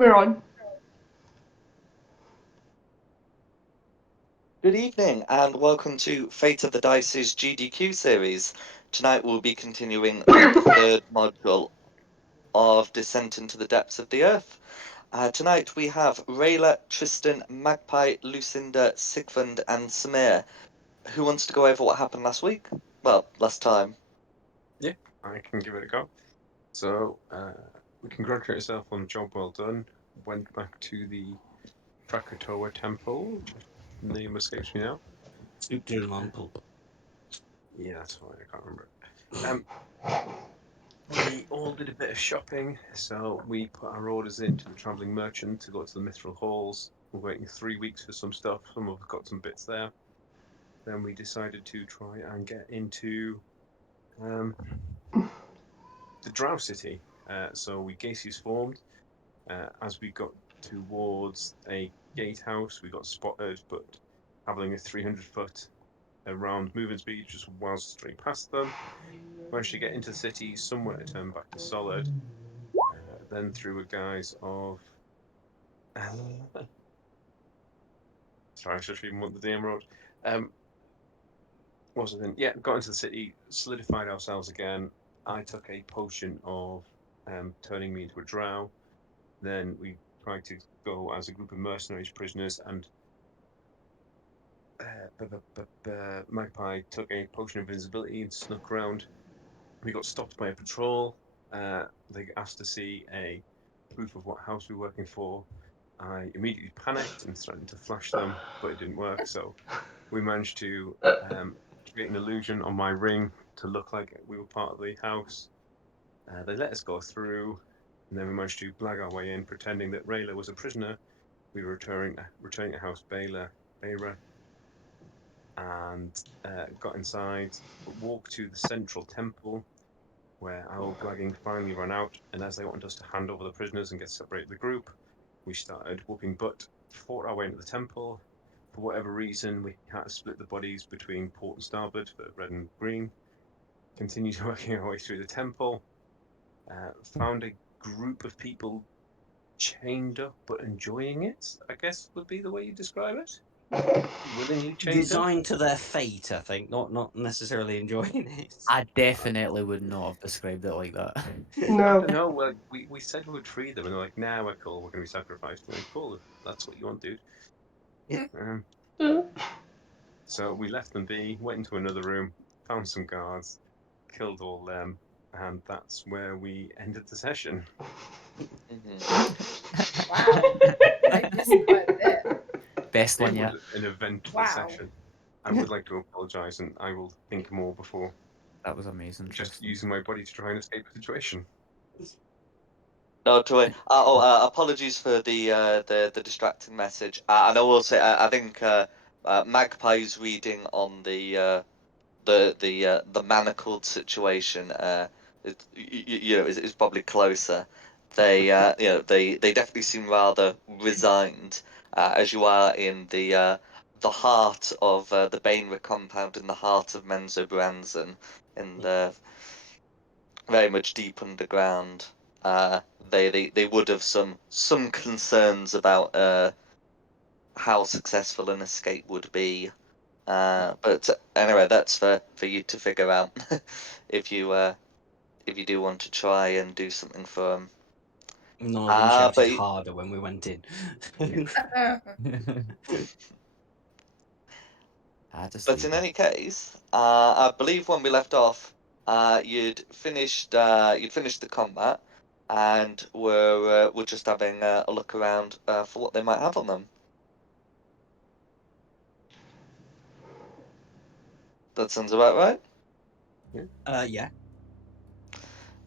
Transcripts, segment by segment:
We're on. Good evening and welcome to Fate of the Dice's GDQ series. Tonight we'll be continuing the third module of Descent into the Depths of the Earth. Tonight we have Rayla, Tristan, Magpie, Lucinda, Sigmund, and Samir. Who wants to go over what happened last week? Well, last time. Yeah, I can give it a go. So, we congratulate yourself on the job well done. Went back to the Krakatoa Temple, which name escapes me now. Supernumple. Yeah, that's fine, I can't remember it. We all did a bit of shopping, so we put our orders into the travelling merchant to go to the Mithril Halls. We're waiting 3 weeks for some stuff, some of us got some bits there. Then we decided to try and get into the Drow City. So we gaseous formed. As we got towards a gatehouse, we got spotted, but having a 300-foot around moving speed just whizzed straight past them. Managed to get into the city, somewhere to turn back to solid. Then through a guise of. Sorry, I should read what the DM wrote. What was it then? Yeah, got into the city, solidified ourselves again. I took a potion of turning me into a drow. Then we tried to go as a group of mercenaries prisoners, and Magpie took a potion of invisibility and snuck around. We got stopped by a patrol. They asked to see a proof of what house we were working for. I immediately panicked and threatened to flash them, but it didn't work. So we managed to create an illusion on my ring to look like we were part of the house. They let us go through, and then we managed to blag our way in, pretending that Rayla was a prisoner. We were returning to House Bayra, and got inside, walked to the central temple, where our blagging finally ran out. And as they wanted us to hand over the prisoners and get separated the group, we started whooping butt, fought our way into the temple. For whatever reason, we had to split the bodies between port and starboard for red and green. Continued working our way through the temple. Found a group of people chained up but enjoying it, I guess would be the way you describe it. Willingly chained up. Resigned to their fate, I think, not necessarily enjoying it. I definitely would not have described it like that. I No. don't know. Well, we said we would free them, and they're like, "Nah, we're cool. We're going to be sacrificed." And like, cool. If that's what you want, dude. Yeah. So we left them be, went into another room, found some guards, killed all them, and that's where we ended the session. Wow. Like, this is quite a bit. Best one It yet. was an eventful Wow. session. I would like to apologise, and I will think more before That was amazing. just Tristan. using my body to try and escape the situation. No, to it. Apologies for the distracting message. And I will say, I think Magpie's reading on the manacled situation, is probably closer. They they definitely seem rather resigned, as you are in the heart of the Bainra compound, in the heart of Menzoberranzan, in the very much deep underground. They would have some concerns about how successful an escape would be. But anyway, that's for you to figure out if you do want to try and do something for them. None of them shouted But harder when we went in. I just but leave in it. any case, I believe when we left off, you'd finished the combat, and we're just having a look around for what they might have on them. That sounds about right. Yeah.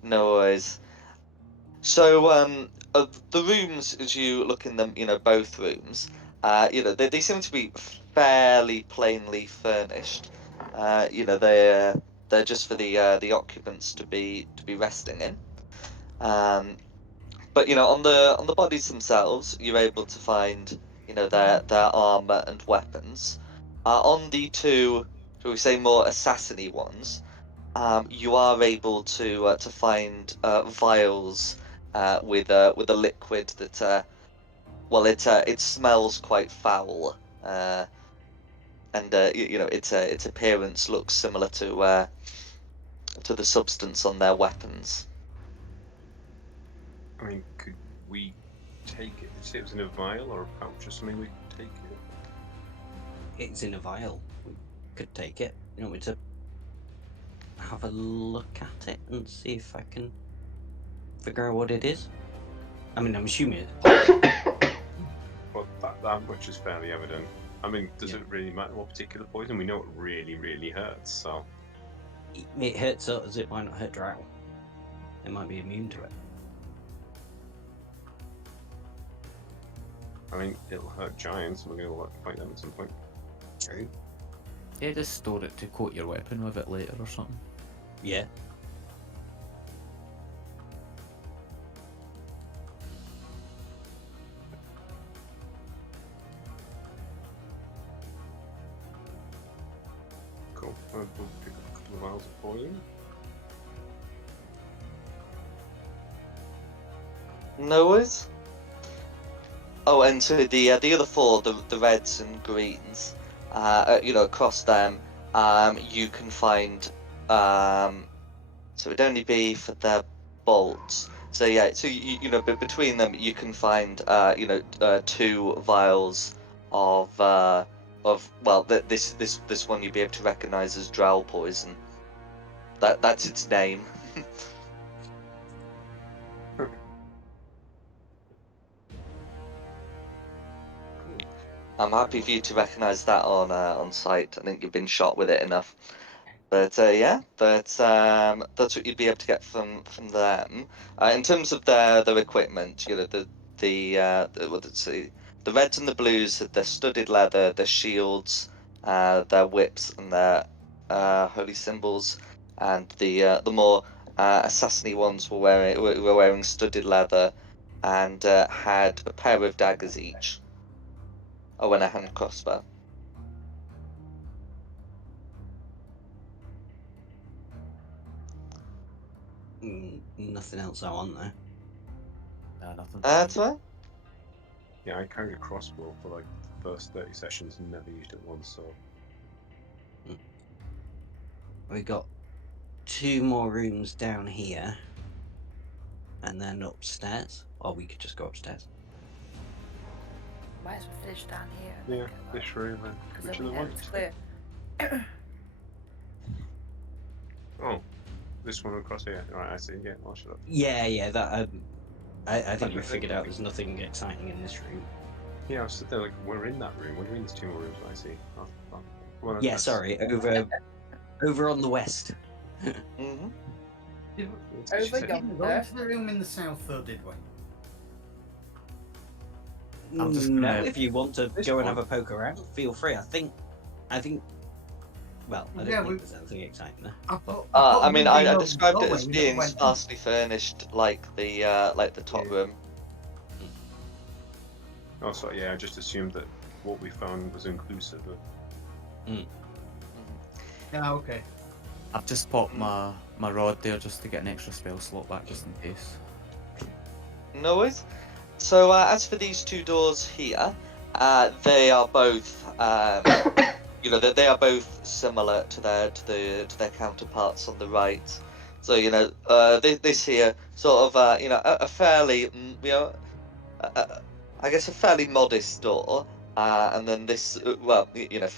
No worries. So, the rooms, as you look in them, both rooms, they seem to be fairly plainly furnished. They're just for the occupants to be resting in. Um, but on the bodies themselves, you're able to find their armor and weapons. On the two, shall we say, more assassiny ones, you are able to find vials with a liquid that it smells quite foul, and its appearance looks similar to the substance on their weapons. I mean, could we take it? Did you say it was in a vial or a pouch or something? We could take it. It's in a vial. We could take it. You want me to have a look at it and see if I can figure out what it is? I mean, I'm assuming it's Well, that much is fairly evident. I mean, does Yeah. it really matter what particular poison? We know it really, really hurts. So it hurts us. It might not hurt Drow. They might be immune to it. I mean, it'll hurt giants. We're gonna fight them at some point. True. Yeah, just store it to coat your weapon with it later or something. Yeah. Cool. We'll pick up a couple of vials of poison. No worries. Oh, and so the other four, the reds and greens, across them, you can find, so it'd only be for their bolts. So yeah, so but between them you can find, 2 vials of this one you'd be able to recognise as drow poison. That's its name. I'm happy for you to recognise that on sight. I think you've been shot with it enough. But that's what you'd be able to get from them. In terms of their equipment, the reds and the blues had their studded leather, their shields, their whips, and their holy symbols, and the more assassiny ones were wearing studded leather, and had a pair of daggers each. Oh, and a hand crossbow. Nothing else I want there. Nah, nothing. That's right. Yeah, I carried a crossbow for like the first 30 sessions and never used it once. So We got 2 more rooms down here, and then upstairs. Or we could just go upstairs. Might as well finish down here. and then yeah, go up, this room then. 'cause Which then of we the know ones? it's clear. Oh, this one across here. Right, I see. Yeah, I'll shut up. Yeah. That I think I we think- figured out there's nothing exciting in this room. Yeah, I was sitting there like, we're in that room. What do you mean there's 2 more rooms? I see. Oh. Well, Yeah, that's- sorry. Over on the west. Mm-hmm. Did it's- Over she said- we yonder. didn't go into the room in the south, though, did we? I'm just No, gonna- if you want to This go and one. have a poke around, feel free. I think. Well, I don't Yeah, think there's anything exciting there. I thought I mean, I we described it went as in, being went- sparsely furnished, like the top Yeah. room. Oh, sorry. Yeah, I just assumed that what we found was inclusive of. Yeah, okay. I've just popped my rod there just to get an extra spell slot back just in case. No worries. So as for these 2 doors here, they are both, they are both similar to their counterparts on the right. So this here sort of a fairly I guess a fairly modest door, and then this for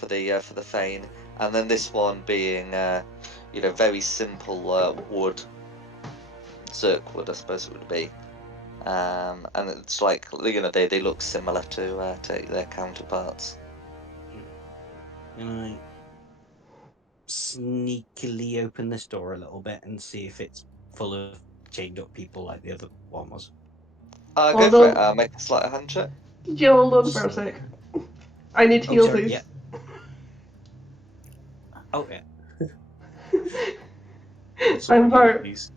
the Fane, and then this one being very simple wood, Zerk wood I suppose it would be. And it's like they look similar to their counterparts. Can I sneakily open this door a little bit and see if it's full of chained up people like the other one was? Go Hold for it. on. Make a sleight of hand check. Did you hold on for a sec? I need to Oh, heal, sorry, please. yeah. Oh yeah. I'm hurt. Please.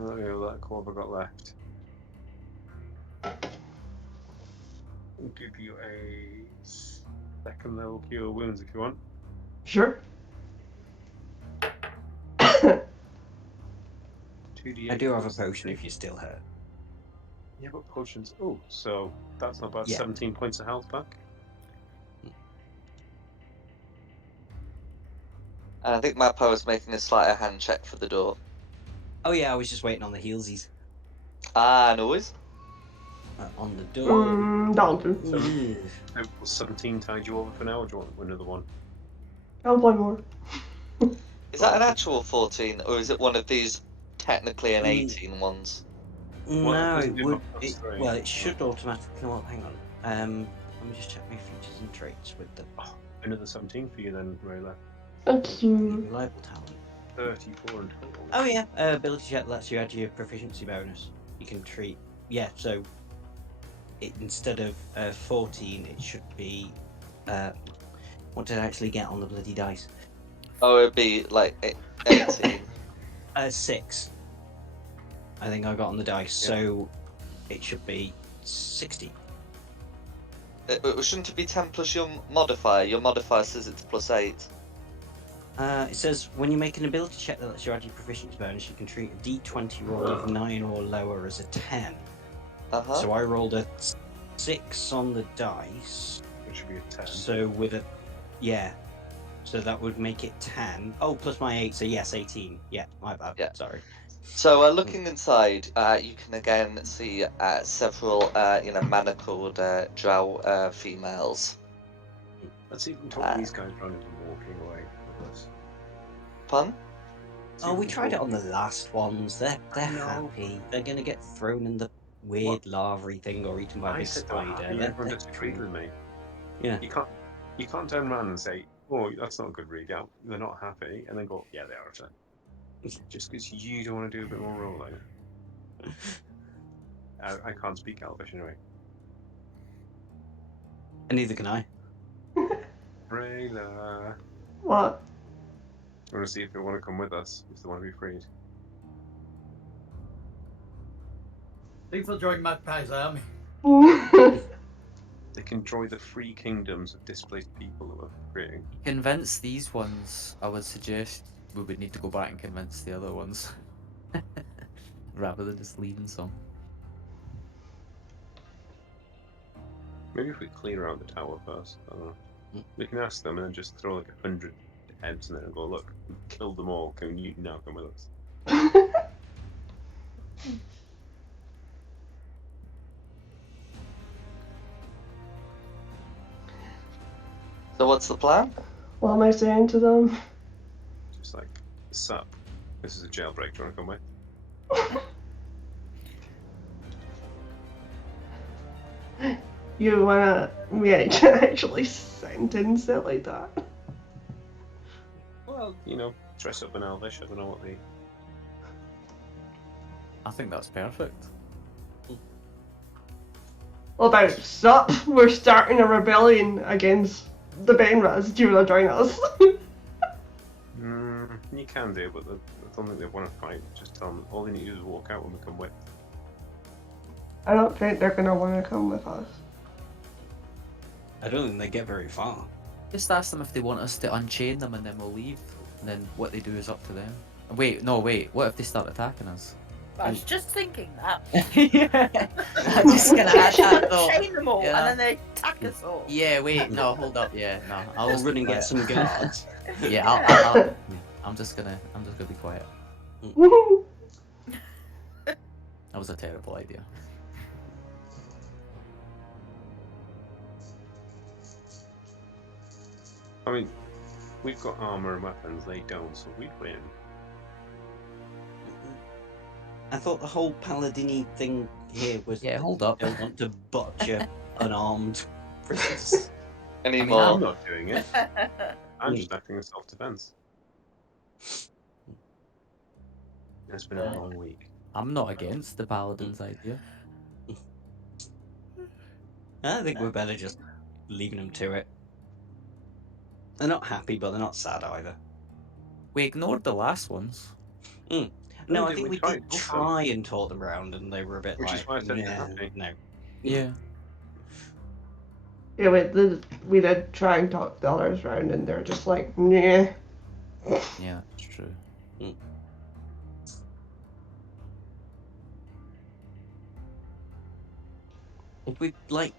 Let me know what have I got left. I'll give you a 2nd level cure wounds if you want. Sure. 2 2d8. I do have a plus potion 3. if you're still hurt. Yeah, but potions. Oh, so that's not bad. Yeah. 17 points of health back. And I think Mappa was making a slight hand check for the door. Oh yeah, I was just waiting on the heelsies. Ah, noise. On the door. That'll do. Ugh. Will 17 tide you over for now, or do you want another one? I'll play more. Is that an actual 14, or is it one of these technically an Mm. 18 ones? No, doesn't it give would. up plus 3. Well, it should automatically. Well, hang on. Let me just check my features and traits with the Another 17 for you then, Rayla. Thank you. reliable talent. 34 in total. Oh yeah, ability check lets you add your proficiency bonus. You can treat. Yeah, so instead of 14, it should be. What did I actually get on the bloody dice? Oh, it'd be like 18. 6. I think I got on the dice, Yeah. so it should be 60. Shouldn't it be 10 plus your modifier? Your modifier says it's plus 8. It says when you make an ability check that lets you add your proficiency bonus, you can treat a d20 roll of 9 or lower as a 10. Uh-huh. So I rolled a 6 on the dice. Which should be a 10. So with a. Yeah. So that would make it 10. Oh, plus my 8, so yes, 18. Yeah, my bad. Yeah. Sorry. So looking inside, you can again see several, manacled drow females. Let's even talk these guys running and walking away with us. Pun? Oh, we tried it on the last ones. They're No. happy. They're gonna get thrown in the weird larvae thing or eaten by a I big said they're spider. happy, They're everyone disagreed cool. with me. Yeah. You can't turn around and say, oh, that's not a good read out. They're not happy, and then go, yeah, they are. Actually. Just because you don't want to do a bit more rolling. I can't speak Elvish anyway. And neither can I. Rayla. What? I want to see if they want to come with us, if they want to be freed. Please will join Magpie's army. They can join the free kingdoms of displaced people that we're creating. Convince these ones, I would suggest we would need to go back and convince the other ones. Rather than just leaving some. Maybe if we clear out the tower first. I don't know. We can ask them and then just throw like 100 heads in there and go, look, we killed them all. Can you now come with us? So what's the plan? What am I saying to them? Just like, sup, this is a jailbreak. Do you want to come with? You wanna me to actually sentence it like that? Well, you know, dress up in Elvish. I don't know what the. I think that's perfect. What about sup? We're starting a rebellion against the Benras. Do you wanna join us? You can do, but I don't think they want to fight. Just tell them all they need to do is walk out when we come with. I don't think they're gonna wanna come with us. I don't think they get very far. Just ask them if they want us to unchain them and then we'll leave. And then what they do is up to them. Wait, what if they start attacking us? I was just thinking that. Yeah. I'm just gonna add that though. Chain them all Yeah. and then they attack us all. Yeah, wait, no, hold up, yeah, no. I'll We'll just run be and get quiet. some guards. Yeah, I'll I'm just gonna be quiet. That was a terrible idea. I mean, we've got armor and weapons. They don't, so we'd win. I thought the whole paladini thing here was Yeah, that hold you up. don't want to butcher unarmed prisoners. Anymore. I'm not doing it. I'm just acting in self-defense. It's been a long week. I'm not against the paladin's idea. I think we're better just leaving them to it. They're not happy, but they're not sad either. We ignored the last ones. No, Oh, I did think we we try did it also? try and talk them around, and they were a bit Which like, is why I said they're "Nah, happy." no. Yeah. Yeah, we did try and talk the others round, and they're just like, nah. Yeah, that's true. If we like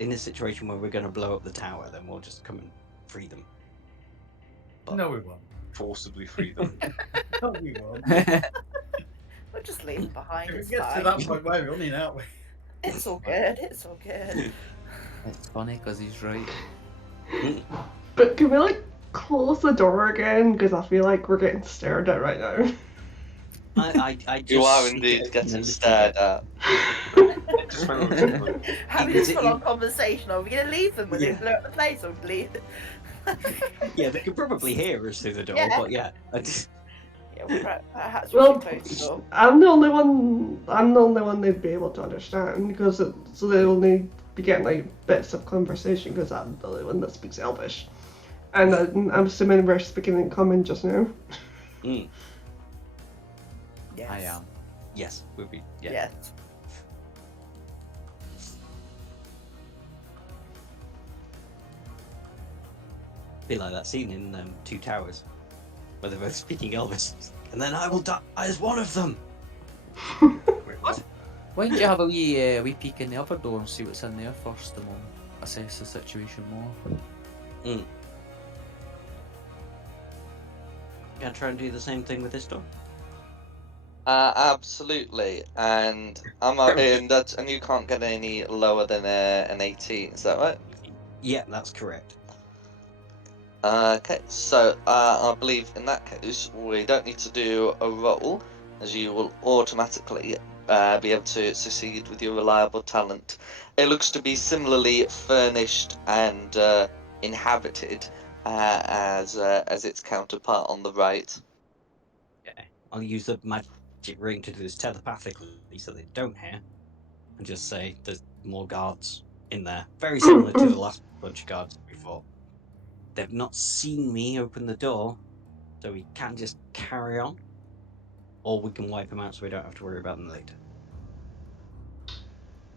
in a situation where we're going to blow up the tower, then we'll just come and free them. No, we won't. Forcibly free them. No, we won't. We'll just leave them behind. If It's it gets to fine. that point, we're running, aren't we? It's all good. It's all good. It's funny because he's right. But can we like close the door again? Because I feel like we're getting stared at right now. I just You are sneak indeed it open a getting little stared bit. at. Just went over to the- Having Is this it full on you- conversation. Are we going to leave them when Yeah. they blow up the place or leave? Yeah, they could probably hear us through the door, Yeah. but yeah. I just, Yeah, well, perhaps we Well, should close the door. I'm the only one. I'm the only one they'd be able to understand because so they only be getting like bits of conversation because I'm the only one that speaks Elvish, and I'm assuming we're speaking in common just now. mm, Yes. I am. yes, we'll be. Yeah. Yes. Be like that scene in Two Towers, where they're both speaking Elvis, and then I will die as one of them. Wait, what? Why don't you have a wee peek in the other door and see what's in there first, and we'll assess the situation more. Gonna try and do the same thing with this door. Absolutely, and I'm out here, and you can't get any lower than an 18. Is that right? Yeah, that's correct. Okay, so I believe in that case we don't need to do a roll, as you will automatically be able to succeed with your reliable talent. It looks to be similarly furnished and inhabited as its counterpart on the right. Okay. I'll use the magic ring to do this telepathically so they don't hear, and just say there's more guards in there. Very similar to the last bunch of guards we fought. They've not seen me open the door, so we can just carry on, or we can wipe them out so we don't have to worry about them later.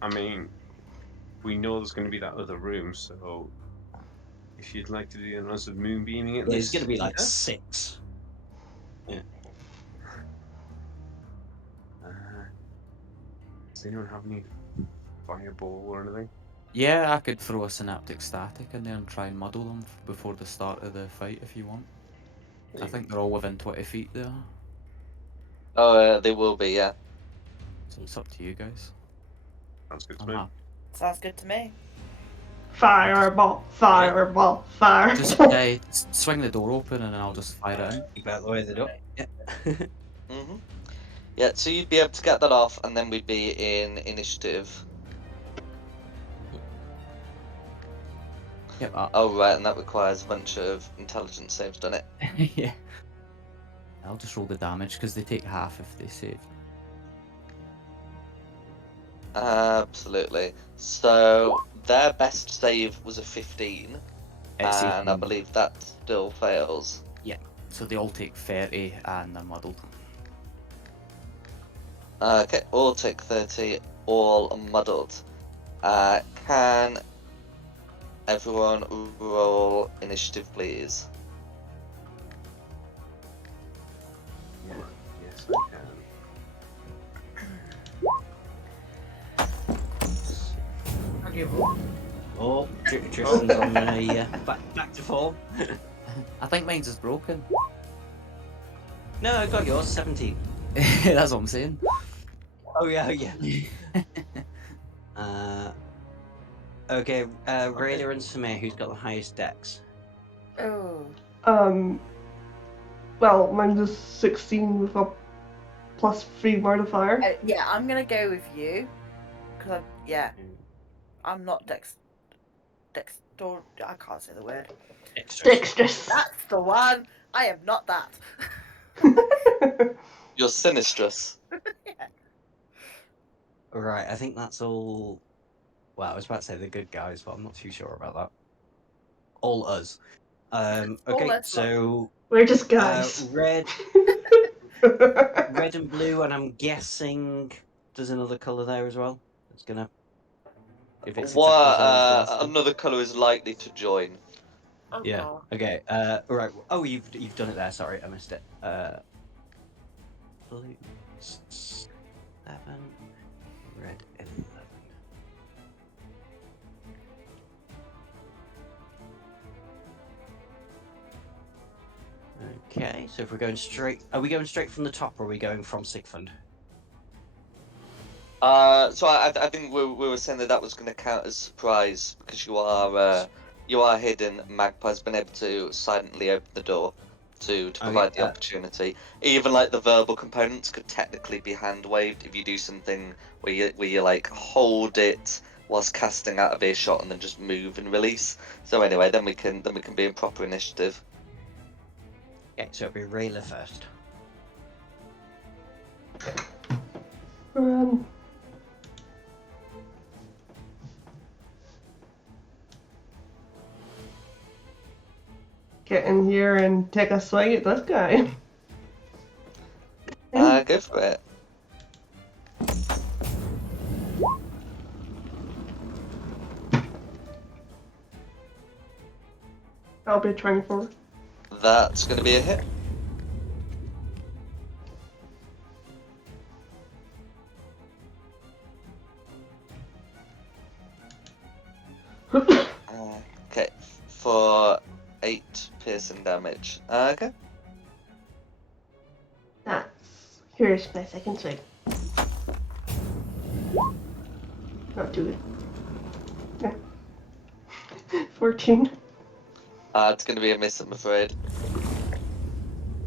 I mean, we know there's going to be that other room, so if you'd like to do an of moonbeaming at There's least. going to be like yeah? 6. Does anyone have any fireball or anything? Yeah, I could throw a synaptic static in there and try and muddle them before the start of the fight if you want. I think they're all within 20 feet there, Oh, they will be, yeah. so it's up to you guys. Sounds good to I'm me. happy. Sounds good to me. Fireball, fireball, fireball. Just swing the door open and then I'll just fire it in. Keep out of the way of the door. Yeah. hmm Yeah, so you'd be able to get that off, and then we'd be in initiative. Yep. Oh, right, and that requires a bunch of intelligence saves, doesn't it? Yeah. I'll just roll the damage because they take half if they save. Absolutely. So their best save was a 15, It's and I 18. believe that still fails. So they all take 30 and they're muddled. Okay, all take 30, all muddled. Can everyone roll initiative, please? Yeah. Yes, I can. I give up. Oh, Tristan's on a back to form. I think mine's is broken. No, I got yours, 17. That's what I'm saying. Oh yeah, yeah. Okay, Raider and Samir, who's got the highest dex? Oh. Well, mine's is 16 with a +3 modifier. Yeah, I'm gonna go with you. Cause I'm not I can't say the word. Dexterous. That's the one. I am not that. You're sinistrous. Right, I think that's all. Well, I was about to say the good guys, but I'm not too sure about that. All us. Okay, us, so We're just guys. red and blue, and I'm guessing there's another colour there as well. It's gonna. If it's exactly the same as the last one. Another colour is likely to join. Oh, Yeah. God. Okay. Right. Oh, you've done it there. Sorry, I missed it. Blue 7, red 11. Okay, so if we're going straight, are we going straight from the top, or are we going from Sigfund? So I think we were saying that was going to count as surprise because you are hidden. Magpie's been able to silently open the door to provide the opportunity. Even like the verbal components could technically be hand waved if you do something where you like hold it whilst casting out of earshot and then just move and release. So anyway, then we can be in proper initiative. Okay, so it'll be Rayla first. Get in here and take a swing at this guy. Go for it. I'll be 24. That's going to be a hit. Okay, for 8 piercing damage. Okay. Here's my second swing. Not too good. Yeah. 14. It's going to be a miss, I'm afraid.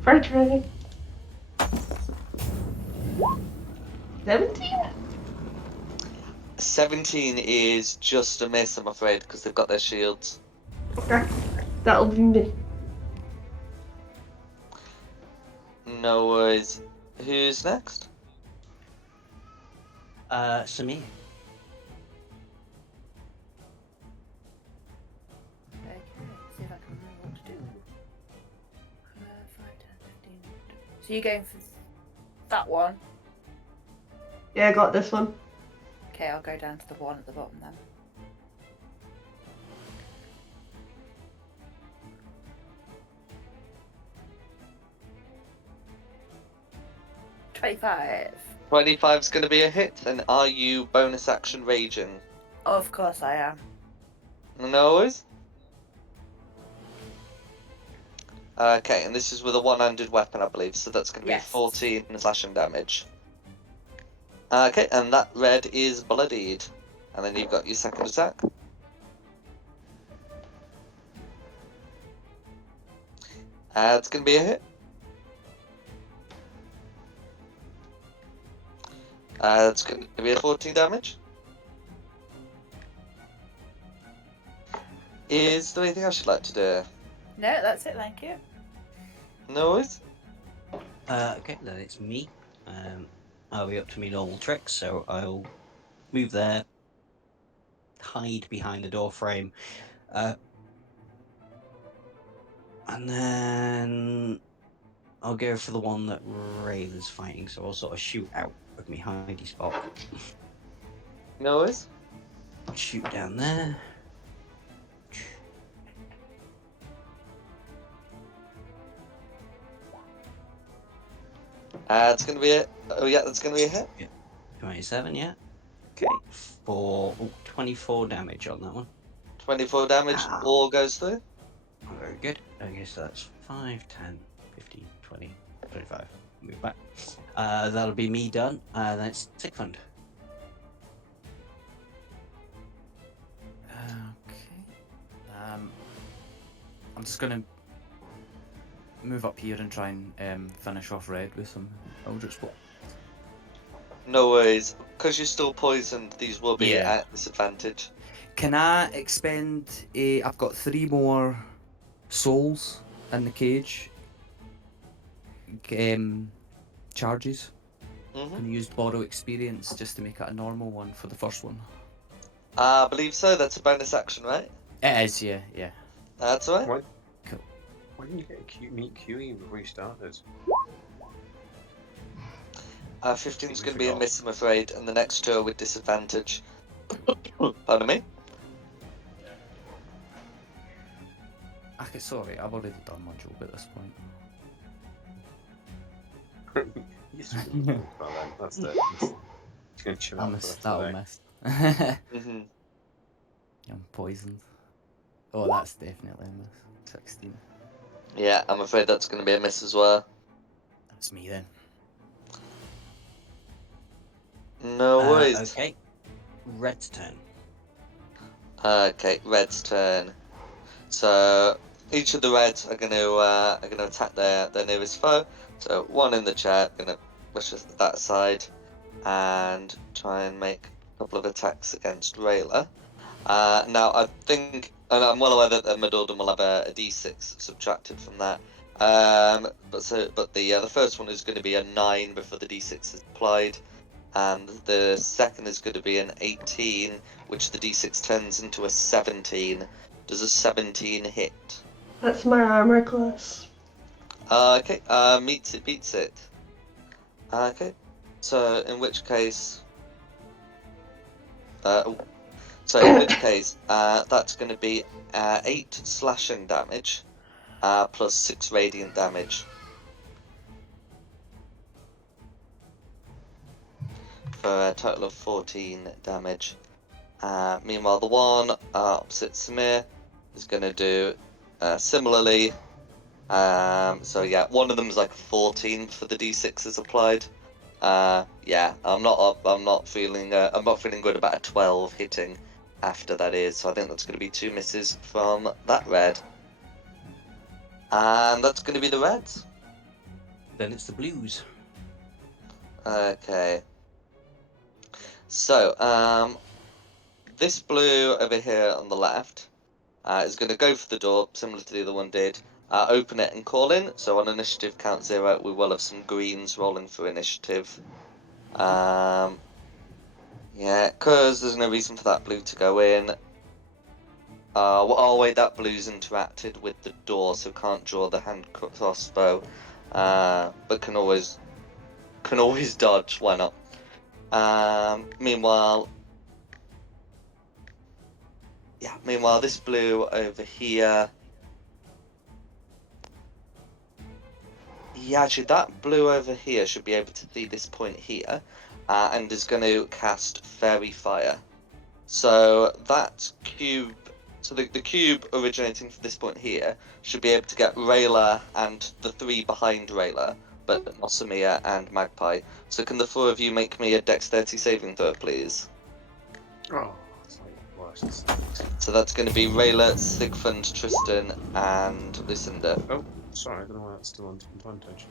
First try. 17? 17 is just a miss, I'm afraid, because they've got their shields. Okay. That'll be me. No worries. Who's next? Samir. Okay, see if I can remember what to do. 5, 10, 15. So you're going for that one? Yeah, I got this one. Okay, I'll go down to the one at the bottom then. $25. 25's going to be a hit, and are you bonus action raging? Of course I am. No worries. Okay, and this is with a one-handed weapon, I believe, so that's going to be Yes. 14 slashing damage. Okay, and that red is bloodied. And then you've got your second attack. It's going to be a hit. It's going to be a 14 damage. Is there anything else you'd like to do? No, that's it, thank you. No worries. Okay, then it's me. I'll be up to me normal tricks, so I'll move there, hide behind the door frame, and then I'll go for the one that Rayla's fighting, so I'll sort of shoot out of my hidey spot. No worries. Shoot down there. It's going to be a... Oh, yeah, that's going to be a hit. 27, yeah. Okay, for 24 damage on that one. 24 damage, all goes through. Very good. Okay, so that's 5, 10, 15, 20, 25. Move back. That'll be me done. Then it's Sigfund. Okay. I'm just gonna move up here and try and finish off red with some Eldritch Blast. No worries. Because you're still poisoned, these will be Yeah. at disadvantage. Can I expend a... I've got 3 more souls in the cage. Charges. Mm-hmm. Can I use borrow experience just to make it a normal one for the first one? I believe so. That's a bonus action, right? It is, yeah. That's all right. What? Cool. Why didn't you get meet QE before you started? 15's going to be a miss, I'm afraid, and the next 2 are with disadvantage. Pardon me? Okay, sorry, I've already done my job at this point. Yes, about that. That's it. It's going to chill I'll out miss, for the that'll rest of the day. miss. Mm-hmm. I'm poisoned. Oh, that's definitely a miss. 16. Yeah, I'm afraid that's going to be a miss as well. That's me then. No worries. Okay. Red's turn. Okay, red's turn. So each of the reds are going to attack their nearest foe. So one in the chair, going to push that aside and try and make a couple of attacks against Rayla. Now I think, and I'm well aware that the Madorden will have a d6 subtracted from that. But the first one is going to be a 9 before the d6 is applied, and the second is going to be an 18, which the d6 turns into a 17. Does a 17 hit? That's my armor class. Okay, meets it, beats it. Okay, so in which case, that's going to be 8 slashing damage, plus 6 radiant damage, for a total of 14 damage. Meanwhile, the one opposite Samir is going to do similarly. So yeah, one of them is like 14 for the d6 is applied. Yeah, I'm not feeling good about a 12 hitting after that is. So I think that's going to be 2 misses from that red, and that's going to be the reds. Then it's the blues. Okay. So this blue over here on the left is going to go for the door, similar to the other one did. Open it and call in. So on initiative count 0, we will have some greens rolling for initiative. Yeah, because there's no reason for that blue to go in. Oh wait, that blue's interacted with the door, so can't draw the hand crossbow, but can always dodge. Why not? Meanwhile, this blue over here. Yeah, actually, that blue over here should be able to see this point here, and is going to cast Fairy Fire. So that cube, the cube originating from this point here, should be able to get Rayla and the 3 behind Rayla, but not Samir and Magpie. So can the 4 of you make me a Dexterity saving throw, please? Oh, it's like worse. So that's going to be Rayla, Sigfund, Tristan, and Lucinda. Oh, sorry, I don't know why that's still on advantage.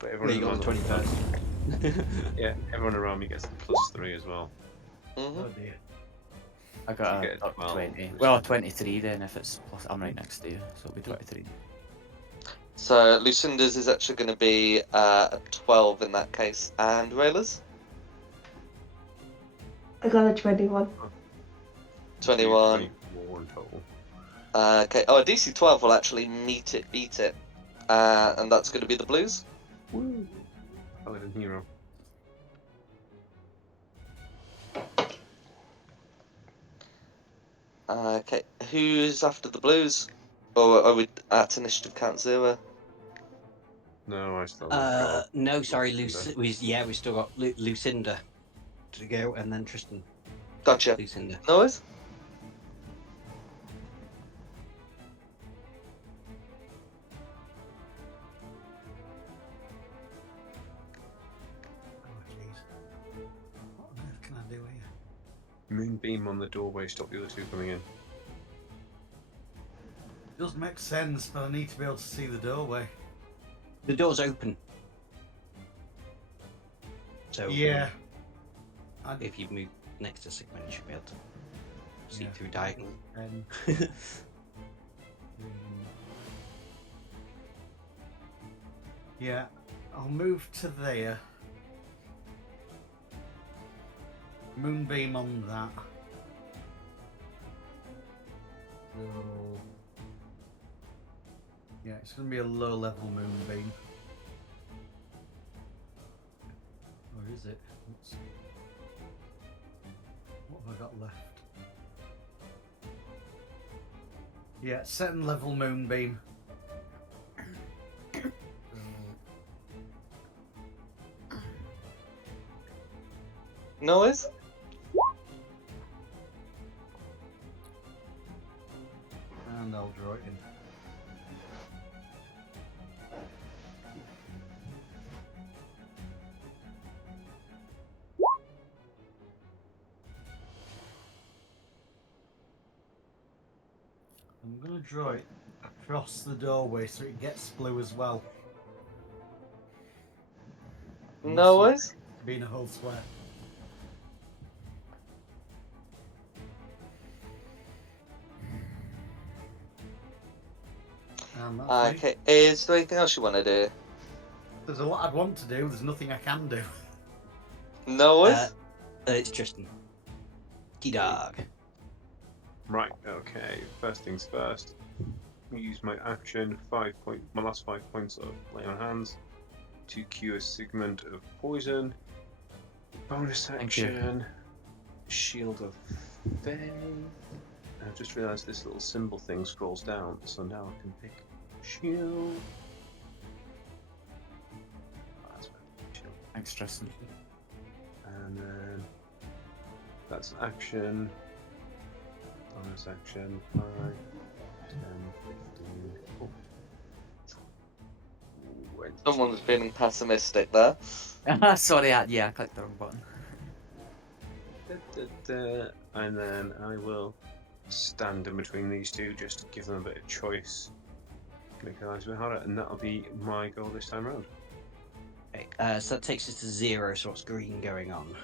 But There you go, around 21st. Yeah, everyone around me gets the +3 as well. Mm-hmm. Oh dear. I got You get a 12, 20. which Well, is- 23 then if it's plus. I'm right next to you, so it'll be 23. So Lucinda's is actually going to be a 12 in that case, and Rayla's I got a 21. 21. 24 in total. Okay. Oh, a DC 12 will actually beat it, and that's going to be the blues. Woo! Paladin hero. Okay. Who's after the blues? Or are we at initiative count 0? No, I still got. No, sorry, Lucinda. we still got Lucinda to go, and then Tristan. Gotcha. Lucinda. No worries. Oh jeez. What on earth can I do here? Moonbeam on the doorway, stop the other 2 coming in. Does make sense, but I need to be able to see the doorway. The door's open. So Yeah. if you move next to Sigmund, you should be able to see Yeah. through diagonal. And yeah, I'll move to there. Moonbeam on that. So yeah, it's going to be a low level moonbeam. Or is it? What have I got left? Yeah, 7th level moonbeam. No worries. And I'll draw draw it across the doorway so it gets blue as well. No worries. Being a whole square. And that's me. Okay, is there anything else you want to do? There's a lot I'd want to do. There's nothing I can do. No worries. It's Tristan. T-Dog. Right, okay. First things first. Use my action, my last 5 points of lay on hands to cure a segment of poison. Bonus Thank you. action, Shield of Fae. I've just realised this little symbol thing scrolls down, so now I can pick shield. Oh, that's right, shield. Thanks, Tristan. And then that's action. Bonus action, 5, 10, 15. Oh. Someone's feeling pessimistic there. Sorry, I clicked the wrong button. And then I will stand in between these two just to give them a bit of choice. Make their lives a bit harder, and that'll be my goal this time around. Okay, so that takes us to 0, so what's green going on?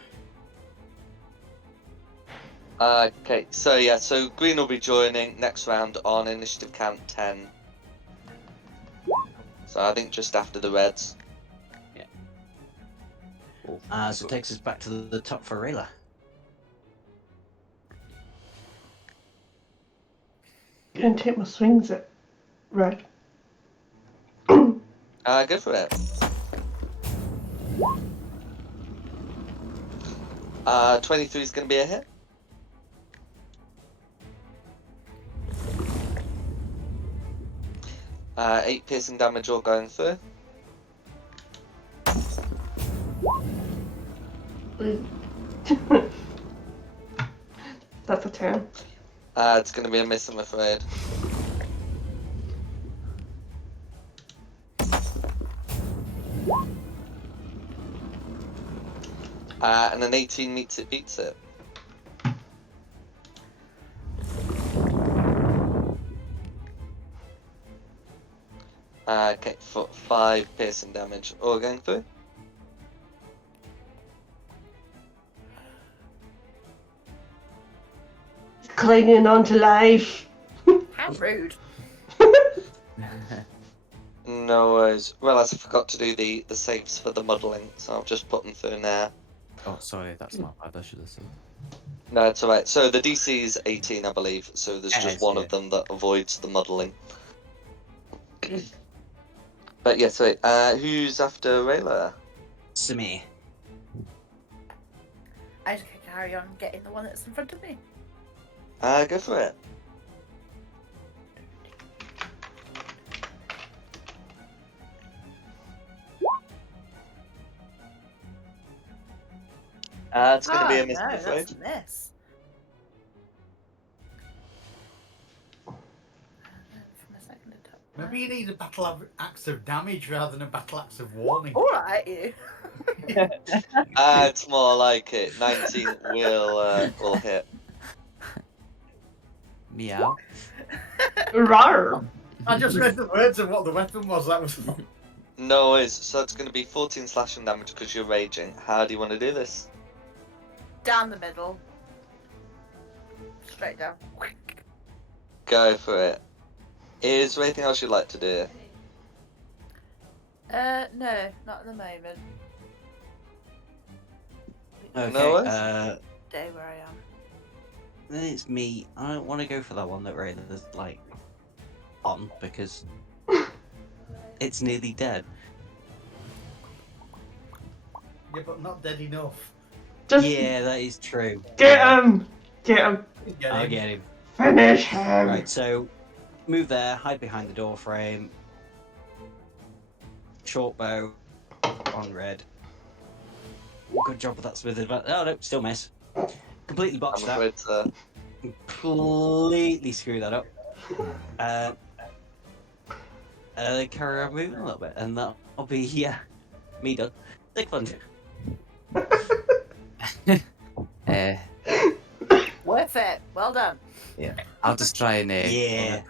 Okay, so yeah, so green will be joining next round on initiative count 10. So I think just after the reds. So it takes us back to the top for Rayla. Gonna take my swings at red. Go for it. 23 is going to be a hit. Eight piercing damage all going through. That's a 10. It's going to be a miss, I'm afraid. And an 18 meets it, beats it. Okay, for 5 piercing damage all going through. Clinging on to life. How rude. No worries. Realised I forgot to do the saves for the muddling, so I'll just put them through now. Oh, sorry, that's my bad. I should have said. No, it's alright. So the DC is 18, I believe, so there's just Yes, one yeah. of them that avoids the muddling. But yeah, so who's after Rayla? Simi. I just can carry on getting the one that's in front of me. Go for it. It's going to be a miss, no, I'm afraid. that's a miss. From a second attack. Maybe you need a battle axe of damage rather than a battle axe of warning. Alright, you. It's more like it. 19 will hit. Meow. Rawr. I just read the words of what the weapon was. That was. No worries. So it's going to be 14 slashing damage because you're raging. How do you want to do this? Down the middle. Straight down. Go for it. Is there anything else you'd like to do? No, not at the moment. Okay, No worries. Stay where I am. then it's me. I don't want to go for that one that Rayla's like on because it's nearly dead. Yeah, but not dead enough. Just Yeah, that is true. get him. Get him. Get I'll him. get him. Finish him. Right, so move there, hide behind the door frame. Short bow on red. Good job with that smith advantage. Oh no, still miss. Completely I'm botched that. afraid so. Completely screw that up. Carry on moving a little bit, and that'll be me done. Take fun. Worth it. Well done. I'll just try and Yeah.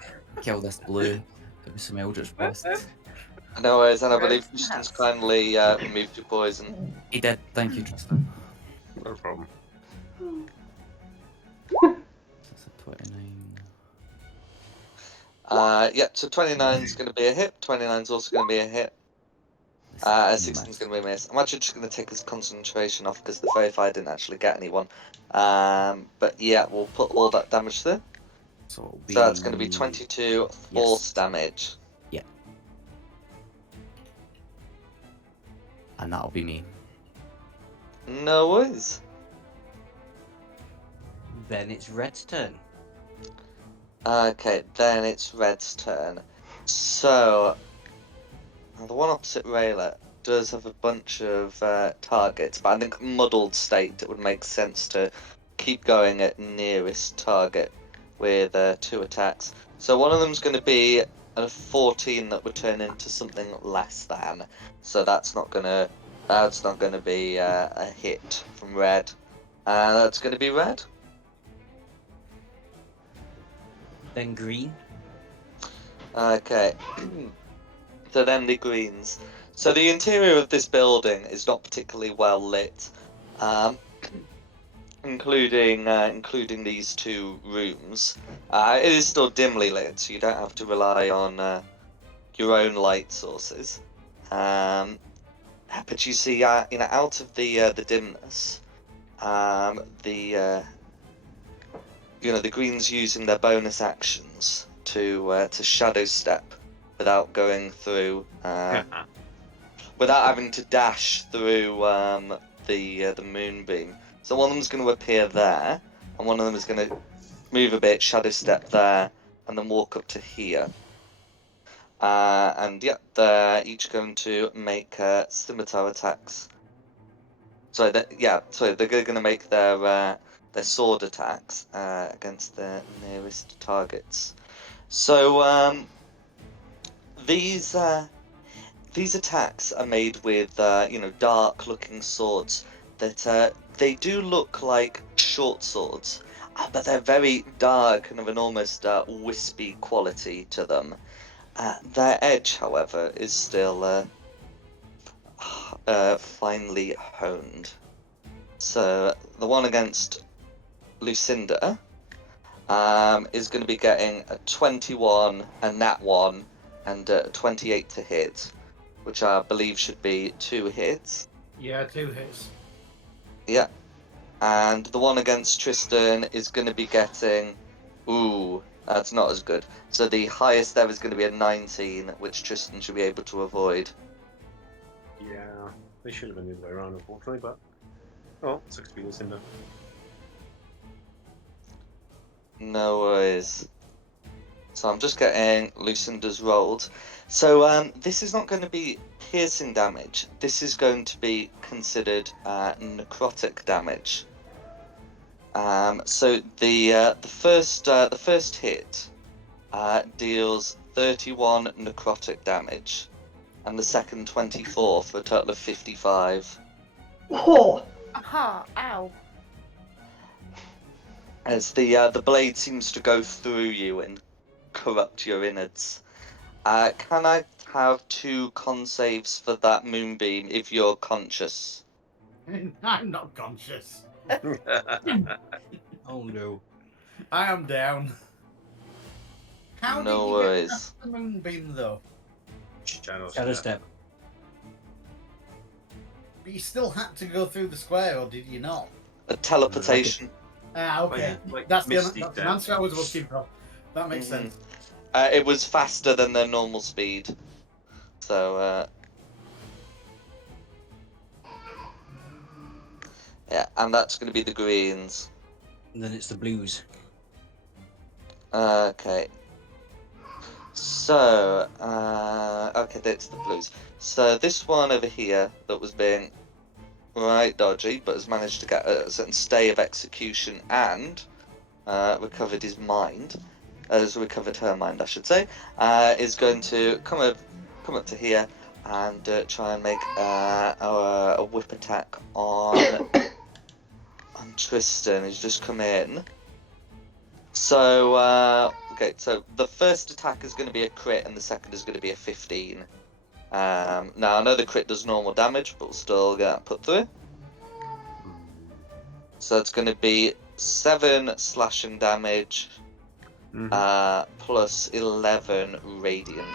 Kill this blue. Give me some Eldritch Blast. No worries, and I believe Gross. Tristan's kindly removed your poison. He did. Thank you, Tristan. No problem. That's a 29. Yeah, so 29 is going to be a hit. 29 is also going to be a hit. 16 is going to be a miss. I'm actually just going to take his concentration off because the Verify didn't actually get anyone. But yeah, we'll put all that damage through. So it'll be... So that's going to be 22 force Yes. damage. Yeah. And that'll be me. No worries. Then it's Red's turn. Okay, then it's Red's turn. So, now the one opposite Rayla does have a bunch of targets, but I think muddled state, it would make sense to keep going at nearest target with 2 attacks. So one of them's going to be a 14 that would turn into something less than. So that's not going to be a hit from Red. That's going to be Red. Then green. Okay. So then the greens. So the interior of this building is not particularly well lit, including these 2 rooms. It is still dimly lit, so you don't have to rely on your own light sources. But you see, out of the dimness, the greens using their bonus actions to shadow step without going through, without having to dash through the moonbeam. So one of them's going to appear there, and one of them is going to move a bit, shadow step there, and then walk up to here. And yeah, they're each going to make scimitar attacks. They're going to make their sword attacks against their nearest targets. So these attacks are made with dark-looking swords that they do look like short swords, but they're very dark and of an almost wispy quality to them. Their edge, however, is still finely honed. So the one against Lucinda is going to be getting a 21, a nat 1, and a 28 to hit, which I believe should be 2 hits. Yeah, 2 hits. Yeah. And the one against Tristan is going to be getting... Ooh, that's not as good. So the highest there is going to be a 19, which Tristan should be able to avoid. Yeah, they should have been the other way around, unfortunately, but... Oh, sucks to be Lucinda. No worries. So I'm just getting Lucinda's rolled. So this is not going to be piercing damage. This is going to be considered necrotic damage. So the first hit deals 31 necrotic damage, and the second 24 for a total of 55. Oh, Aha! Ow! As the blade seems to go through you and corrupt your innards. Can I have 2 con saves for that moonbeam if you're conscious? I'm not conscious. Oh no. I am down. How No did you worries. get past the moonbeam, though? Shadow Shadow step. step. But you still had to go through the square, or did you not? A teleportation. Okay. Like That's Misty an Step. answer I was looking for. That makes Mhm. sense. It was faster than their normal speed. So, yeah, and that's going to be the greens. And then it's the blues. Okay. So, okay, that's the blues. So this one over here that was being right dodgy, but has managed to get a certain stay of execution and recovered his mind, has recovered her mind, I should say, is going to come up to here and try and make a whip attack on Tristan. He's just come in. So Okay, so the first attack is going to be a crit, and the second is going to be a 15. Now I know the crit does normal damage, but we'll still get that put through. So it's going to be 7 slashing damage, plus 11 radiant,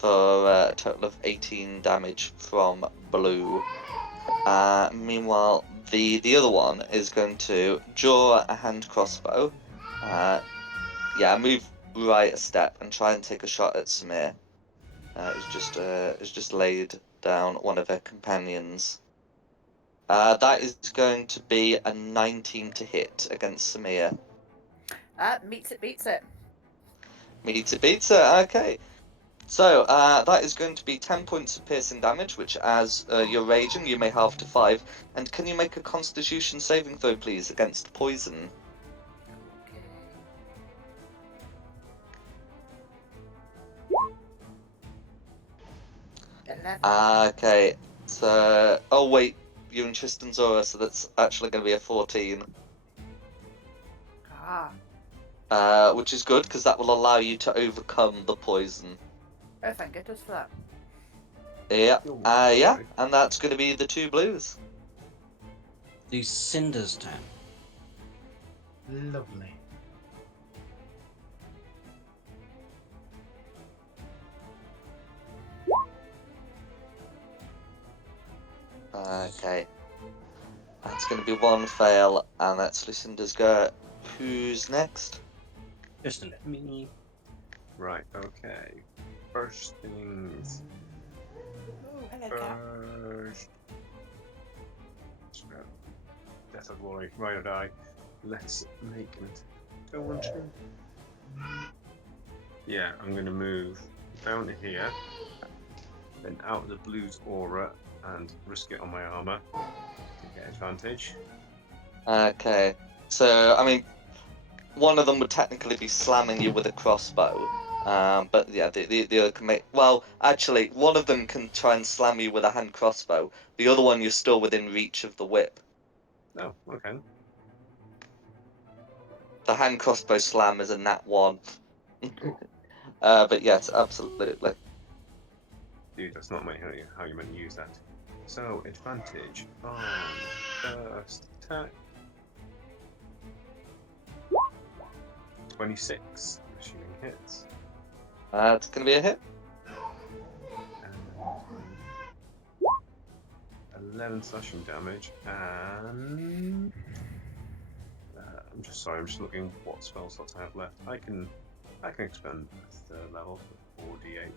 for a total of 18 damage from blue. Meanwhile, the other one is going to draw a hand crossbow. Move right a step and try and take a shot at Samir. Who's just laid down one of her companions. That is going to be a 19 to hit against Samir. Meets it, beats it. Meets it, beats it. Okay. So, that is going to be 10 points of piercing damage, which as you're raging, you may halve to 5. And can you make a constitution saving throw, please, against poison? Okay, so... Oh, wait, you're in Tristan's aura, so that's actually going to be a 14. Which is good, because that will allow you to overcome the poison. Oh, thank goodness for that. Yeah, and that's going to be the 2 blues. Lucinda's turn. Lovely. Okay. That's going to be 1 fail, and that's Lucinda's go. Who's next? Just let me. Right, okay. First things Oh, hello, cat. first. Death of glory, right or die. Let's make it. Go on, two. Yeah, I'm going to move down to here, then out of the blue's aura, and risk it on my armor to get advantage. Okay. So, I mean, one of them would technically be slamming you with a crossbow. But yeah, the other can make... Well, actually, one of them can try and slam you with a hand crossbow. The other one, you're still within reach of the whip. Oh, okay. The hand crossbow slam is a nat 1. But yes, absolutely. Dude, that's not how you meant to use that. So, advantage on first attack. 26, assuming hits. It's going to be a hit. 11 slashing damage, and I'm just looking what spell slots I have left. I can expend the third level for 4d8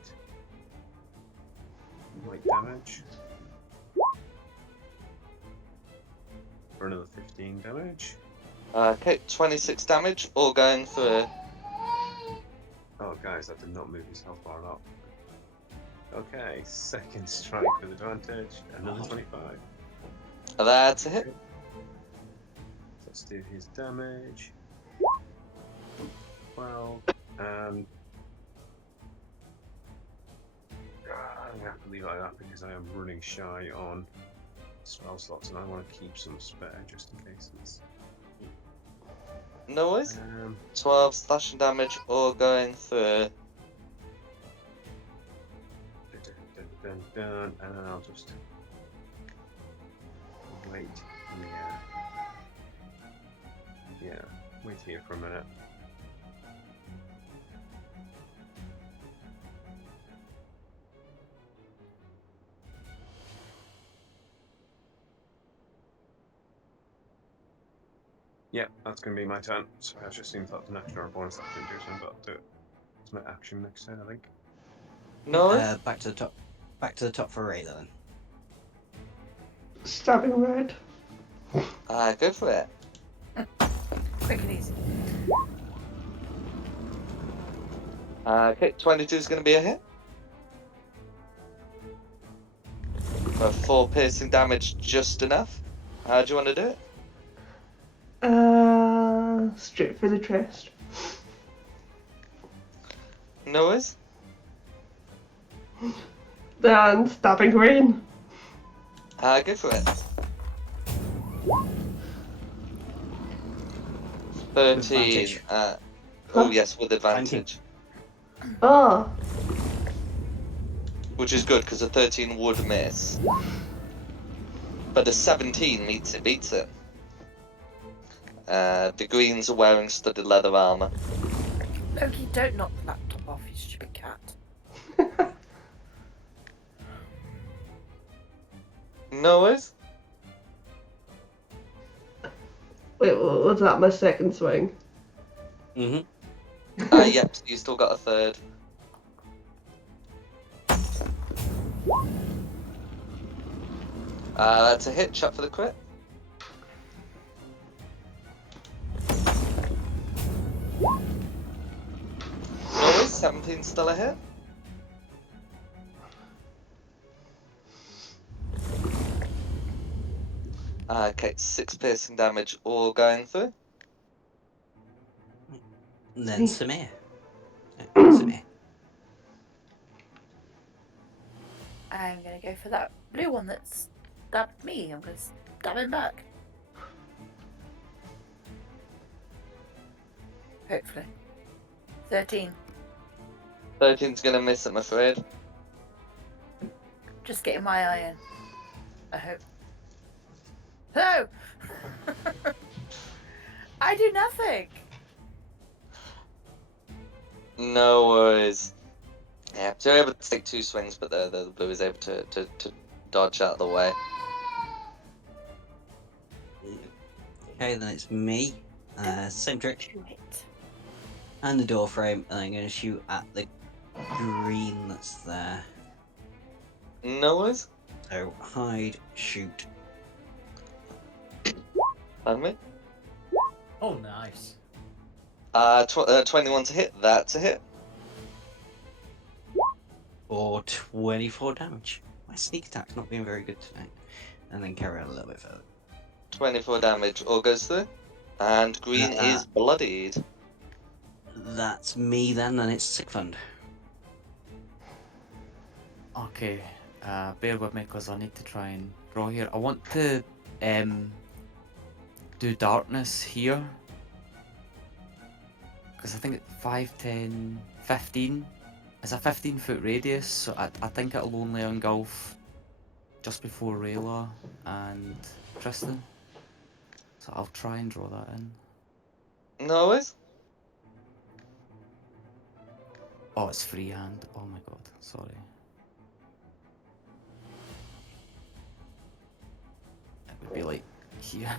light damage for another 15 damage. Okay, 26 damage, all going for... Oh, guys, that did not move his health bar up. Okay, second strike with advantage, another 25. That's a hit. Let's do his damage. 12, and I'm gonna have to leave it like that because I am running shy on spell slots, and I want to keep some spare just in case. No worries. 12 slashing damage, all going for... And then I'll just wait. Yeah. Wait here for a minute. Yeah, that's going to be my turn. Sorry, I just seems like an extra bonus that I can do something, but I'll do it. It's my action next turn, I think. No worries. Back to the top. Back to the top for Ray then. Stabbing red. Go for it. Quick and easy. Okay, 22 is going to be a hit. For 4 piercing damage, just enough. How do you want to do it? Straight for the chest. No worries. Then stabbing green. Go for it. 13. Advantage. Oh, Huh? yes, with advantage. Oh, Which is good, because a 13 would miss. But a 17 beats it. The greens are wearing studded leather armor. Loki, don't knock the laptop off, you stupid cat. No worries. wait, was that my second swing? Mhm. Yep, so you still got a third. That's a hit. Shot for the crit. No worries. 17 still a hit. Okay, 6 piercing damage all going through. And then Samir. Samir. I'm gonna go for that blue one that's stabbed me. I'm gonna stab him back. Hopefully. 13. 13's gonna miss, I'm afraid. Just getting my eye in. I hope. No! I do nothing! No worries. Yeah, so you're able to take 2 swings, but the blue is able to dodge out of the way. Okay, then it's me. Same trick. Do it. And the door frame, and I'm going to shoot at the green that's there. No worries. So, hide, shoot. Pardon me. Oh, nice. 21 to hit. That's a hit. For 24 damage. My sneak attack's not being very good tonight. And then carry on a little bit further. 24 damage all goes through. And green is bloodied. That's me then, and it's Sick Fund. Okay, bear with me because I need to try and draw here. I want to do darkness here. Because I think it's 5, 10, 15. It's a 15-foot radius, so I think it'll only engulf just before Rayla and Tristan. So I'll try and draw that in. No worries. Oh, it's freehand. Oh my god, sorry. It would be like here.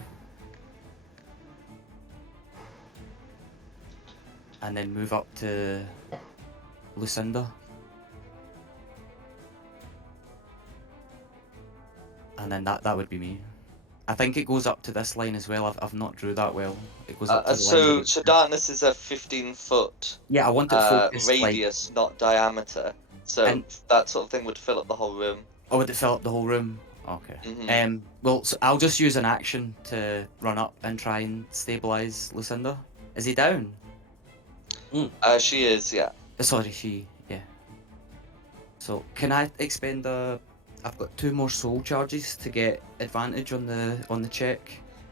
And then move up to Lucinda. And then that would be me. I think it goes up to this line as well. I've not drew that well. It goes up to the line. that So it's- darkness is a 15-foot yeah, I want it focused like. radius, not diameter. So And- that sort of thing would fill up the whole room. Oh, would it fill up the whole room? Okay. Mhm. Well, so I'll just use an action to run up and try and stabilize Lucinda. Is he down? She is, yeah. Sorry, she. Yeah. So can I expend a? I've got 2 more soul charges to get advantage on the check.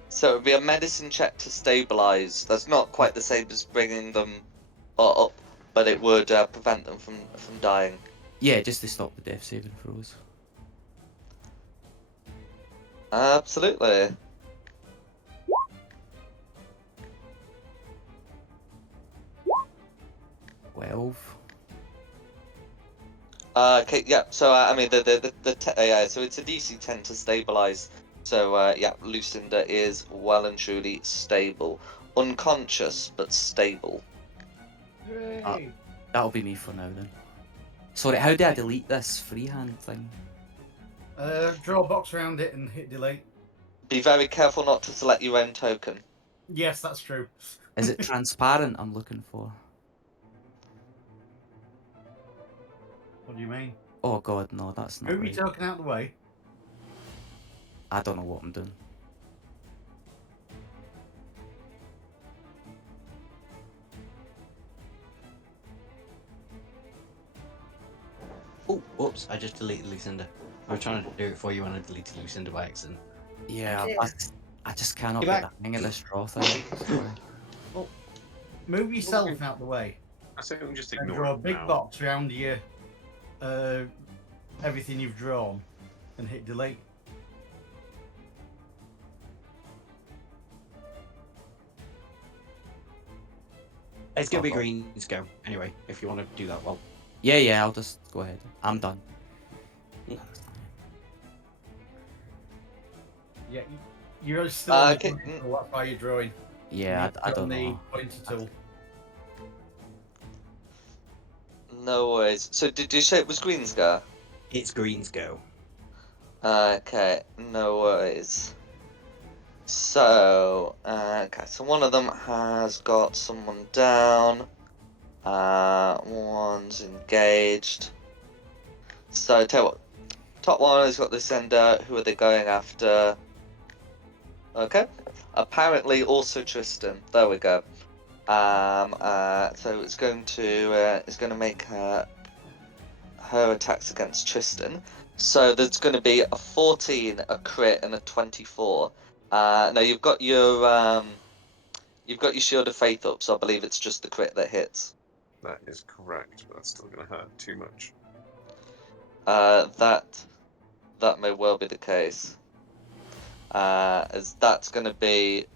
So it would be a medicine check to stabilize. That's not quite the same as bringing them up, but it would prevent them from dying. Yeah, just to stop the death saving throws. Absolutely. Okay, yeah. So I mean yeah. So it's a DC 10 to stabilize. So yeah, Lucinda is well and truly stable, unconscious but stable. Hooray! That'll be me for now then. Sorry, how do I delete this freehand thing? Draw a box around it and hit delete. Be very careful not to select your own token. Yes, that's true. Is it transparent I'm looking for? What do you mean? Oh god, no, that's not Move your right. token out of the way. I don't know what I'm doing. Oh, whoops, I just deleted Lucinda. I was trying to do it for you and I deleted Lucinda by accident. Yeah, Yeah. I just cannot Get get back. the hang of this draw thing. Sorry. Move yourself out the way I say we just and ignore draw a it big now. box around your everything you've drawn and hit delete. It's gonna be Green's go anyway. If you want to do that, well, Yeah, I'll just go ahead. I'm done. Yeah, you're still on Okay. the pointer tool, that's why you're drawing. Yeah, You I need to don't on the know. pointer tool. No worries. So did you say it was Greenscar? it's Green's go. Okay, no worries. So, okay, so one of them has got someone down. One's engaged. So tell you what, top one has got the sender. Who are they going after? Okay, apparently also Tristan. There we go. So it's going to make her attacks against Tristan. So there's going to be a 14, a crit, and a 24. Now you've got your Shield of Faith up, so I believe it's just the crit that hits. That is correct, but that's still going to hurt too much. That may well be the case. As that's going to be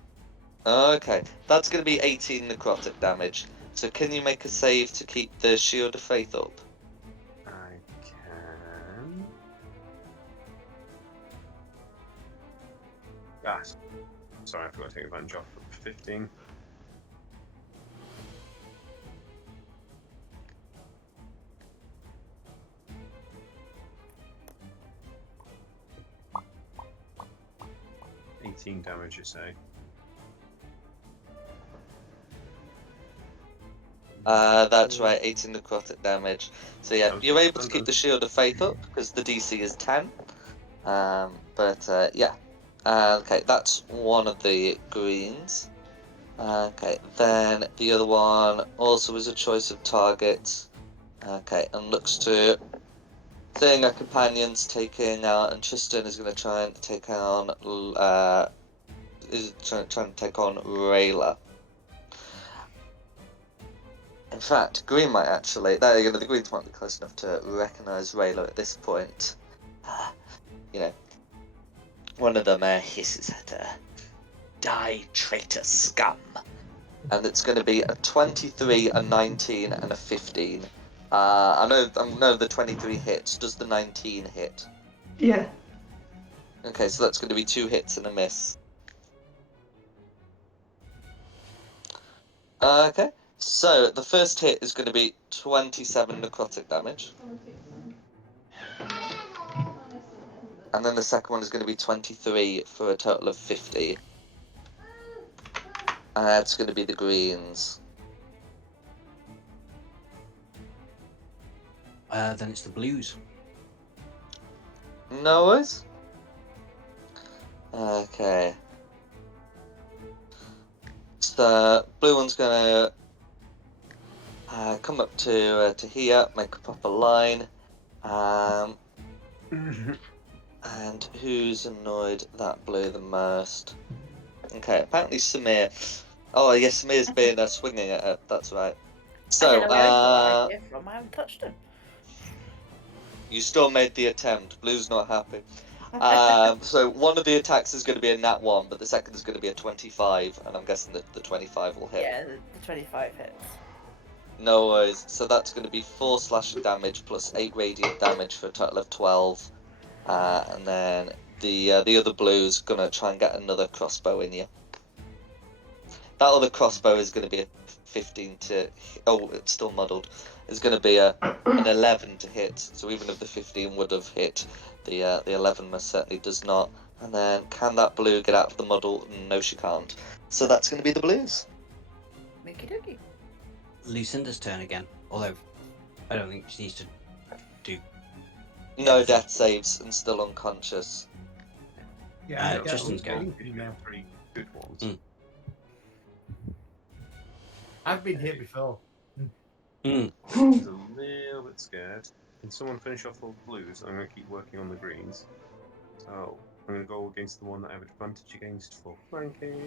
okay. That's going to be 18 necrotic damage. So can you make a save to keep the Shield of Faith up? I can. Ah, sorry, I forgot to take advantage off. 15. Damage, you say? That's right, 18 necrotic damage. So yeah, you're able to keep standard. the Shield of Faith up because the DC is 10. Yeah. Okay, that's one of the greens. Okay, then the other one also is a choice of target. Okay, and looks to seeing our companions taking out, and Tristan is going to try and take on trying to take on Rayla. In fact, Green might actually. The Greens might be close enough to recognise Rayla at this point. You know, one of them hisses at her. Die, traitor scum! And it's going to be a 23, a 19, and a 15. I know the 23 hits. Does the 19 hit? Yeah. Okay, so that's going to be 2 hits and a miss. Okay, so the first hit is going to be 27 necrotic damage. And then the second one is going to be 23 for a total of 50. It's going to be the greens. Then it's the blues. No worries. Okay. So blue one's gonna come up to here, make a proper line. And who's annoyed that blue the most? Okay, apparently Samir. Oh yes, Samir's been swinging at her. That's right. I don't So know where he got that idea from. I haven't touched him. you still made the attempt. Blue's not happy. So one of the attacks is going to be a nat 1, but the second is going to be a 25, and I'm guessing that the 25 will hit. Yeah, the 25 hits. No worries. So that's going to be 4 slashing damage plus 8 radiant damage for a total of 12. And then the other blue's going to try and get another crossbow in you. That other crossbow is going to be a 15 to... Oh, it's still muddled. It's going to be an 11 to hit. So even if the 15 would have hit, the 11 most certainly does not. And then, can that blue get out of the muddle? No, she can't. So that's going to be the blues. Okie dokie. Lucinda's turn again. Although, I don't think she needs to do. No death saves and still unconscious. Yeah, Tristan's go. going. 3 good ones. Mm. I've been here before. Mm. She's a little bit scared. Can someone finish off all the blues? I'm going to keep working on the greens. So, I'm going to go against the one that I have advantage against for flanking.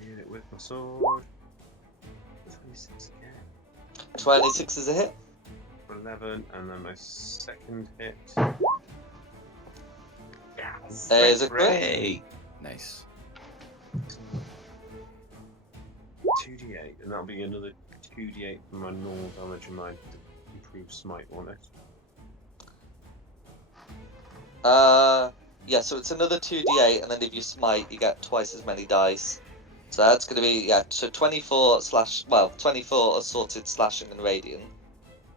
Hit it with my sword. 26 again. 26 is a hit. For 11, and then my second hit. Yes! Is a crit. Hey! Nice. 2d8, and that'll be another 2d8 for my normal damage and my improved smite, won't it? Yeah, so it's another 2d8, and then if you smite, you get twice as many dice. So that's going to be, yeah, so 24 assaulted, slashing, and radiant.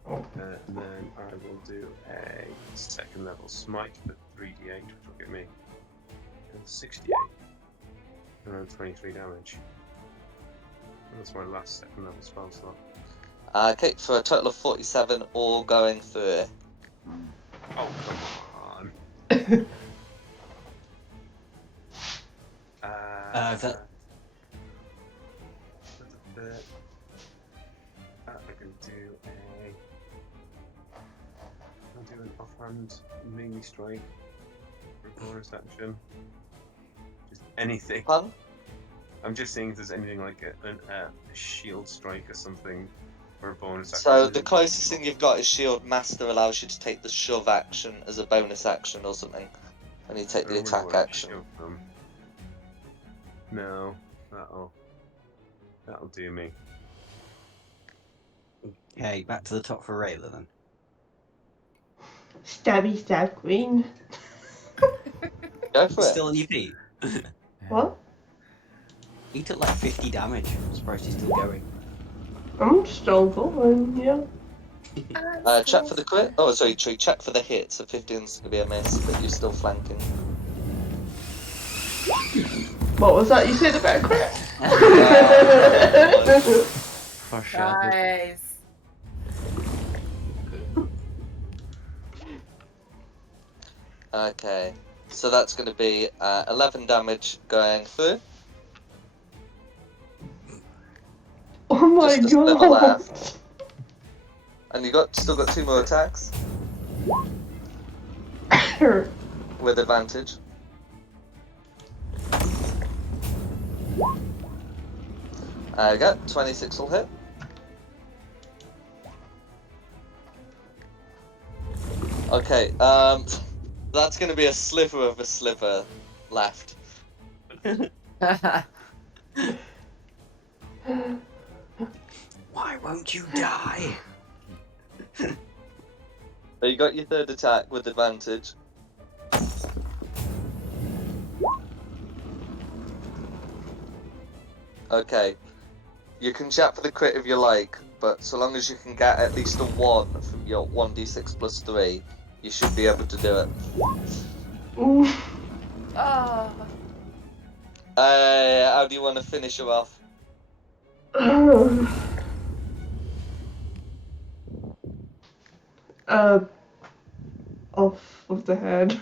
And then I will do a second level smite for 3d8, which will give me 68, and then 23 damage. And that's my last second level spell slot. Okay, for a total of 47, all going through. Oh, come on. I can do I'll do an offhand melee strike for a bonus action. Just anything. Pardon? I'm just seeing if there's anything like a shield strike or something for a bonus action. So the closest thing you've got is Shield Master, allows you to take the shove action as a bonus action or something, and you take the I really attack wanna action. shove them. No, that'll do me. Okay, back to the top for Rayla then. Stabby stab queen. Go for it. Still on your feet? What? He took like 50 damage. I'm surprised he's still going. I'm still going, yeah. Check for the crit. Oh, sorry, check for the hit. So 15's gonna be a miss, but you're still flanking. What was that? You said about a crit? For sure. Nice. Okay, so that's going to be 11 damage going through. Oh my Just a sliver god. left. And you still got 2 more attacks with advantage. There you go, 26 will hit. Okay, that's going to be a sliver of a sliver left. Why won't you die? So you got your third attack with advantage. Okay. You can chat for the crit if you like, but so long as you can get at least a 1 from your 1d6 plus 3, you should be able to do it. Oh. How do you want to finish her off? Off of the head.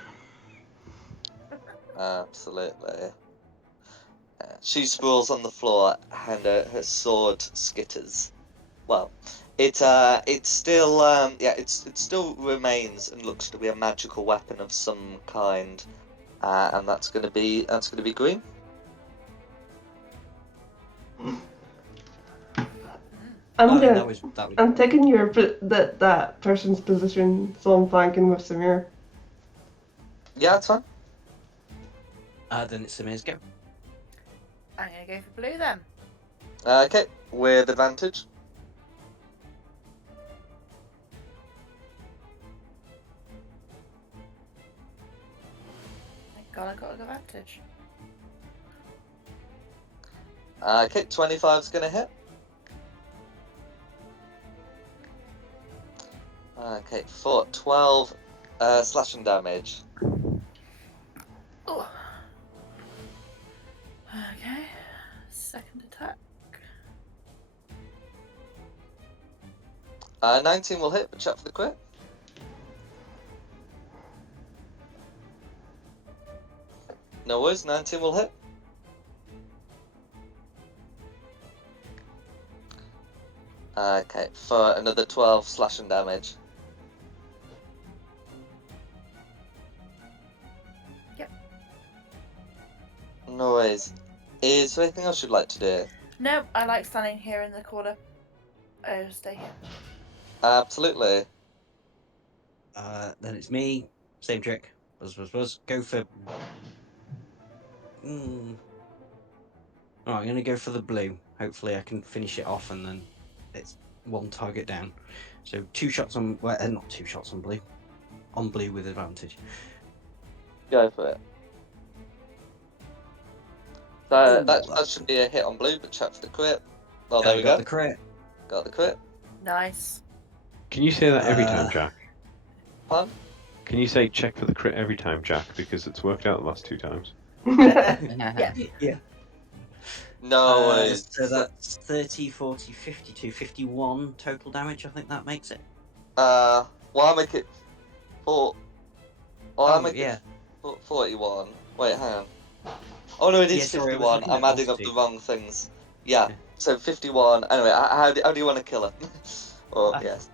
Absolutely. She sprawls on the floor and her sword skitters. Well, it still it still remains and looks to be a magical weapon of some kind, and that's gonna be green. I'm taking that person's position, so I'm flanking with Samir. Yeah, that's fine. Then it's Samir's go. I'm gonna go for blue then. Okay, with advantage. Thank God I got an advantage. Okay, 25's gonna hit. Okay, for 12 slashing damage. Oh. Okay. Second attack. 19 will hit, but check for the crit. No worries, 19 will hit. Okay, for another 12 slashing damage. Yep. No worries. Is there anything else you'd like to do? No, I like standing here in the corner. Stay here. Absolutely. Then it's me. Same trick. Buzz. Go for. Oh, I'm gonna go for the blue. Hopefully, I can finish it off, and then it's one target down. So 2 shots on. Well, not 2 shots on blue. On blue with advantage. Go for it. So Oh, that should be a hit on blue, but check for the crit. Oh, there we got go. the crit. Got the crit. Nice. Can you say that every time, Uh, Jack? Fun. Can you say check for the crit every time, Jack? Because it's worked out the last 2 times. Yeah. Yeah. No worries. So that's 30, 40, 52, 51 total damage. I think that makes it. Well, I make it 4. Well, I Oh, make yeah. it 41. Wait, hang on. Oh no, it Yeah, is sorry, I was 51. looking I'm at adding up the velocity. wrong things. Yeah. Yeah. So 51. Anyway, how do you want to kill her? Or Uh, yes.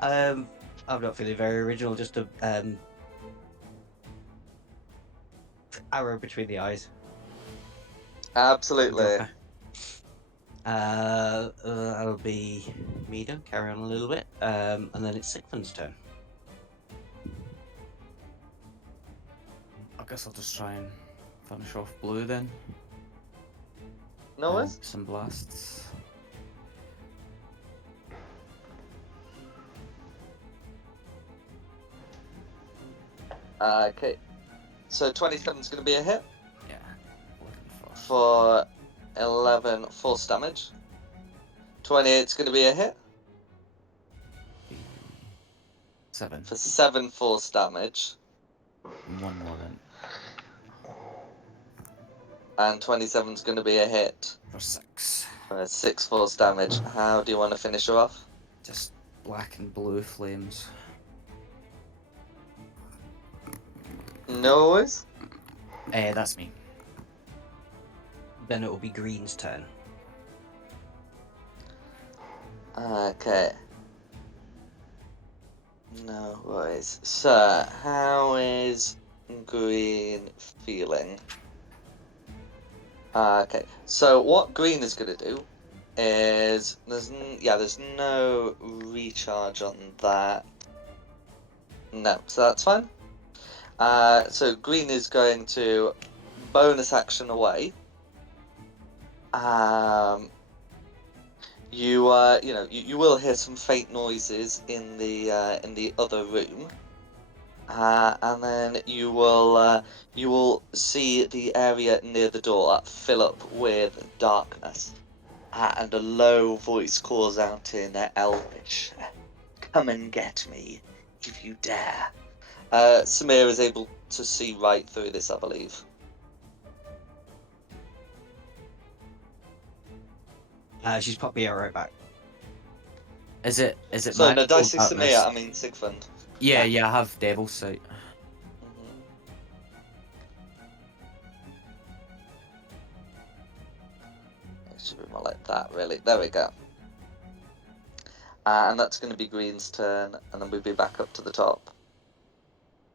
I'm not feeling very original. Just a arrow between the eyes. Absolutely. That'll be Mida. Carry on a little bit, and then it's Sigmund's turn. I guess I'll just try and finish off blue then. No worries. Some blasts. Okay. So 27's going to be a hit Yeah. 11 first. for 11 force damage. 28's going to be a hit 7. for 7 force damage. One more then. And 27's going to be a hit For 6. for 6 force damage. How do you want to finish her off? Just black and blue flames. No worries. That's me. Then it will be Green's turn. Okay. No worries. So, how is Green feeling? Okay. So what Green is going to do is there's no recharge on that. No, so that's fine. So Green is going to bonus action away. You will hear some faint noises in the other room, and then you will see the area near the door fill up with darkness, and a low voice calls out in Elvish, "Come and get me, if you dare." Samir is able to see right through this, I believe. She's popped the arrow back. Is it So no, magical did I say darkness? Samir? I mean Sigfund. Yeah, I have Devil's Sight. It should be more like that, really. There we go. And that's going to be Green's turn, and then we'll be back up to the top.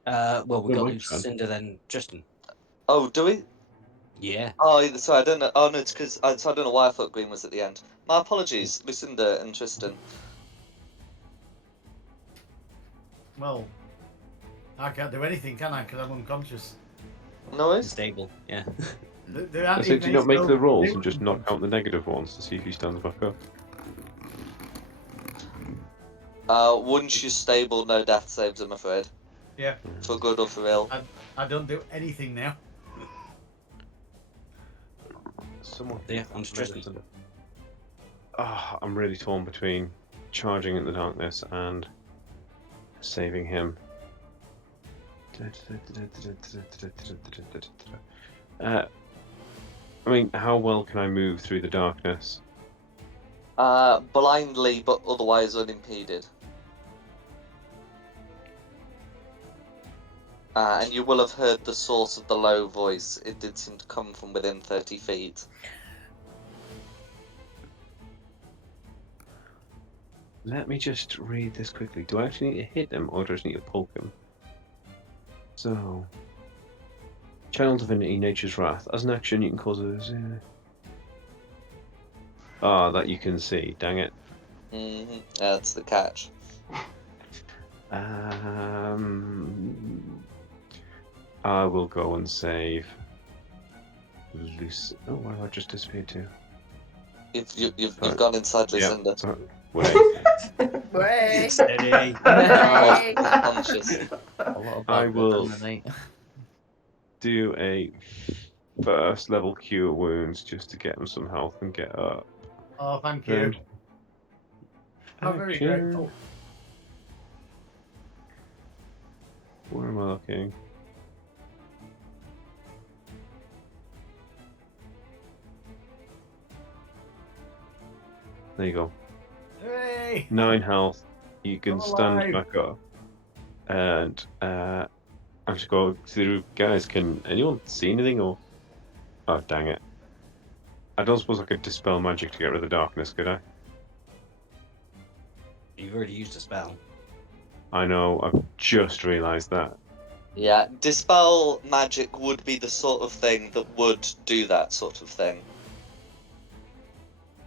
Well, we've got my turn. Lucinda, then Tristan. Oh, do we? Yeah. Oh, sorry, I don't know. Oh no, it's because I don't know why I thought Green was at the end. My apologies, Lucinda and Tristan. Well, I can't do anything, can I? Because I'm unconscious. No worries. Stable. Yeah. I said, do you not make the rolls and just knock out the negative ones to see if he stands back up? Once you're stable, no death saves, I'm afraid. Yeah. For good or for ill. I don't do anything now. Someone. Yeah, on to Tristan. I'm really torn between charging in the darkness and saving him. I mean, how well can I move through the darkness? Blindly, but otherwise unimpeded. And you will have heard the source of the low voice. It did seem to come from within 30 feet. Let me just read this quickly. Do I actually need to hit him, or do I just need to poke him? So, Channel Divinity, Nature's Wrath. As an action, you can cause a... Ah, that you can see. Dang it. That's the catch. I will go and save Lucy. Oh, where have I just disappeared to? You've gone inside Lucinda. Sorry. Wait. Way. Steady. Way. Unconscious. A lot of I bad will- in the night. Do a first level cure wounds just to get him some health and get up. Oh, thank you. And I'm very action. grateful. Where am I looking? There you go. Hooray! 9 health. You can I'm stand alive. back up. And I just go through. Guys, can anyone see anything or? Oh, dang it. I don't suppose I could dispel magic to get rid of the darkness, could I? You've already used a spell. I know, I've just realised that. Yeah, dispel magic would be the sort of thing that would do that sort of thing.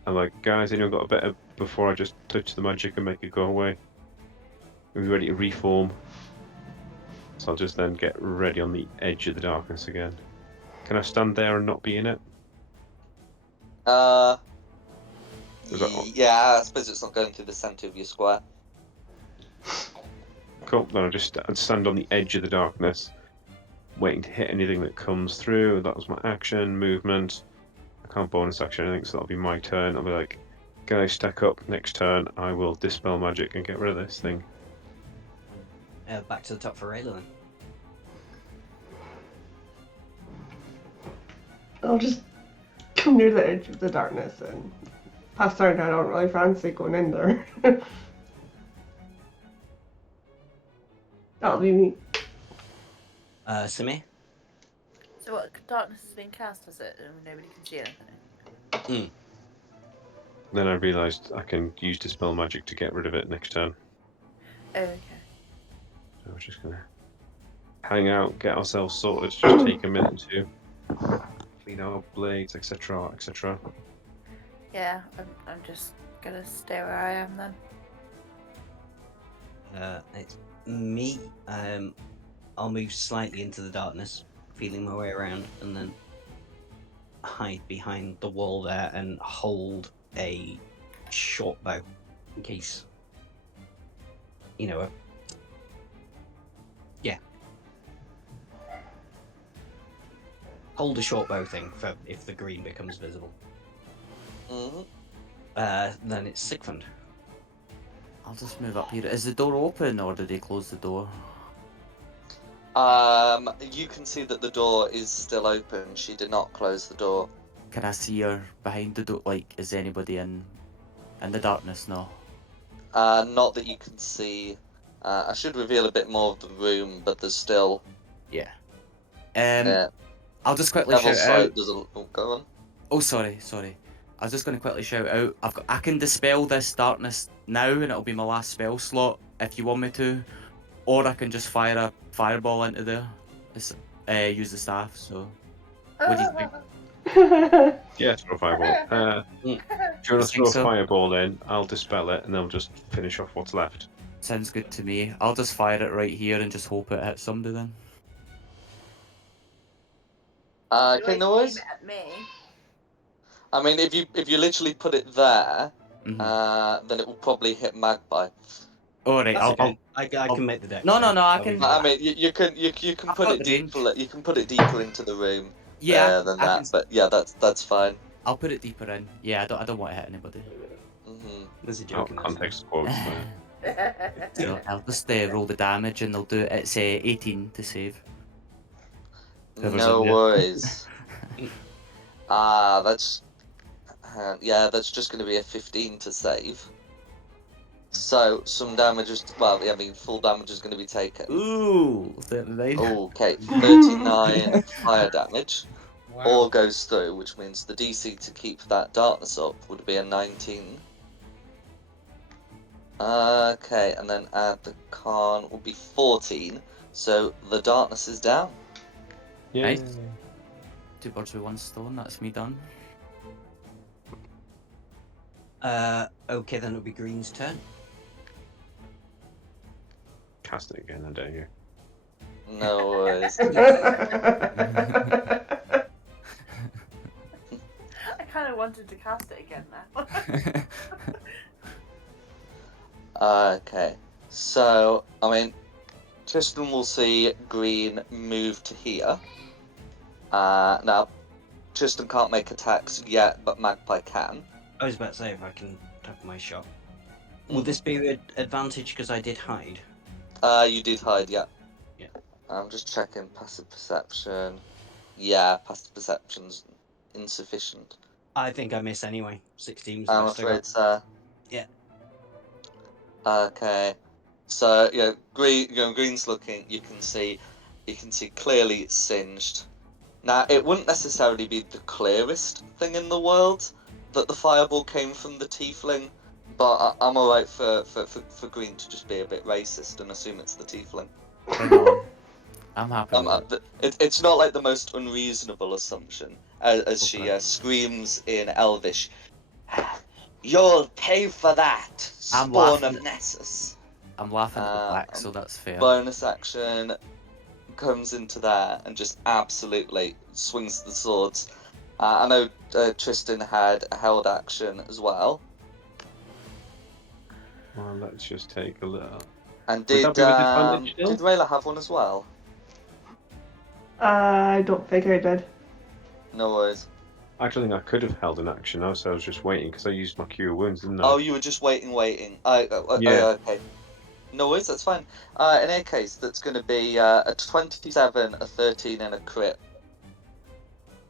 I'm like, guys, anyone got a better before I just touch the magic and make it go away? Are we ready to reform? So I'll just then get ready on the edge of the darkness again. Can I stand there and not be in it? Is that- Yeah, I suppose it's not going through the centre of your square. Cool, then I'd stand on the edge of the darkness, waiting to hit anything that comes through. That was my action, movement. I can't bonus action anything, so that'll be my turn. I'll be like, guys, stack up. Next turn, I will dispel magic and get rid of this thing. Back to the top for Rayla then. I'll just come near the edge of the darkness and pass out. I don't really fancy going in there. That'll be me. Simi? So what darkness has been cast, has it? And nobody can see anything. Then I realised I can use dispel magic to get rid of it next turn. Oh, okay. So we're just gonna hang out, get ourselves sorted, just take a minute or two, clean our blades, etc., etc. Yeah, I'm just gonna stay where I am then. It's me. I'll move slightly into the darkness, feeling my way around, and then hide behind the wall there and hold a short bow in case, hold a short bow thing for if the green becomes visible. Then it's Sigmund. I'll just move up here. Is the door open or did they close the door? You can see that the door is still open. She did not close the door. Can I see her behind the door? Like, is anybody in the darkness? No. Not that you can see. I should reveal a bit more of the room, but there's still. Yeah. Yeah. I'll just quickly Devil's shout Sight out. doesn't. Oh, go on. Oh, sorry. I was just going to quickly shout out. I can dispel this darkness now, and it'll be my last spell slot if you want me to, or I can just fire a fireball into there. Use the staff. So, what do you think? Yeah, throw a fireball. If you want to think throw a so? fireball in, I'll dispel it, and then we'll just finish off what's left. Sounds good to me. I'll just fire it right here and just hope it hits somebody then. Okay, no worries. Aim it at me. I mean, if you literally put it there, Mhm. then it will probably hit Magpie. Alright, That's I'll, okay. I can make the deck. No, save. I I'll can- leave But, it I at mean, you can I've put got it the range. deeper. You can put it deeper into the room. Yeah, Than I that. can- But yeah, that's fine. I'll put it deeper in. Yeah, I don't want to hit anybody. There's a Out joke in of there. context quotes there. So I'll just roll the damage and they'll do it. It's 18 to save. Whoever's No in there. worries. That's just going to be a 15 to save. So some damage is full damage is going to be taken. Ooh, 39. Okay, 39 fire damage. Wow. All goes through, which means the DC to keep that darkness up would be a 19. Okay, and then add the con will be 14. So the darkness is down. Yeah. Nice. 2 birds with 1 stone. That's me done. Okay, then it'll be green's turn. Cast it again, I dare you. No worries. I kind of wanted to cast it again now. Okay. So, I mean, Tristan will see green move to here. Now, Tristan can't make attacks yet, but Magpie can. I was about to say if I can have my shot. Will this be an advantage because I did hide? You did hide, yeah. Yeah. I'm just checking passive perception. Yeah, passive perception's insufficient. I think I miss anyway. 16 was the I'm best I afraid got. so. Yeah. Okay. So, green's looking, you can see clearly it's singed. Now, it wouldn't necessarily be the clearest thing in the world that the fireball came from the tiefling, but I'm alright for green to just be a bit racist and assume it's the tiefling. Bring it on. I'm happy with it. It's not like the most unreasonable assumption, as she Okay. screams in Elvish, "You'll pay for that, I'm spawn laughing of at- Nessus." I'm laughing at the back, so that's fair. Bonus action comes into there and just absolutely swings the swords. I know Tristan had a held action as well. Well, let's just take a look. And Would did that be with advantage still? did Rayla have one as well? I don't think I did. No worries. I actually think I could have held an action, so I was just waiting because I used my cure wounds, didn't I? Oh, you were just waiting. Yeah. Okay. No worries, that's fine. In any case, that's going to be a 27, a 13, and a crit.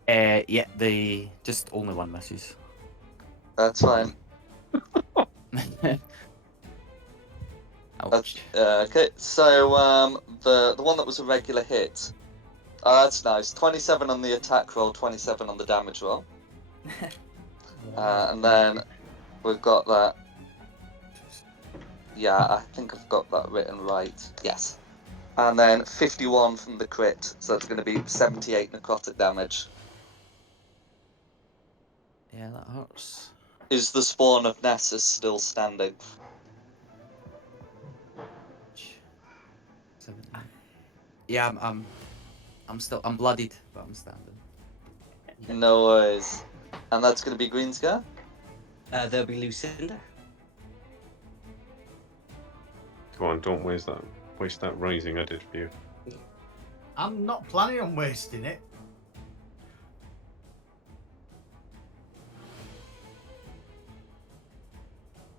Yeah, they just only one misses. That's fine. Ouch. Okay, so the one that was a regular hit. That's nice. 27 on the attack roll, 27 on the damage roll. And then we've got that. Yeah, I think I've got that written right. Yes. And then 51 from the crit, so that's going to be 78 necrotic damage. Yeah, that hurts. Is the spawn of Nessus still standing? 17. Yeah, I'm bloodied, but I'm standing. No worries. And that's going to be Greenscar? There'll be Lucinda. Come on, don't waste that rising I did for you. I'm not planning on wasting it.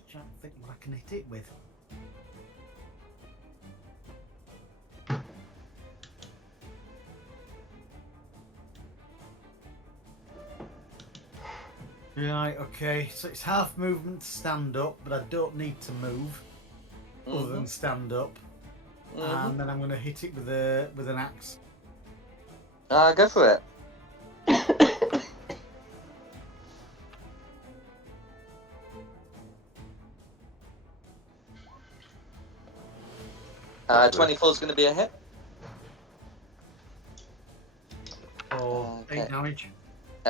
Trying to think what I can hit it with. Right, okay, so it's half movement to stand up, but I don't need to move other than stand up. And then I'm going to hit it with an axe. Go for it. 24 is going to be a hit. For Okay. 8 damage.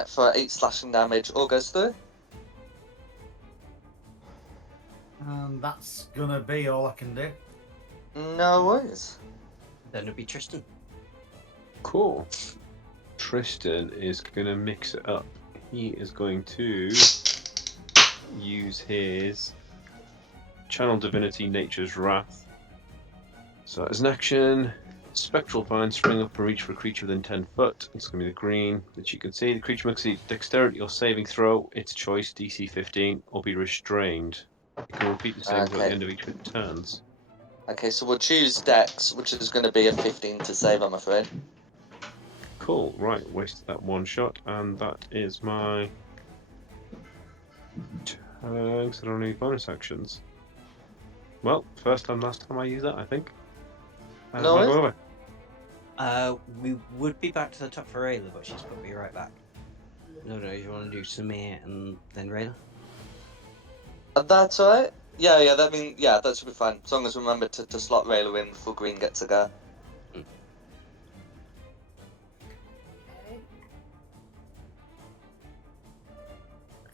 For 8 slashing damage, all goes through. And that's going to be all I can do. No worries. Then it'll be Tristan. Cool. Tristan is going to mix it up. He is going to use his Channel Divinity Nature's Wrath. So as an action, Spectral Vine spring up and reach for a creature within 10 foot. It's going to be the green that you can see. The creature makes a dexterity or saving throw. Its choice, DC 15, or be restrained. You can repeat the saving throw at the end of each of its turns. Okay, so we'll choose Dex, which is going to be a 15 to save, I'm afraid. Cool, right, wasted that one shot, and that is my turn, so I don't need bonus actions. Well, first and last time I use that, I think. No Might go worries. over. We would be back to the top for Rayla, but she's put me right back. No, you want to do Samir and then Rayla? That's alright. Yeah, that should be fine. As long as we remember to slot Rayla in before Green gets a go. Okay.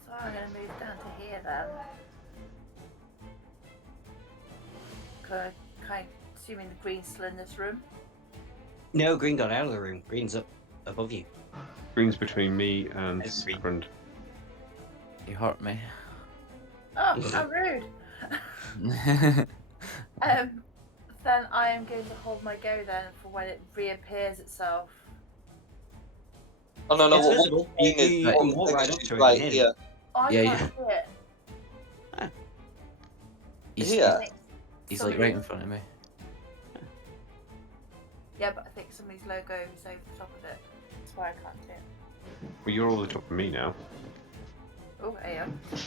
So I'm going to move down to here then. kind of assuming the green's still in this room. No, Green got out of the room. Green's up above you. Green's between me and It's green. Sigfriend. You hurt me. Oh, how rude. Then I am going to hold my go then for when it reappears itself. Oh no, It's what visible. we're saying is You what can we're walk saying right is up she's to it right and hit here. it. Oh, I Yeah, can't see it. He's, Here. he's like right in front of me. Yeah, but I think somebody's logo is over the top of it. That's why I can't see it. Well, you're over the top of me now. Oh, there you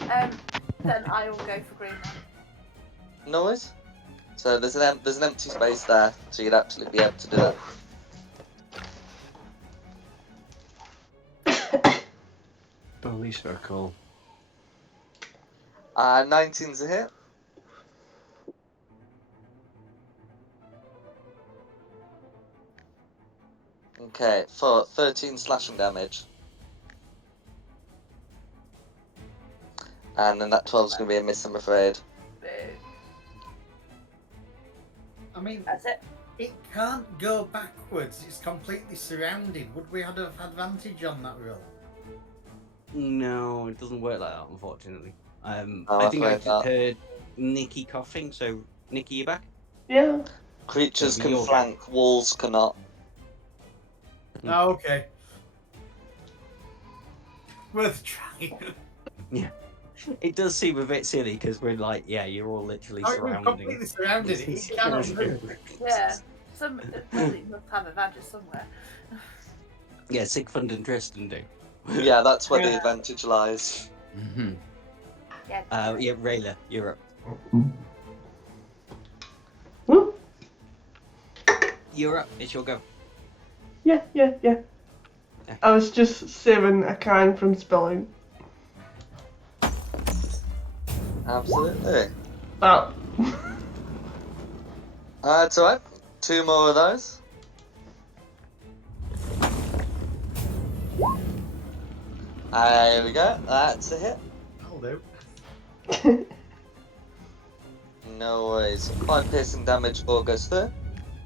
are. Then I will go for green then. No worries. So there's an empty space there, so you'd actually be able to do that. Police circle. 19's a hit. Okay, for 13 slashing damage. And then that 12's going to be a miss, I'm afraid. Boo. I mean, That's it. it can't go backwards. It's completely surrounded. Would we have advantage on that roll? No, it doesn't work like that, unfortunately. Oh, I think I afraid not. heard Nikki coughing, so Nikki, you back? Yeah. Creatures can You're flank, walls cannot. Oh, okay. Worth trying. It does seem a bit silly because we're like, yeah, you're all literally Oh, we're surrounding. completely surrounded. It cannot move. Yeah. Somebody must have advantage somewhere. Yeah, Sigfriend and Tristan do. Yeah, that's where the Yeah. advantage lies. Mm-hmm. Yeah. Yeah, Rayla, you're up. Hmm? You're up. It's your go. Yeah. I was just saving a can from spilling. Absolutely. Oh. It's alright. 2 more of those. There we go. That's a hit. That'll do. No worries. 5 piercing damage, 4 goes through.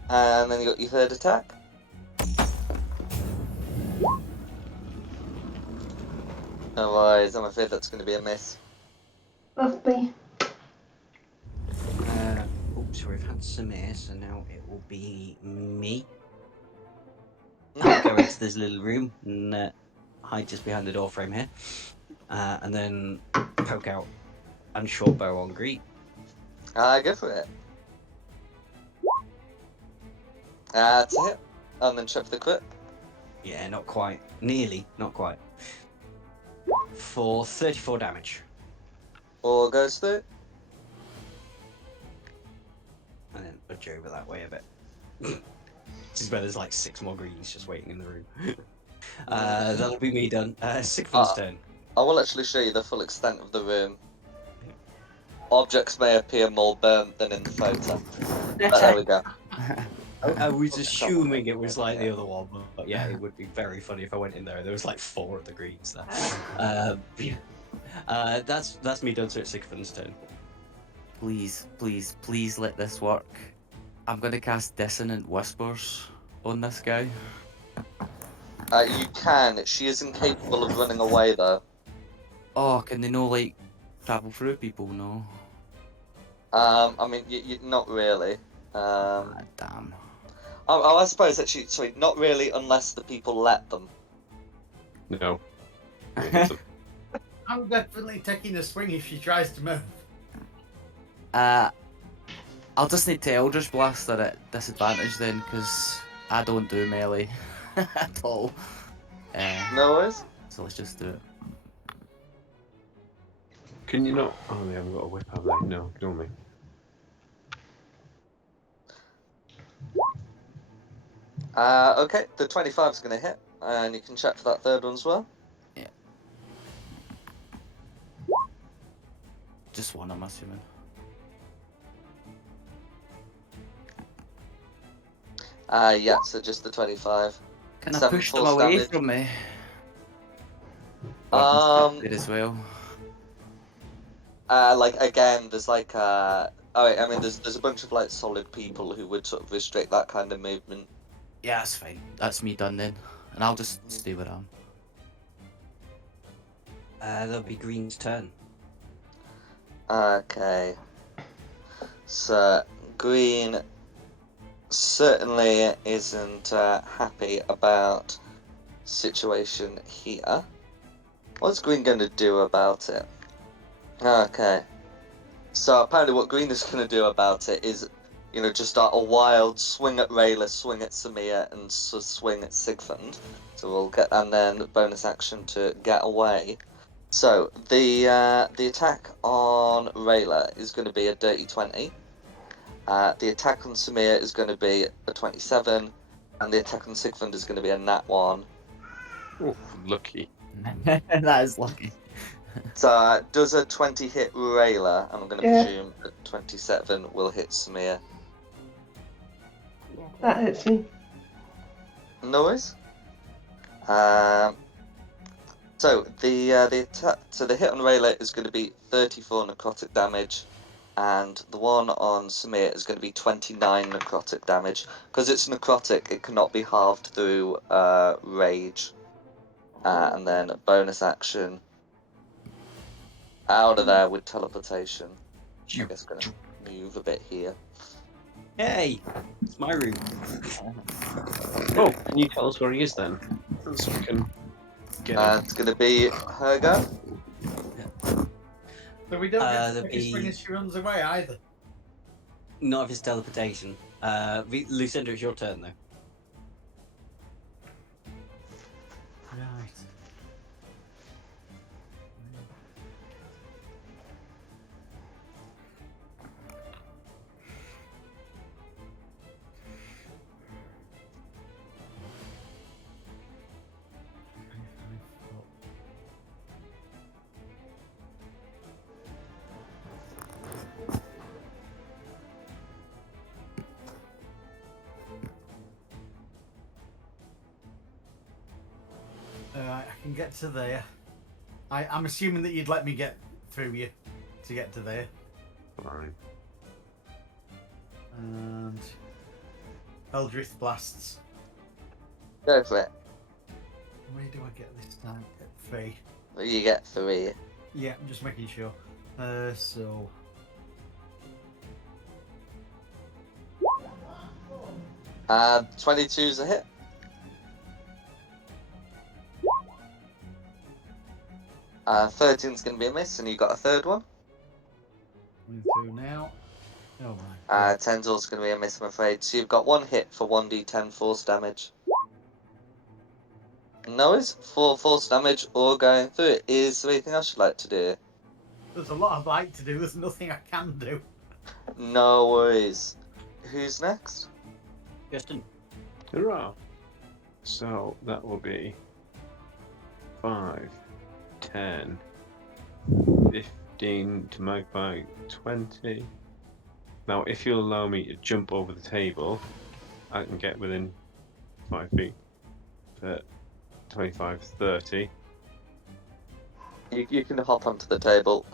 And then you got your third attack. No worries, I'm afraid that's going to be a miss. That's me. Oops, we've had some air, so now it will be me. Mm. Go into this little room and hide just behind the door frame here. And then poke out and short bow on Greet. Go for it. That's a hit. And then check for the crit. Yeah, not quite. Nearly, not quite. For 34 damage. 4 goes through. And then budge over that way a bit. This is where there's like 6 more greens just waiting in the room. That'll be me done. Sigfrid's turn. I will actually show you the full extent of the room. Objects may appear more burnt than in the photo. But there we go. I was assuming it was like the other one, but yeah, it would be very funny if I went in there and there was like 4 of the greens there. That's me done, so it's Sigfrid's turn. Please, please, please let this work. I'm gonna cast Dissonant Whispers on this guy. You can. She is incapable of running away, though. Oh, can they no like travel through people? No. I mean, not really. Ah, damn. I suppose that sorry, not really, unless the people let them. No. I'm definitely taking a swing if she tries to move. I'll just need to Eldritch Blast her at disadvantage then, because I don't do melee at all. No worries. So let's just do it. Can you not? Oh, they haven't got a whip, have they? No, ignore me. Okay, the 25 is going to hit, and you can check for that third one as well. Yeah. Just one, I'm assuming. Yeah, so just the 25. Can I 7 push them force away damage. from me? Um, Did as well. Like again, there's like I mean, there's a bunch of like solid people who would sort of restrict that kind of movement. Yeah, that's fine. That's me done then. And I'll just stay where I am. That'll be Green's turn. Okay. So Green certainly isn't happy about situation here. What's Green going to do about it? Okay. So apparently what Green is going to do about it is, just start a wild swing at Rayla, swing at Samir, and swing at Sigfund. So we'll get, and then bonus action to get away. So the attack on Rayla is going to be a dirty 20. The attack on Samir is going to be a 27, and the attack on Sigfund is going to be a nat 1. Oh, lucky. That is lucky. So does a 20 hit Rayla? I'm going to Yeah. presume that 27 will hit Samir. Yeah. That hits me. No worries. So the attack, so the hit on Rayla is going to be 34 necrotic damage, and the one on Samir is going to be 29 necrotic damage. Because it's necrotic, it cannot be halved through rage. And then bonus action out of there with teleportation. I guess gonna move a bit here. Hey, it's my room. Oh, can you tell us where he is then? So we can get him. It's gonna be her go. So we don't get there'll to his swing be- as she runs away either. Not of his teleportation. Lucinda, it's your turn though. Right. I can get to there. I'm assuming that you'd let me get through you to get to there. Fine. And Eldritch Blasts. Go for it. Where do I get this time? At 3. You get 3. Yeah, I'm just making sure. So 22's a hit. Uh, 13's going to be a miss, and you got a third one. coming through now. Oh my. 10's also going to be a miss, I'm afraid. So you've got 1 hit for 1d10 force damage. No, it's 4 force damage or going through it. Is there anything else you'd like to do? There's a lot I'd like to do. There's nothing I can do. No worries. Who's next? Justin. Hurrah! So that will be 5, 10, 15 to Magpie, 20. Now, if you'll allow me to jump over the table, I can get within 5 feet. 25, 30. You can hop onto the table.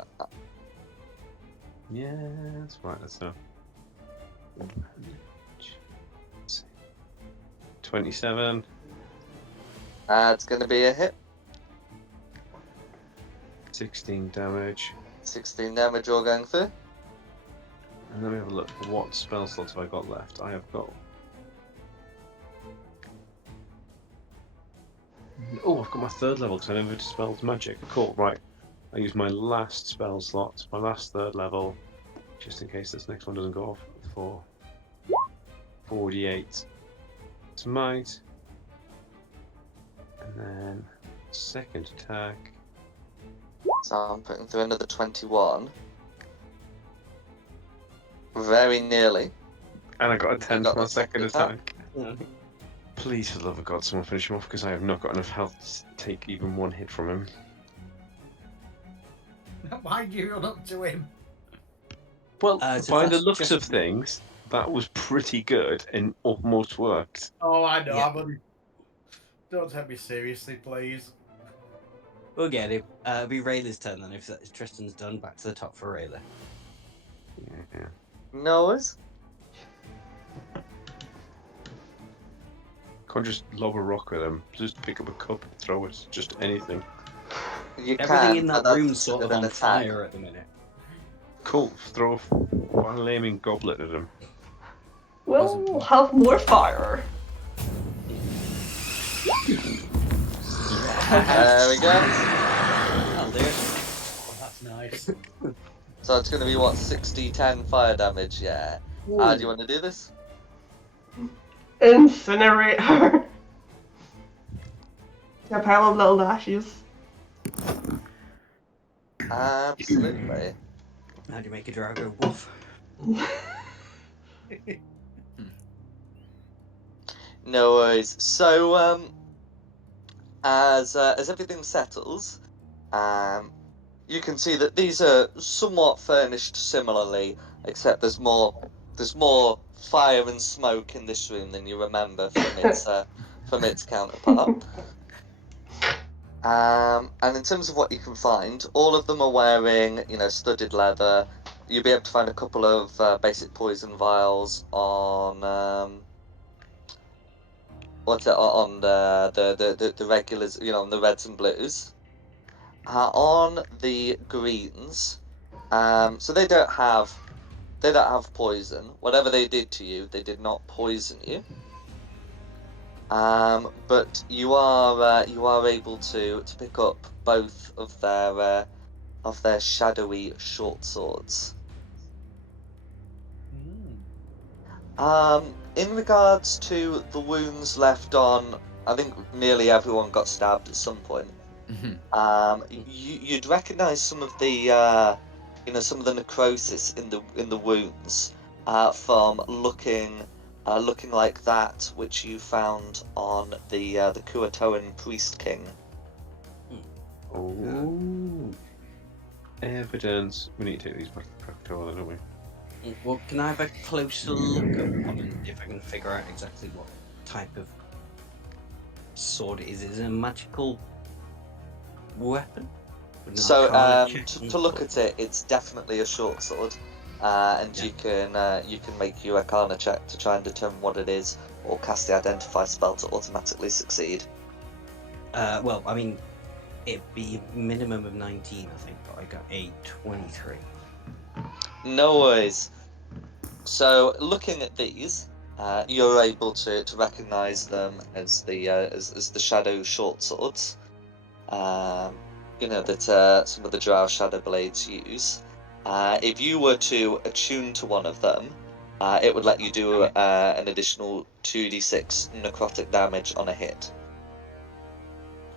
Yeah, that's right, that's enough. 27. It's going to be a hit. 16 damage. 16 damage all going through. And let me have a look. What spell slots have I got left? I have got. Oh, I've got my 3rd level because I never dispelled magic. Cool, right. I use my last spell slot, my last 3rd level, just in case this next one doesn't go off, for 48 smite. And then second attack. So I'm putting through another 21. Very nearly. And I got a 10 got for my the second second attack. Please, for the love of God, someone finish him off because I have not got enough health to take even 1 hit from him. Why'd you run up to him? Well, So by the that's looks just- of things, that was pretty good and almost worked. Oh, I know. Yeah. I'm only... Don't take me seriously, please. We'll get him. It'll be Rayla's turn then. If Tristan's done, back to the top for Rayla. Yeah. No worries. Can't just lob a rock at them. Just pick up a cup and throw it. Just anything. You Everything can, in but that that's room's sort of considered an on attack. fire at the minute. Cool. Throw a flaming goblet at them. We'll have more fire. There we go. Oh dear. Oh, that's nice. So it's going to be what, 60-10 fire damage? Yeah. Do you want to do this? Incinerate her. A pile of little ashes. Absolutely. How do you make a drago woof? No worries. So, as everything settles, you can see that these are somewhat furnished similarly, except there's more fire and smoke in this room than you remember from its counterpart. And in terms of what you can find, all of them are wearing, studded leather. You'll be able to find a couple of basic poison vials on on the regulars, on the reds and blues. On the greens, so they don't have poison. Whatever they did to you, they did not poison you. But you are able to pick up both of their shadowy short swords. In regards to the wounds left on, I think nearly everyone got stabbed at some point. You'd recognise some of the some of the necrosis in the wounds from looking like that which you found on the Kuatoan Priest King. Oh. Evidence. We need to take these back to Krakatoa, don't we? Well, can I have a closer look at one and see if I can figure out exactly what type of sword it is? Is it a magical weapon? Would an So arcana check to look at it, it's definitely a short sword, and you can make your Arcana check to try and determine what it is, or cast the Identify spell to automatically succeed. Well, I mean, it'd be a minimum of 19, I think, but I got a 23. No worries. So looking at these, you're able to recognise them as the shadow short swords. That some of the Drow Shadow Blades use. If you were to attune to one of them, it would let you do an additional 2d6 necrotic damage on a hit.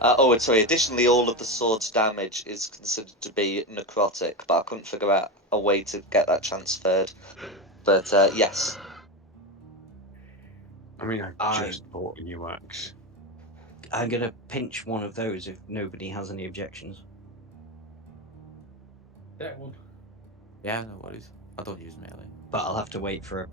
Additionally, all of the sword's damage is considered to be necrotic, but I couldn't figure out a way to get that transferred. But yes. I mean, I- just bought a new axe. I'm gonna pinch one of those if nobody has any objections. That one. Yeah, no worries. I don't use melee. But I'll have to wait for a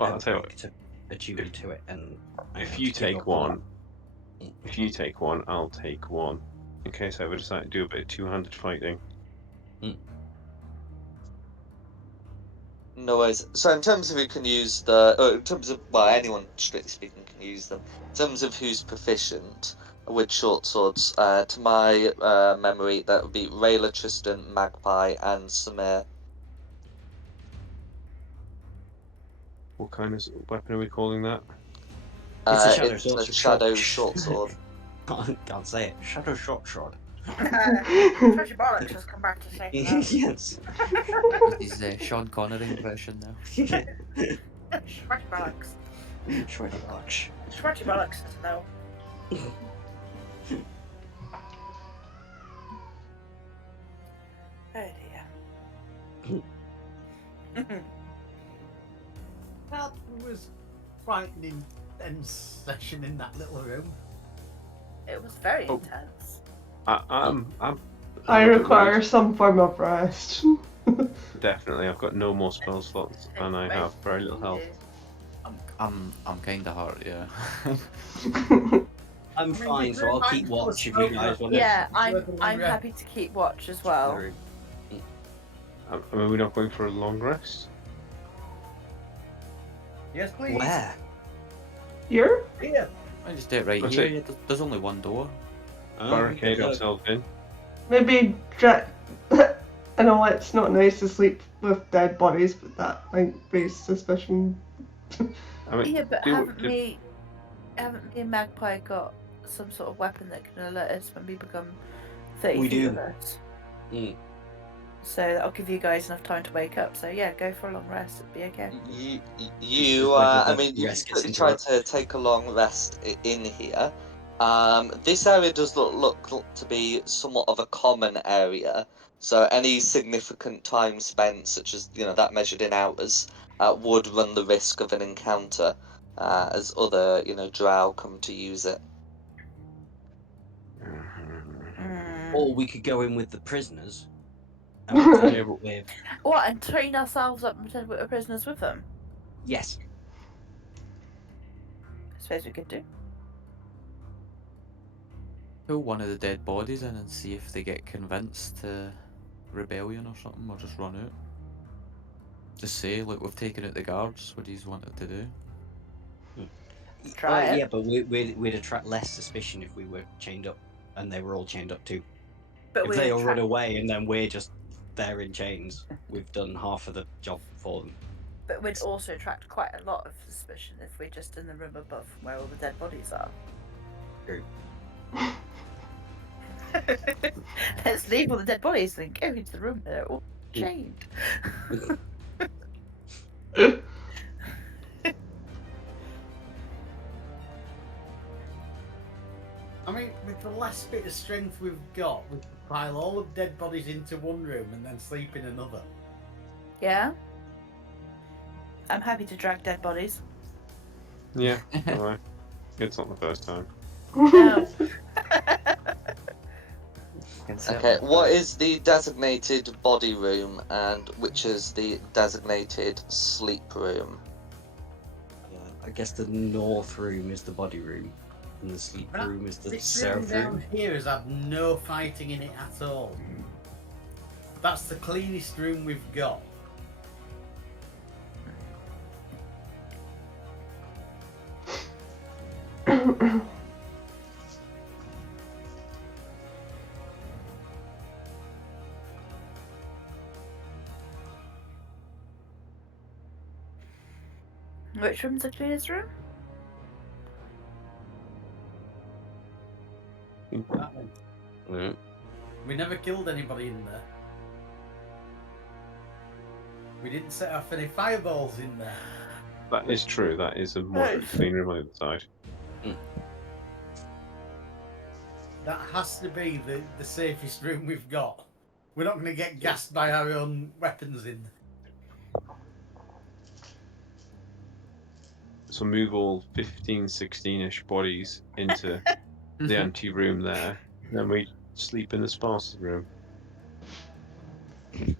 Well, I'll tell you break to attune to it, and I if have you to give take up on one, if you take one, I'll take one. In case I ever decide to do a bit of two-handed fighting. No worries. So in terms of who can use anyone strictly speaking can use them. In terms of who's proficient with short swords, to my memory, that would be Rayla, Tristan, Magpie, and Samir. What kind of weapon are we calling that? It's a shadow It's sword. a shadow short sword. Can't say it. Shadow short sword. Treasure Bollocks has come back to say hello. Yes. This is Sean Connery impression now. Treasure Bollocks. Shreddy Arch. Treasure Bollocks says hello. Oh dear. That was quite an intense session in that little room. It was very Oh. intense. I require some form of rest. Definitely. I've got no more spell slots, and I have very little health. I'm kind of hurt, yeah. I'm fine, so I'll keep watch if you guys want to. Yeah, I'm happy to keep watch as well. I mean, we're not going for a long rest. Yes, please. Where? Here? Here. I just do it right That's here. it. Yeah, there's only one door. Oh, Barricade look. ourselves in. Maybe I know it's not nice to sleep with dead bodies, but that might raise suspicion. I mean, Yeah, but do- haven't do- me and Magpie got some sort of weapon that can alert us when we become 30 We feet do. of us? Mm. So that'll give you guys enough time to wake up. So yeah, go for a long rest. It'll be okay. Whether I the mean, you rest can gets certainly try interrupted. to take a long rest in here. This area does look to be somewhat of a common area, so any significant time spent, such as that measured in hours, would run the risk of an encounter, as other drow come to use it. Mm. Or we could go in with the prisoners and pretend Yeah, but- we're... What, and train ourselves up and pretend we're prisoners with them? Yes. I suppose we could do. Pull one of the dead bodies in and see if they get convinced to rebellion or something, or just run out. Just say, look, we've taken out the guards. What do you want it to do? Try it. Yeah, but we'd attract less suspicion if we were chained up and they were all chained up too. But If we they all run attract- away and then we're just there in chains, we've done half of the job for them. But we'd also attract quite a lot of suspicion if we're just in the room above where all the dead bodies are. True. Let's leave all the dead bodies and go into the room where they're all chained. I mean, with the last bit of strength we've got, we could pile all of dead bodies into one room and then sleep in another. Yeah? I'm happy to drag dead bodies. yeah, alright. It's not the first time. No. Okay, what is the designated body room and which is the designated sleep room? I guess the north room is the body room, and the sleep That- room is the This room south down room. here has had no fighting in it at all. That's the cleanest room we've got. Which room's the cleanest room? That one. Mm. We never killed anybody in there. We didn't set off any fireballs in there. That is true. That is a much Nice. cleaner room on the other side. That has to be the safest room we've got. We're not going to get gassed by our own weapons in. So move all 15, 16-ish bodies into the empty room there. Then we sleep in the Sparse room. Is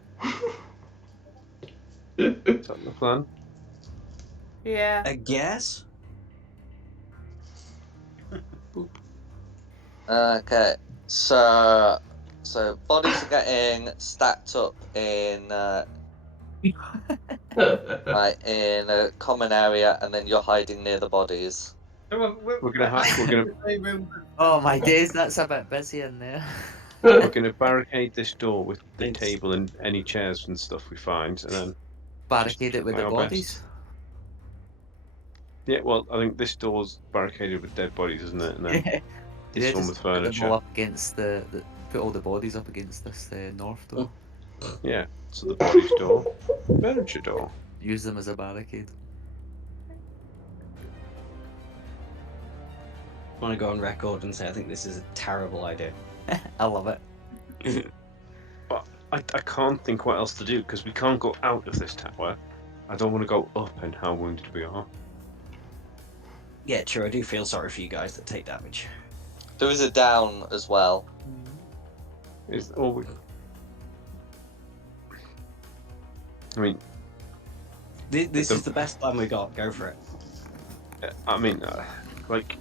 that the plan? Yeah. I guess. Okay, so bodies are getting stacked up in in a common area, and then you're hiding near the bodies. We're gonna Oh my days, that's a bit busy in there. We're gonna barricade this door with the Thanks. table and any chairs and stuff we find, and then Barricade it with try the our bodies. best. Yeah, well, I think this door's barricaded with dead bodies, isn't it? And then this Yeah, one just with put them all furniture. up against put all the bodies up against this north door. Yeah, so the bodies door, furniture door. Use them as a barricade. I want to go on record and say I think this is a terrible idea. I love it. But I can't think what else to do because we can't go out of this tower. I don't want to go up and how wounded we are. Yeah, true. I do feel sorry for you guys that take damage. There is a down as well. Is all we... I mean, This is the best plan we got. Go for it. Like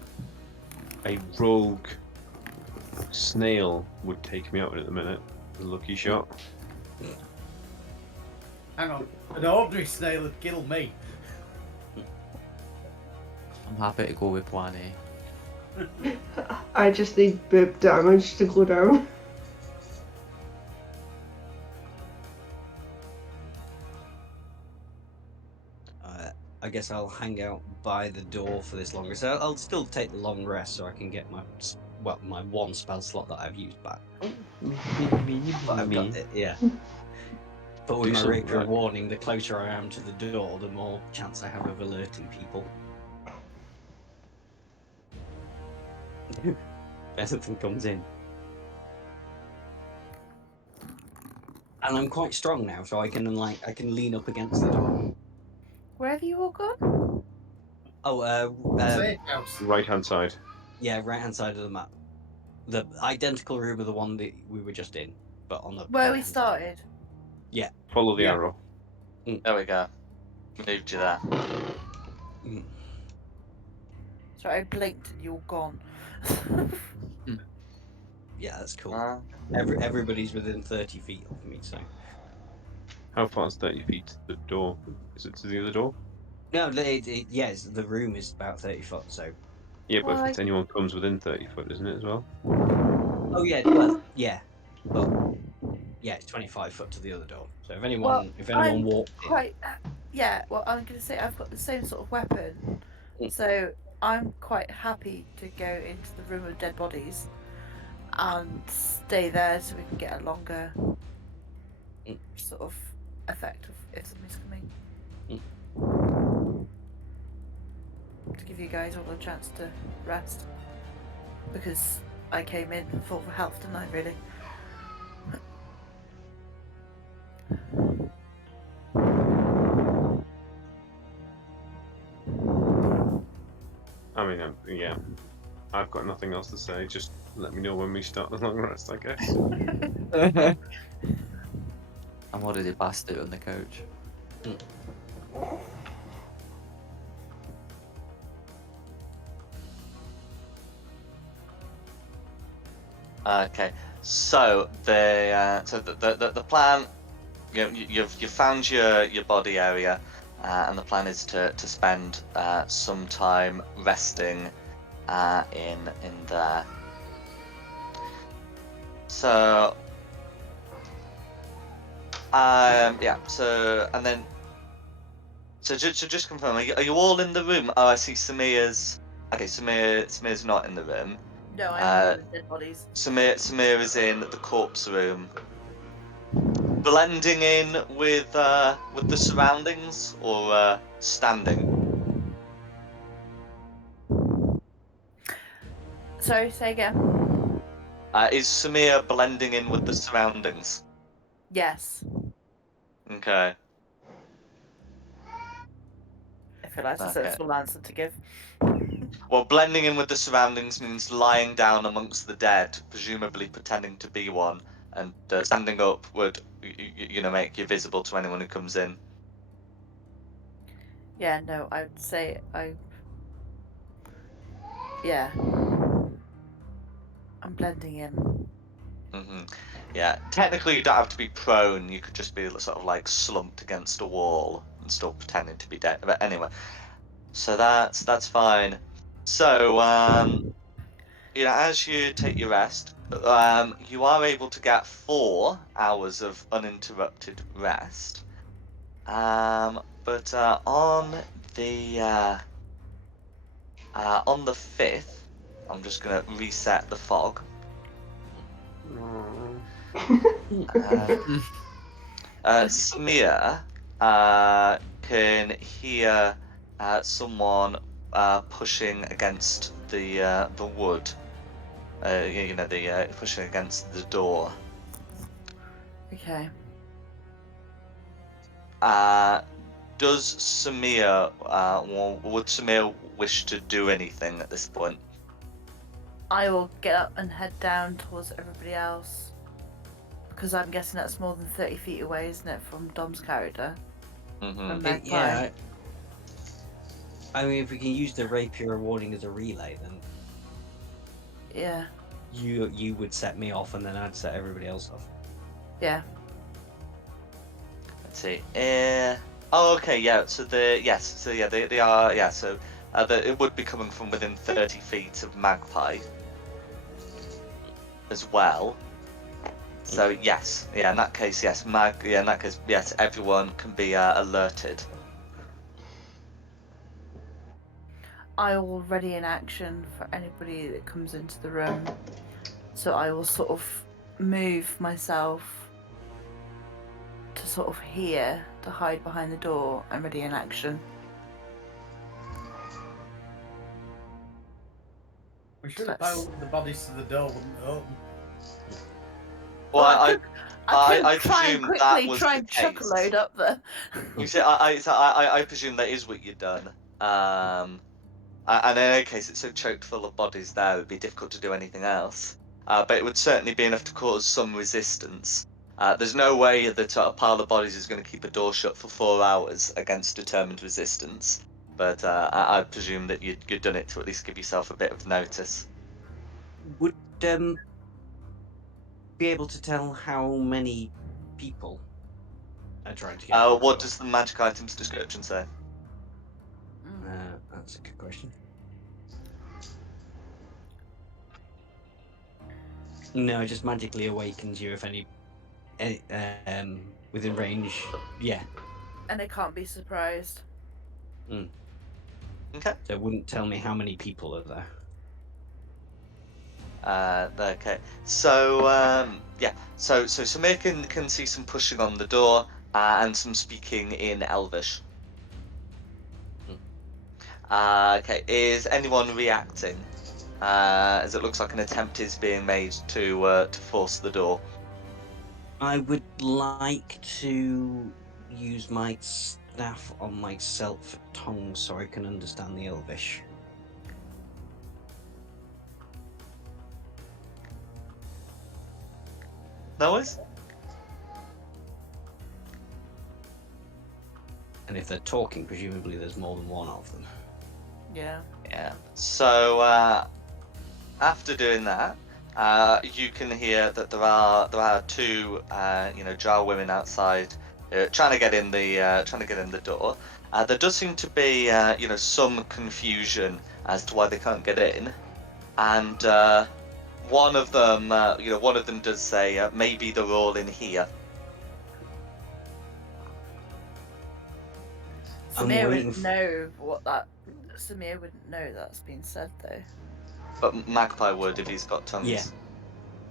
a rogue snail would take me out in a minute. A lucky shot. Hang on, an ordinary snail would kill me. I'm happy to go with plan A. I just need boob damage to go down. I guess I'll hang out by the door for this longer. So I'll still take the long rest so I can get my my one spell slot that I've used back. But I've got it, yeah. But with Do my some- rapier warning, the closer I am to the door, the more chance I have of alerting people. If anything comes in. And I'm quite strong now, so I can lean up against the door. Where have you all gone? Oh, Safe house. Right-hand side. yeah, right hand side of the map. The identical room of the one that we were just in, but on the Where we right-hand side. started? Follow the Yeah. arrow. There we go. Moved you there. Mm. Sorry, I blinked and you were gone. Yeah, that's cool. Uh, Everybody's within 30 feet of me, so. How far is 30 feet to the door? Is it to the other door? No, yes, the room is about 30 foot, so. Yeah, but if Why? it's anyone comes within 30 foot, isn't it as well? Oh, yeah, well, yeah. But, yeah, it's 25 foot to the other door. So if anyone I'm walked in. quite. Yeah, well, I'm going to say I've got the same sort of weapon. Mm. So I'm quite happy to go into the room of dead bodies and stay there so we can get a longer sort of effect of if something's coming. To give you guys all a chance to rest. Because I came in full for health, didn't I, really? I mean, yeah. I've got nothing else to say. Just let me know when we start the long rest, I guess. I'm already passed out on the couch. Okay, so the plan, you've found your body area, and the plan is to spend some time resting in there. So yeah, so and then just confirm, are you all in the room? Oh, I see Samir's. Okay, Samir's not in the room. No, I'm in the dead bodies. Samir is in the corpse room, blending in with the surroundings, or standing. Sorry, say again. Is Samir blending in with the surroundings? Yes. Okay. I feel that's a Okay. sensible answer to give. Well, blending in with the surroundings means lying down amongst the dead, presumably pretending to be one, and standing up would, make you visible to anyone who comes in. Yeah, no, I'd say yeah. I'm blending in. Hmm. Yeah, technically you don't have to be prone. You could just be sort of like slumped against a wall and still pretending to be dead. But anyway, so that's fine. So as you take your rest, you are able to get 4 hours of uninterrupted rest. But on the 5th, I'm just gonna reset the fog. Samir can hear someone pushing against the wood. Pushing against the door. Okay. Does Samir would Samir wish to do anything at this point? I will get up and head down towards everybody else. Because I'm guessing that's more than 30 feet away, isn't it, from Dom's character? Mm-hmm. From Magpie. Yeah. I mean, if we can use the rapier warning as a relay, then Yeah. you would set me off, and then I'd set everybody else off. Yeah. Let's see. Oh, okay. Yeah. So they are. Yeah. So that it would be coming from within 30 feet of Magpie as well. So yes, yeah, in that case, yes, yes, everyone can be alerted. I will ready an action for anybody that comes into the room. So I will sort of move myself to sort of here, to hide behind the door and ready an action. We should have piled the bodies to the door, wouldn't it open? Well, I I try and presume that quickly was try the and chuck a case. load up there. You see, I presume that is what you've done. And in any case, it's so choked full of bodies there, it would be difficult to do anything else. But it would certainly be enough to cause some resistance. There's no way that a pile of bodies is going to keep a door shut for 4 hours against determined resistance. But I presume that you'd done it to at least give yourself a bit of notice. Would be able to tell how many people are trying to get through the What door? does the magic items description say? That's a good question. No, it just magically awakens you if any within range. Yeah. And they can't be surprised. Okay. So it wouldn't tell me how many people are there. Okay. So yeah. So Samir can see some pushing on the door and some speaking in Elvish. Okay. Is anyone reacting? As it looks like an attempt is being made to force the door. I would like to use my staff on myself tongue so I can understand the Elvish. No worries. And if they're talking, presumably there's more than one of them. Yeah. Yeah. So after doing that, you can hear that there are two drow women outside trying to get in the door. There does seem to be some confusion as to why they can't get in, and one of them does say maybe they're all in here. Samir wouldn't know what that. Samir wouldn't know that's been said though. But Magpie would if he's got tongues. Yeah.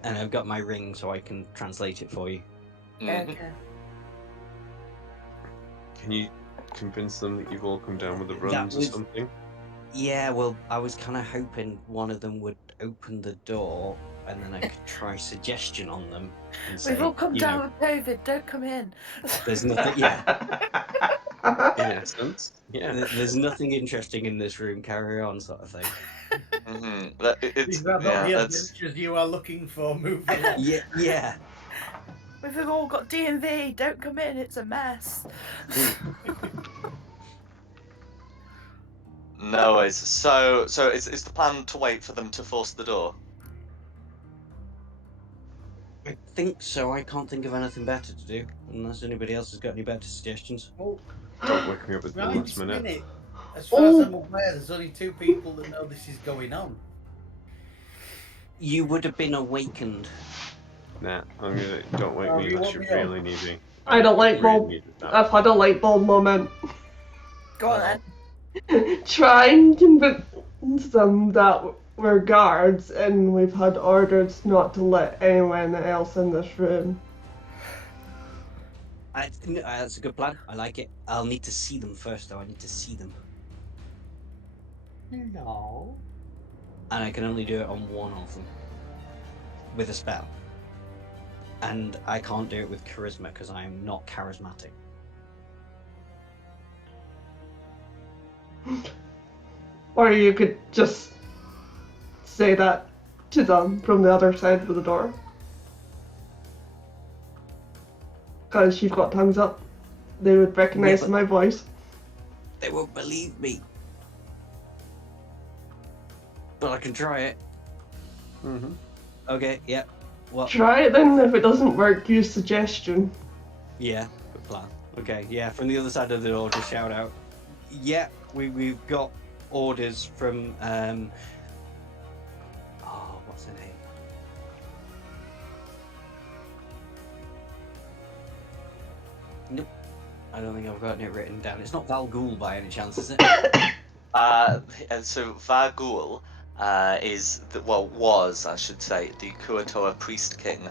And I've got my ring so I can translate it for you. Mhm. Okay. Can you convince them that you've all come down with the runs or was- something? Yeah, well, I was kind of hoping one of them would open the door and then I could try suggestion on them and say, We've all come you down know, with COVID. Don't come in. there's nothing. Yeah, In essence, yeah. there's nothing interesting in this room. Carry on, sort of thing. These are not the adventures you are looking for. Move along. Yeah. We've all got D&V. Don't come in. It's a mess. No worries. So is the plan to wait for them to force the door? I think so. I can't think of anything better to do unless anybody else has got any better suggestions. Oh, Don't wake me up at the right last this minute. minute. As far as I'm aware, there's only 2 people that know this is going on. You would have been awakened. Nah, don't wake Oh, me you unless want you me really need me. I don't like really bulb. needed that. I've had a light bulb moment. Go on then. Try and convince them that we're guards and we've had orders not to let anyone else in this room. That's a good plan. I like it. I'll need to see them first, though. I need to see them. No. And I can only do it on one of them with a spell. And I can't do it with charisma because I'm not charismatic. Or you could just say that to them from the other side of the door. Because you've got tongues up. They would recognize but- my voice. They won't believe me. But I can try it. Mm-hmm. Okay, yeah. What? Try it then. If it doesn't work, use suggestion. Yeah, good plan. Okay, yeah, from the other side of the door, just shout out. Yeah, we've got orders from what's her name? Nope. I don't think I've gotten it written down. It's not Val Ghul by any chance, is it? And so Vargul was, I should say, the Kuatoa Priest King,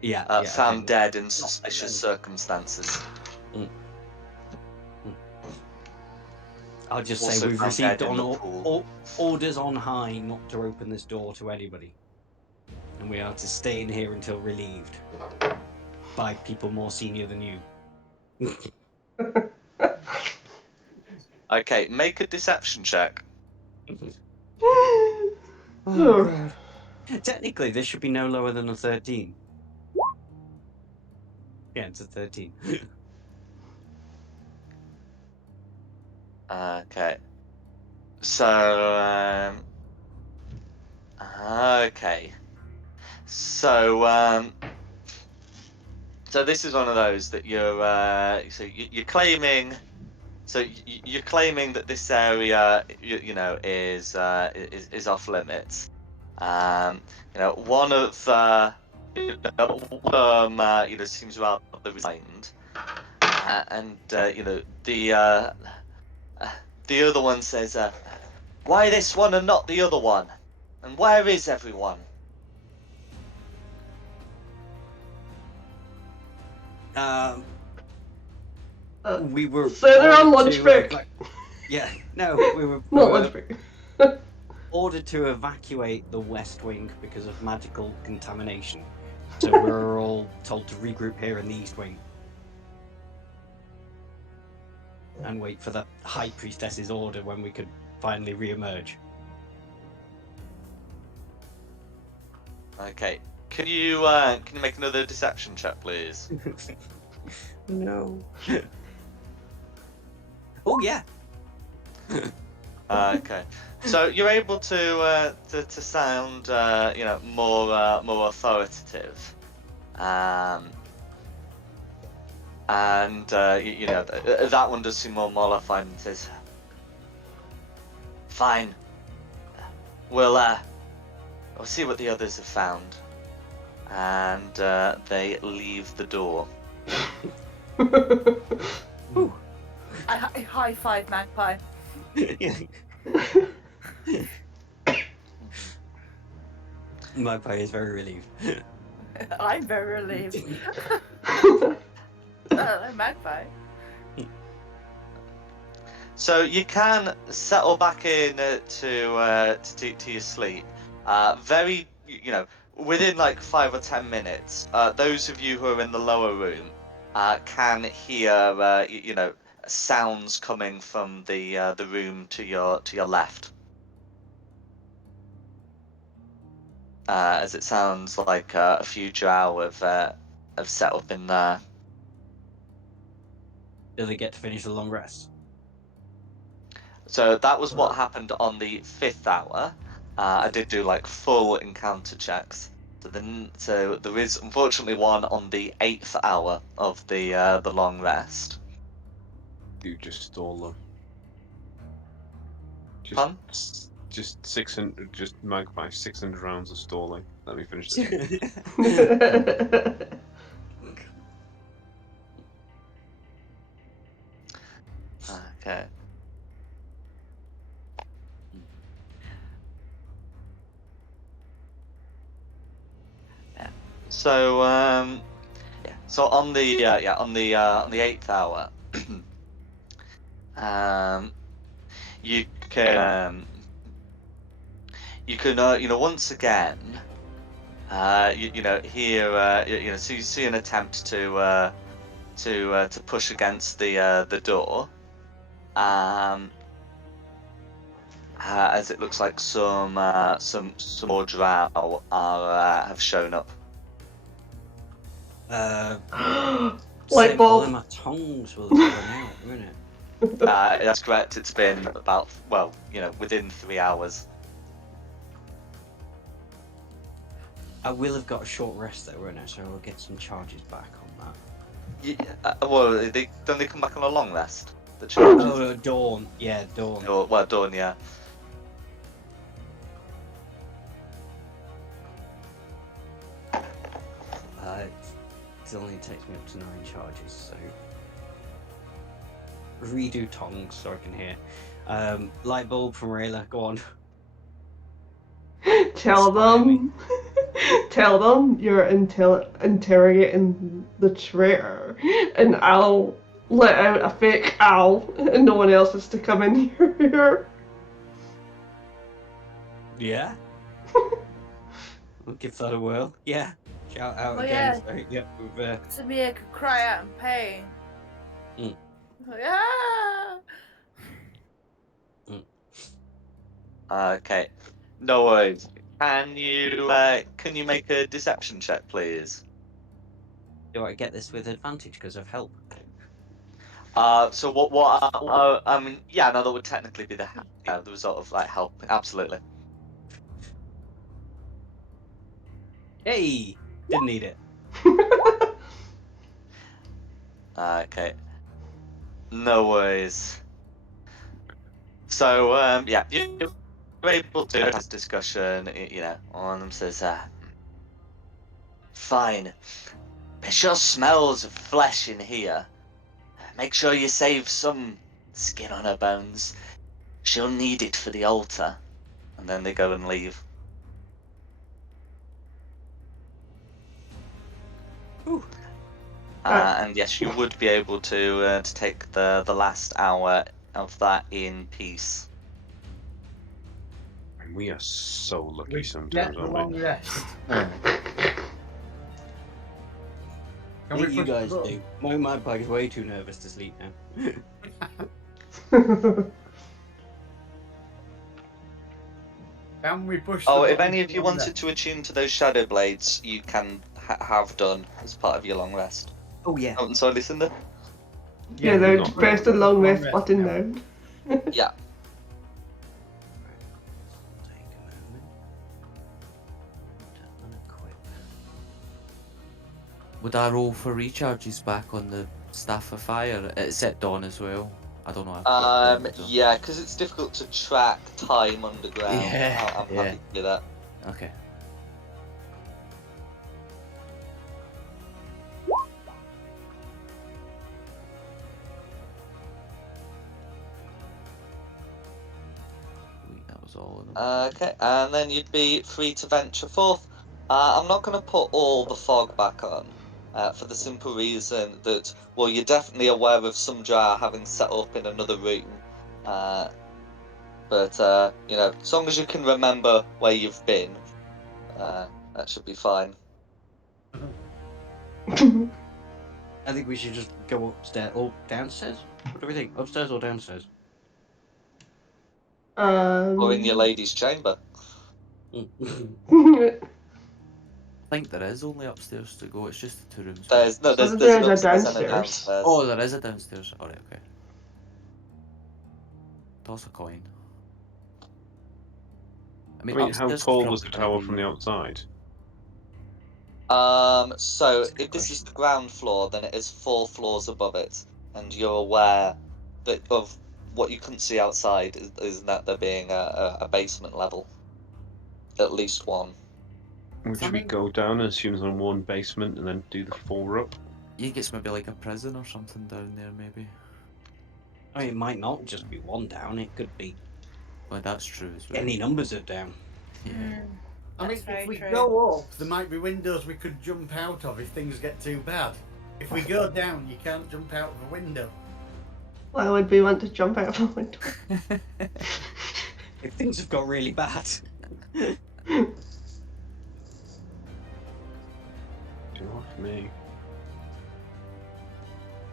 Yeah. found Okay. dead in suspicious circumstances. I'll just Also say we've found received dead in on the pool. orders on high not to open this door to anybody, and we are to stay in here until relieved by people more senior than you. Okay, make a deception check. Oh god. Technically, this should be no lower than a 13. Yeah, it's a 13. Okay. So, okay. So, so this is one of those that you're claiming. So you're claiming that this area, is off limits. One of seems rather resigned, and the other one says, "Why this one and not the other one? And where is everyone?" We were. So they're on ordered lunch to break. Yeah, no, we were. Not lunch break. Ordered to evacuate the West Wing because of magical contamination. So we were all told to regroup here in the East Wing and wait for the High Priestess's order when we could finally re-emerge. Okay. Can you make another deception check, please? No. Oh yeah. Okay. So you're able to sound more authoritative, and that one does seem more mollified and says, "Fine. We'll see what the others have found," and they leave the door. I high five Magpie. Magpie is very relieved. I'm very relieved. Magpie. So you can settle back in to your sleep. Very, within like 5 or 10 minutes. Those of you who are in the lower room can hear, sounds coming from the room to your left. As it sounds like a few drow have set up in there. Do they get to finish the long rest? So that was what happened on the 5th hour. I did do like full encounter checks. So there is unfortunately one on the 8th hour of the long rest. You just stole them. Fun? Just 600. Just Magpie 600 rounds of stalling. Let me finish this. Okay. Yeah. So So on the on the 8th hour, you can once again hear so you see an attempt to push against the door, as it looks like some more drow have shown up. Light bulb. My tongues will have gone out, won't it? That's correct. It's been about within 3 hours. I will have got a short rest though, won't I? So I'll get some charges back on that. Well, don't they come back on a long rest? the charges. Oh, no, Dawn. Yeah, Dawn. Or, well, Dawn, yeah. It only takes me up to 9 charges, so redo tongs so I can hear. Light bulb from Rayla. Go on. Tell Inspire them. Tell them you're interrogating the traitor, and I'll let out a fake owl, and no one else is to come in here. Yeah. We'll give that a whirl. Yeah. Shout out Oh, again. yeah. So, yep, we've Samir could cry out in pain. Mm. Yeah. Okay. No worries. Can you make a deception check, please? do I get this with advantage because of help? So I mean, yeah, no, that would technically be the result of like help. Absolutely. Hey, didn't need it. Okay. No worries. So yeah, you're able to have this discussion. One of them says, "Fine. It sure smells of flesh in here. Make sure you save some skin on her bones. She'll need it for the altar." And then they go and leave. Ooh. And yes, you would be able to take the last hour of that in peace. And we are so lucky We sometimes, get the aren't long we? rest. Can What we you push the guys button? do? My bug's way too nervous to sleep now. Can we push Oh, the if button any of for you long wanted rest? to attune to those shadow blades, you can have done as part of your long rest. Oh yeah. Oh, and sorry, Lucinda? Yeah, they're Not press the really. long Long rest rest button now. now. Yeah. Take a moment. To unequip. Would I roll for recharges back on the Staff of Fire? It's at dawn as well. I don't know. Yeah, because it's difficult to track time underground. Yeah, I'm yeah. happy to do that. Okay. Wait, that was all of them. Okay, and then you'd be free to venture forth. I'm not going to put all the fog back on, for the simple reason that, well, you're definitely aware of some jar having set up in another room. But as long as you can remember where you've been, that should be fine. I think we should just go upstairs or downstairs. What do we think? Upstairs or downstairs? Or in your lady's chamber. I think there is only upstairs to go. It's just the 2 rooms. There's So an there's a upstairs and a downstairs. downstairs. Oh, there is a downstairs. Alright, okay. Toss a coin. I mean, how upstairs is tall was the probably tower gonna from be- the outside? So That's a good if this is question. the ground floor, then it is 4 floors above it, and you're aware that of what you couldn't see outside is that there being a basement level, at least one. Would I we mean- go down and assume there's one basement and then do the 4 up? You think it's maybe like a prison or something down there, maybe? I mean, it might not just be one down. It could be Well, that's true as well. any numbers of down. Yeah. I mean, That's very if we true. go up, there might be windows we could jump out of if things get too bad. If we go down, you can't jump out of a window. Why would we want to jump out of a window? If things have got really bad. Do off me.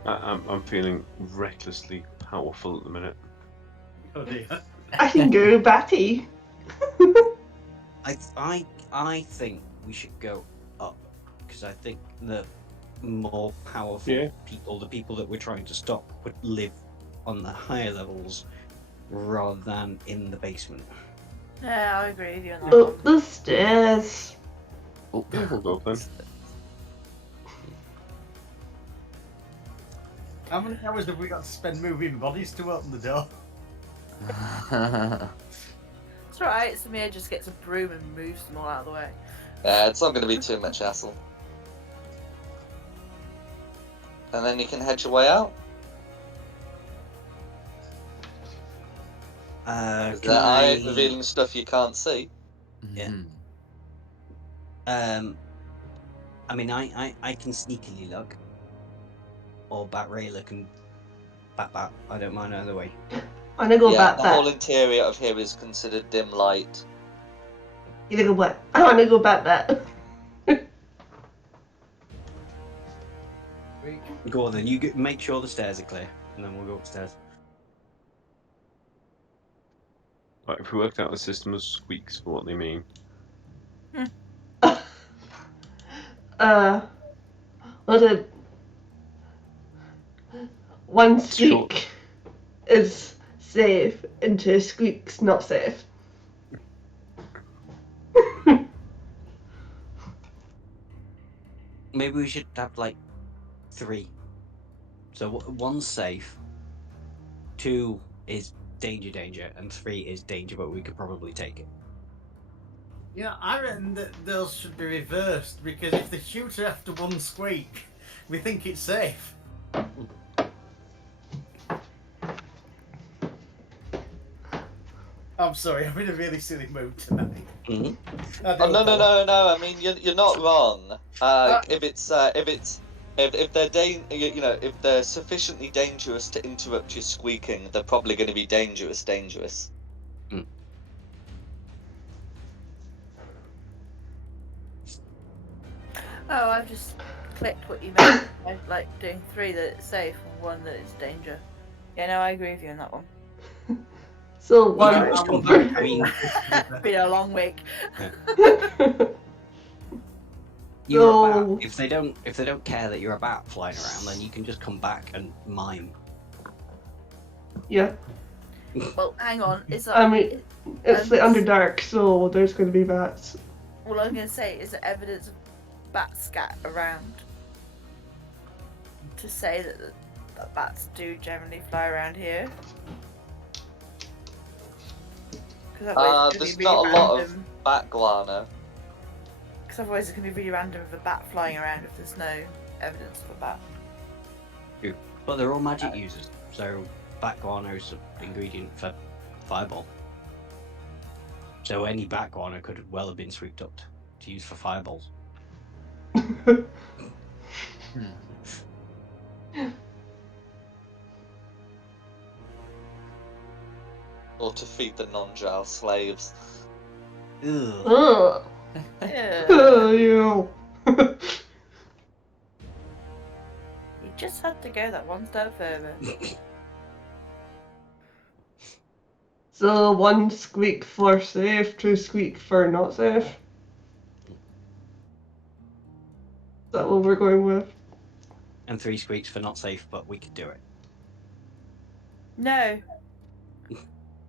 I'm feeling recklessly powerful at the minute. Oh dear. I can go batty. I think we should go up because I think the more powerful people, the people that we're trying to stop, would live on the higher levels rather than in the basement. Yeah, I agree with you on that one. Up the stairs. Oh, Yeah, we'll go then. How many hours have we got to spend moving bodies to open the door? It's alright, Samir just gets a broom and moves them all out of the way. It's not going to be too much hassle. And then you can head your way out. Can There are I... revealing stuff you can't see. Yeah. I mean, I can sneakily look. Or Bat Rayla can bat. I don't mind either way. I'm gonna go Yeah, back the that. whole interior of here is considered dim light. You gonna go what? I wanna go back that. Go on then, you make sure the stairs are clear, and then we'll go upstairs. Right, if we worked out the system of squeaks for what they mean. Was it one Sure. squeak is safe and two squeaks not safe? Maybe we should have like 3. So one's safe, 2 is danger, and 3 is danger, but we could probably take it. Yeah, I reckon that those should be reversed because if they shoot her after one squeak, we think it's safe. I'm sorry, I'm in a really silly mood tonight. Mm-hmm. I do Oh no! apologise. I mean, you're not wrong. If they're if they're sufficiently dangerous to interrupt your squeaking, they're probably going to be dangerous. Oh, I've just clicked what you meant. I like doing 3 that it's safe and 1 that it's danger. Yeah, no, I agree with you on that one. So You one. can just come back. I mean, Been a long week. you're a So- bat. If they don't care that you're a bat flying around, then you can just come back and mime. Yeah, Well, hang on. Is that? I mean, it's the Underdark, so there's gonna be bats. Well, I'm gonna say, is there evidence of bat scat around to say that bats do generally fly around here? Because There's not a lot of bat guano. Because otherwise, it can be really random of a bat flying around if there's no evidence of a bat. But they're all magic users, so bat guano's an ingredient for fireball. So any bat guano could well have been swooped up to use for fireballs. Or to feed the non-drow slaves. Ugh. Ugh. Yeah. You. You just had to go that one step further. So one squeak for safe, 2 squeak for not safe. Is that what we're going with? And 3 squeaks for not safe, but we could do it. No.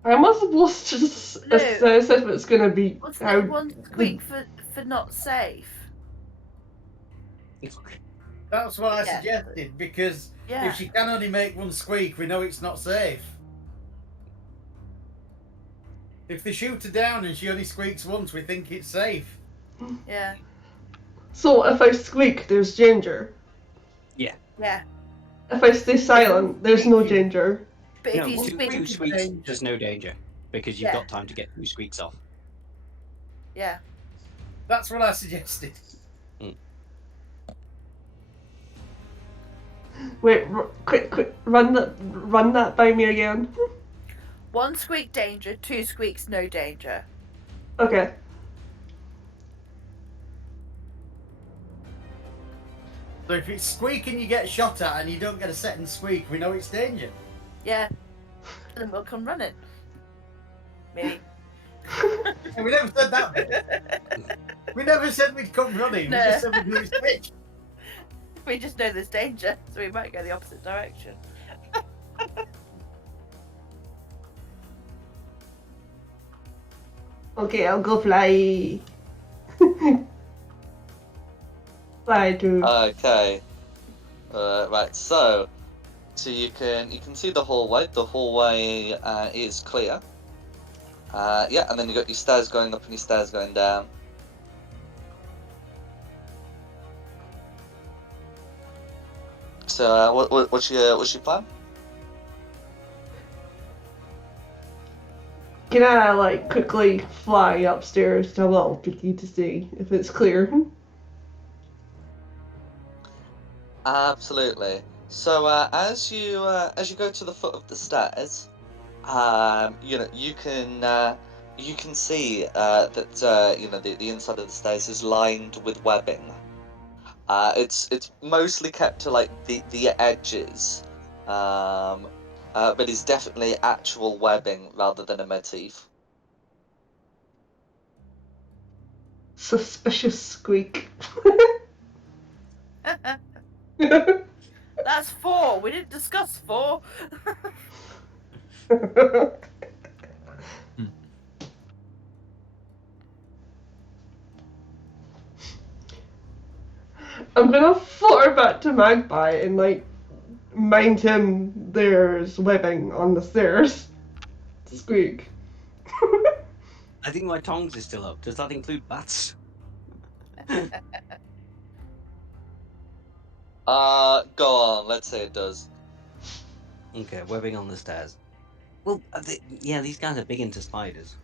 Am I supposed to just No. assess if it's gonna be What's how? that one squeak for not safe? That's what I Yeah. suggested because Yeah. if she can only make one squeak, we know it's not safe. If they shoot her down and she only squeaks once, we think it's safe. Yeah. So if I squeak, there's danger. Yeah. If I stay silent, there's no danger. But if No, you two squeak, squeaks, danger. there's no danger. Because you've Yeah. got time to get 2 squeaks off. yeah. That's what I suggested. Wait, quick, run that by me again. 1 squeak danger, 2 squeaks no danger. Okay. So if it's squeaking, you get shot at and you don't get a second squeak, we know it's danger. Yeah. And then we'll come running. Maybe. And we never said that bit. We never said we'd come running. No. We just said we'd do it quick. We just know there's danger, so we might go the opposite direction. Okay, I'll go fly. Fly to. Okay. Right. So So you can see the hallway. The hallway is clear. Yeah, and then you got your stairs going up and your stairs going down. So what's your plan? Can I like quickly fly upstairs to have a little peeky to see if it's clear? Absolutely. So as you go to the foot of the stairs, you can see that the inside of the stairs is lined with webbing. It's mostly kept to like the edges, but it's definitely actual webbing rather than a motif. Suspicious squeak. That's 4. We didn't discuss 4. I'm gonna flutter back to Magpie and like mind him there's webbing on the stairs. Squeak. I think my tongs is still up. Does that include bats? Go on. Let's say it does. Okay, webbing on the stairs. Well, yeah, these guys are big into spiders.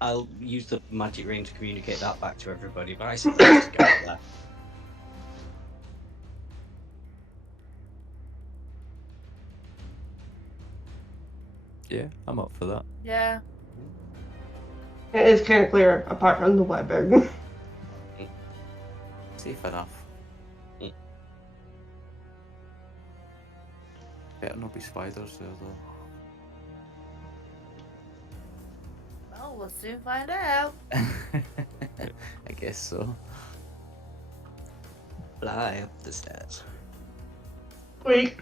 I'll use the magic ring to communicate that back to everybody, but I suppose just go out there. Yeah, I'm up for that. Yeah. It is kind of clear apart from the webbing. Safe enough. Mm. Better not be spiders there though. Well, we'll soon find out. I guess so. Fly up the stairs. Squeak.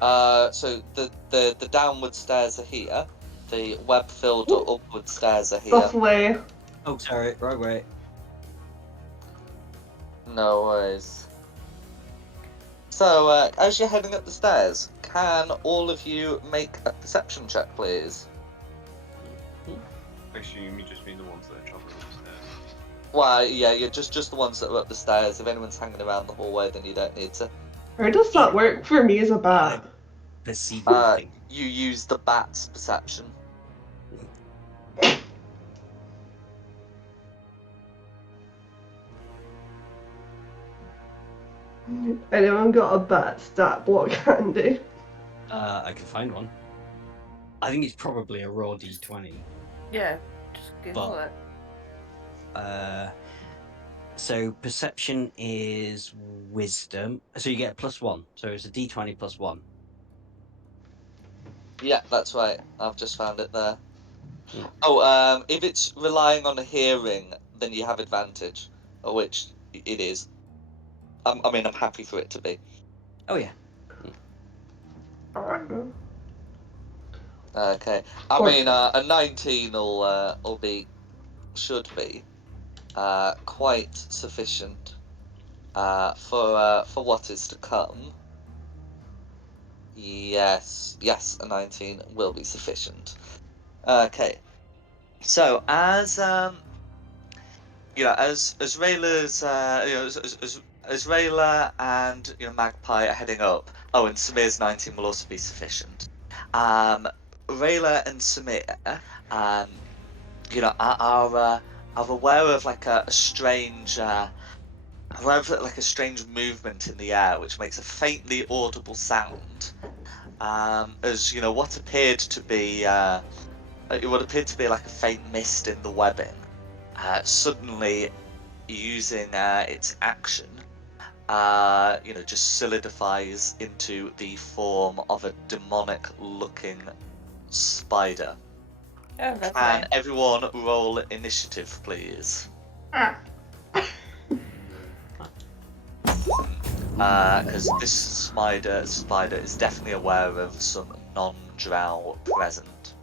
So the downward stairs are here. The web-filled upward stairs are here. This way. Oh, sorry, wrong way. No worries. So, as you're heading up the stairs, can all of you make a perception check, please? I assume you just mean the ones that are traveling upstairs. Well, yeah, you're just the ones that are up the stairs. If anyone's hanging around the hallway, then you don't need to. Or does that work for me as a bat? Perceive nothing. You use the bat's perception. Anyone got a bat stat block handy? I can find one. I think it's probably a raw d20. Yeah, just Google it. So perception is wisdom. So you get a +1. So it's a d20 +1. Yeah, that's right. I've just found it there. Hmm. Oh, if it's relying on a hearing, then you have advantage, which it is. I'm happy for it to be. Oh yeah. Okay. A 19 should be quite sufficient for what is to come. Yes, a 19 will be sufficient. Okay. So as Rayla's as Rayla and Magpie are heading up. Oh, and Samir's 19 will also be sufficient. Rayla and Samir, are aware of like a strange movement in the air, which makes a faintly audible sound. As what appeared to be like a faint mist in the webbing, suddenly using its action, just solidifies into the form of a demonic-looking spider. Oh, that's Can right. everyone roll initiative, please? Because this spider is definitely aware of some non-drow present.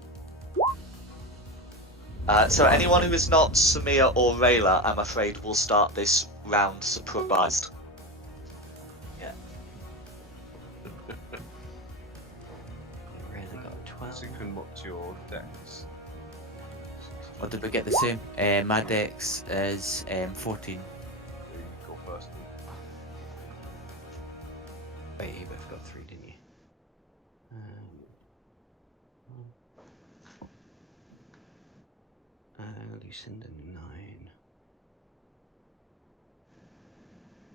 So anyone who is not Samir or Rayla, I'm afraid, will start this round surprised. Yeah. Really got a 12. So you can look to your decks. Or did we get the same? My dex is 14. You go first. Wait, you both got 3, didn't you? Lucinda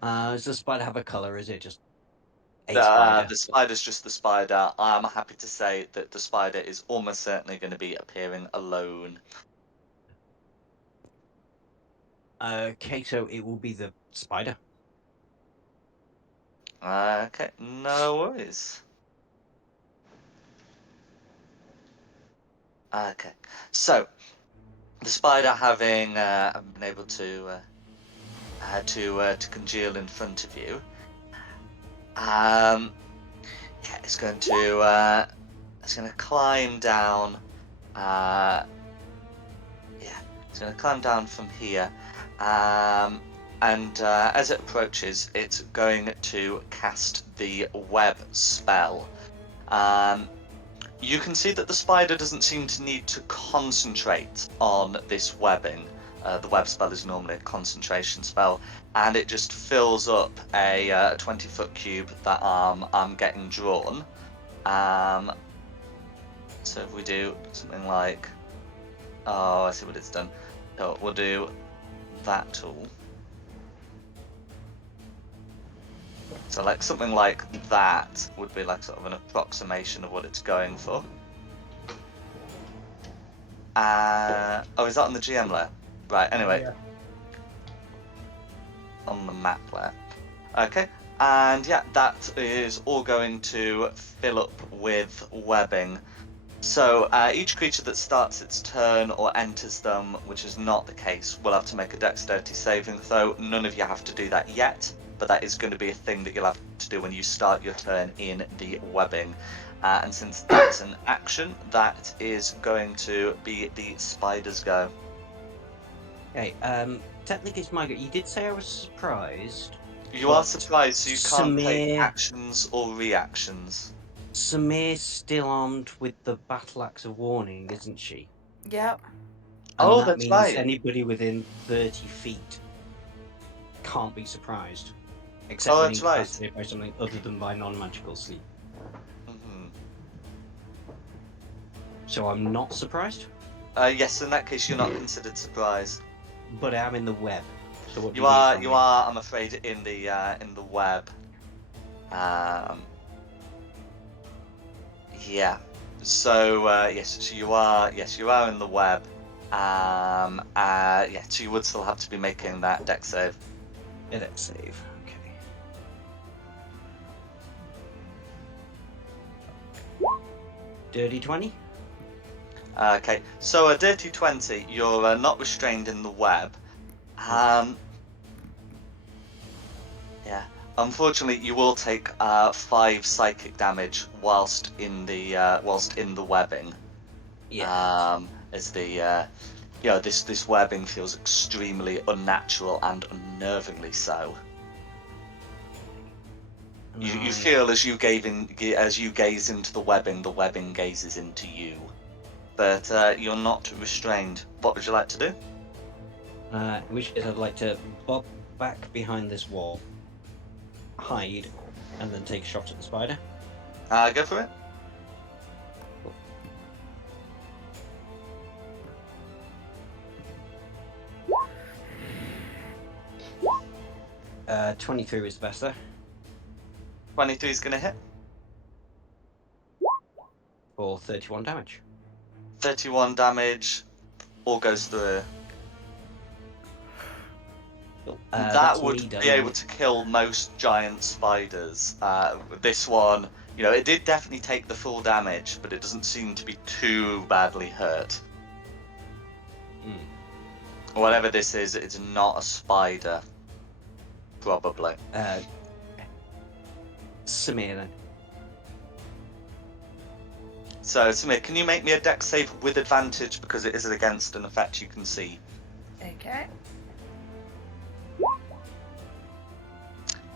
9. Does the spider have a colour? Is it just a spider? The spider's just the spider. I'm happy to say that the spider is almost certainly going to be appearing alone. Okay, so it will be the spider. Okay, no worries. Okay, so the spider having been able to congeal in front of you, yeah, it's going to climb down. Yeah, it's going to climb down from here, and as it approaches, it's going to cast the web spell. You can see that the spider doesn't seem to need to concentrate on this webbing. The web spell is normally a concentration spell, and it just fills up a 20-foot cube that I'm getting drawn. So if we do something like, oh, I see what it's done. So we'll do that tool. So like something like that would be like sort of an approximation of what it's going for. Oh, is that on the GM layer? Right, anyway. Yeah. On the map layer. Okay, and yeah, that is all going to fill up with webbing. So each creature that starts its turn or enters them, which is not the case, will have to make a dexterity saving throw. None of you have to do that yet, but that is going to be a thing that you'll have to do when you start your turn in the webbing. And since that's an action, that is going to be the spider's go. Okay, technically it's my go. You did say I was surprised. You are surprised, so you can't take Samir- actions or reactions. Samir's still armed with the battle axe of warning, isn't she? Yep. And Oh, that that's means right. anybody within 30 feet can't be surprised. Except Oh, when that's right. incapacitated by something other than by non-magical sleep. Mm-hmm. So I'm not surprised, Yes, in that case, you're not considered surprised. but I am in the web. So what do You you need are, from you me? are. I'm afraid in the web. Yeah. So yes, so you are. Yes, you are in the web. Yeah. So you would still have to be making that dex save. Yeah, let's save. Okay. Dirty 20? Okay. So a dirty 20. You're not restrained in the web. Yeah. Unfortunately, you will take 5 psychic damage whilst in the webbing. Yeah. As the this webbing feels extremely unnatural and unnervingly so. You feel as you gaze into the webbing gazes into you. But you're not restrained. What would you like to do? In which case I'd like to bob back behind this wall, hide, and then take a shot at the spider. Go for it. Uh, 23 was the best there. 23 is going to hit. For 31 damage. 31 damage. All goes through. Cool. That That's would me done be able then. to kill most giant spiders. This one, it did definitely take the full damage, but it doesn't seem to be too badly hurt. Whatever this is, it's not a spider. Probably. Samir then. So, Samir, can you make me a dex save with advantage because it is against an effect you can see? Okay.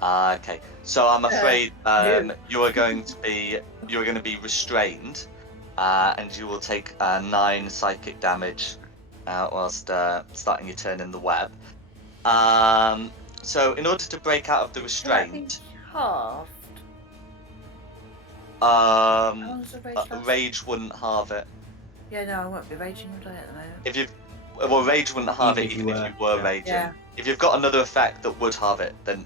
Okay. So I'm afraid no. you are going to be restrained, and you will take 9 psychic damage whilst starting your turn in the web. So in order to break out of the Can that be restraint, halved? How um, long does the rage last? rage wouldn't halve it. Yeah, no, I won't be raging all day at the moment. If you rage wouldn't halve Even it if even you if were, you were yeah. raging. Yeah. If you've got another effect that would halve it, then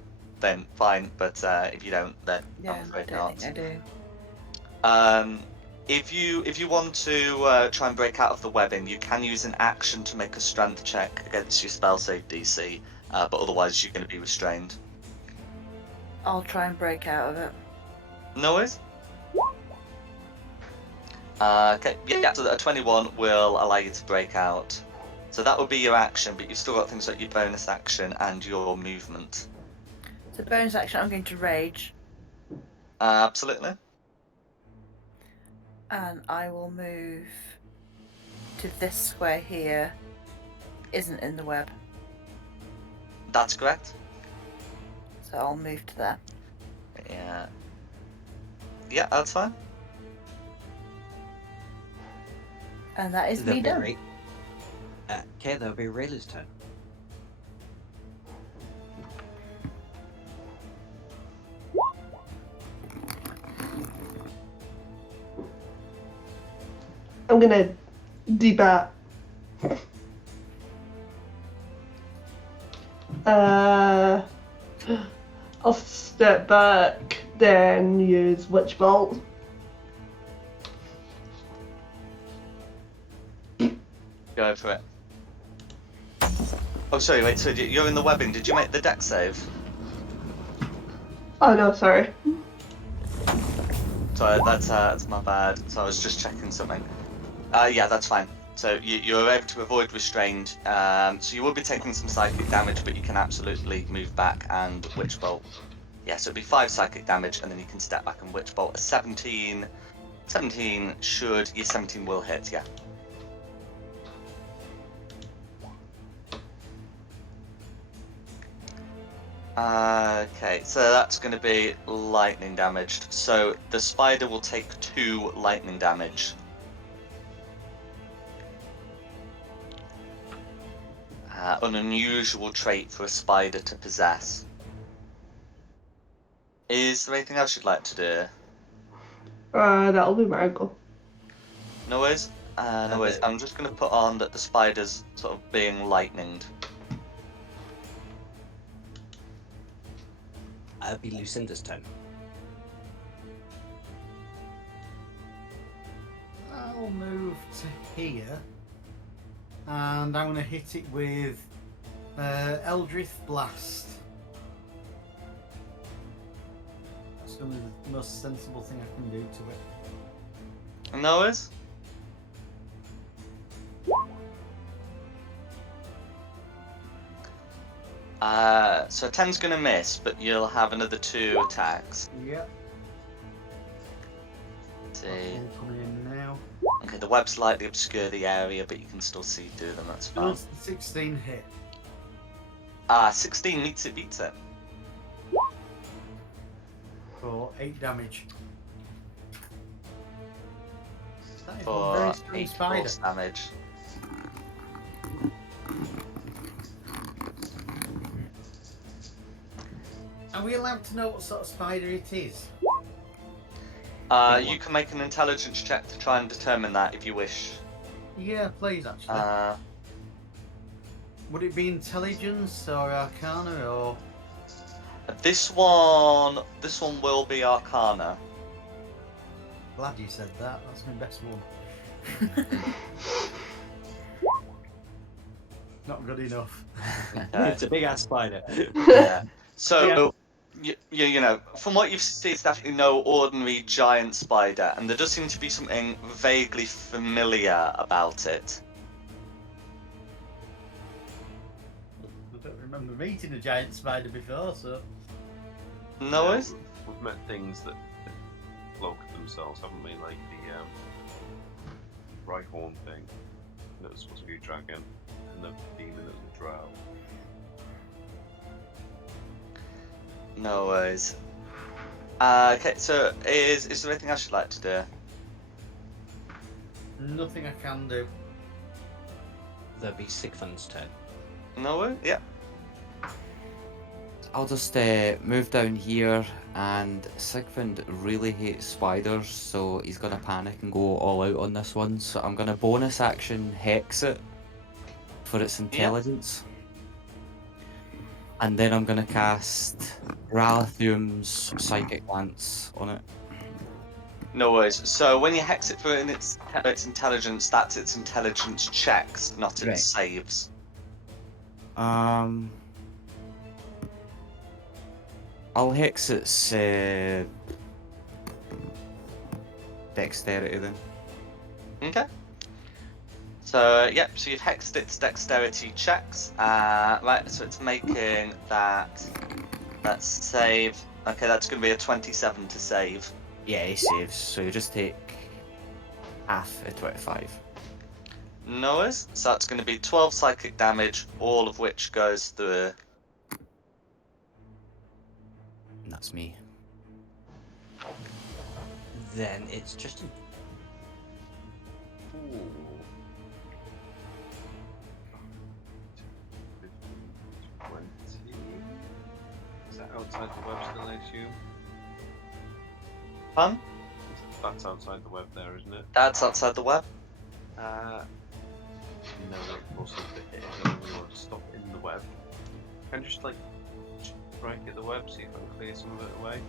fine. But if you don't, then Yeah, I'm I afraid don't not. think I do. If you want to try and break out of the webbing, you can use an action to make a strength check against your spell save DC, but otherwise you're going to be restrained. I'll try and break out of it. No worries. Okay, yeah, so a 21 will allow you to break out. So that would be your action, but you've still got things like your bonus action and your movement. So bonus action, I'm going to rage, Absolutely. and I will move to this square here. Isn't in the web, That's correct. so I'll move to there. Yeah. Yeah, that's fine. And that is That'll me be done. great. Okay, that'll be Rayla's turn. I'm gonna debat. I'll step back, then use Witch Bolt. Go for it. Oh, sorry, wait, so you're in the webbing. Did you make the dex save? Oh no, sorry. Sorry, that's my bad. So I was just checking something. Yeah, that's fine. So you're able to avoid restrained. So you will be taking some psychic damage, but you can absolutely move back and Witch Bolt. Yeah, so it'll be 5 psychic damage, and then you can step back and Witch Bolt. A 17 should... Your 17 will hit, yeah. Okay, so that's going to be lightning damaged. So the spider will take 2 lightning damage. An unusual trait for a spider to possess. Is there anything else you'd like to do? That'll be my goal. No worries. No worries. I'm just going to put on that the spider's sort of being lightninged. That'll be Lucinda's turn. I'll move to here, and I'm going to hit it with Eldritch Blast. That's going to be the most sensible thing I can do to it. No worries. So 10's going to miss, but you'll have another 2 attacks. Yep. Let's see. One coming in now. Okay, the webs slightly obscure the area, but you can still see through them, that's fine. Does the 16 hit? 16 meets it, beats it. For 8 damage. That is one For very strong 8 spider. force damage. Are we allowed to know what sort of spider it is? You can make an intelligence check to try and determine that if you wish. Yeah, please, actually. Would it be intelligence or arcana or... This one will be Arcana. Glad you said that. That's my best one. Not good enough. It's a big ass spider. Yeah. So, you know, from what you've seen, it's definitely no ordinary giant spider, and there does seem to be something vaguely familiar about it. I don't remember meeting a giant spider before, so... No worries. We've met things that cloak them themselves, haven't we? Like the Rhyhorn thing that was supposed to be a dragon, and the demon that was a drow. No worries. Okay, so is there anything else you'd like to do? Nothing I can do. There'll be Sigmund's turn. No worries. Yeah. I'll just move down here, and Sigmund really hates spiders, so he's gonna panic and go all out on this one. So I'm gonna bonus action hex it for its intelligence, and then I'm gonna cast Ralthium's Psychic Lance on it. No worries. So when you hex it for its intelligence, that's its intelligence checks, not its Right. saves. I'll hex its dexterity then. Okay. So yep. So you've hexed its dexterity checks. Right. So it's making that save. Okay, that's going to be a 27 to save. Yeah, he saves, so you just take half of 25. No worries. So that's going to be 12 psychic damage, all of which goes through. And that's me. Then it's Tristan. Ooh. 15, 20. Is that outside the web still, I assume? Fun? That's outside the web there, isn't it? That's outside the web. No, not possible to hit it. We want to stop in the web. Can I just like strike at the web, see if I can clear some of it away?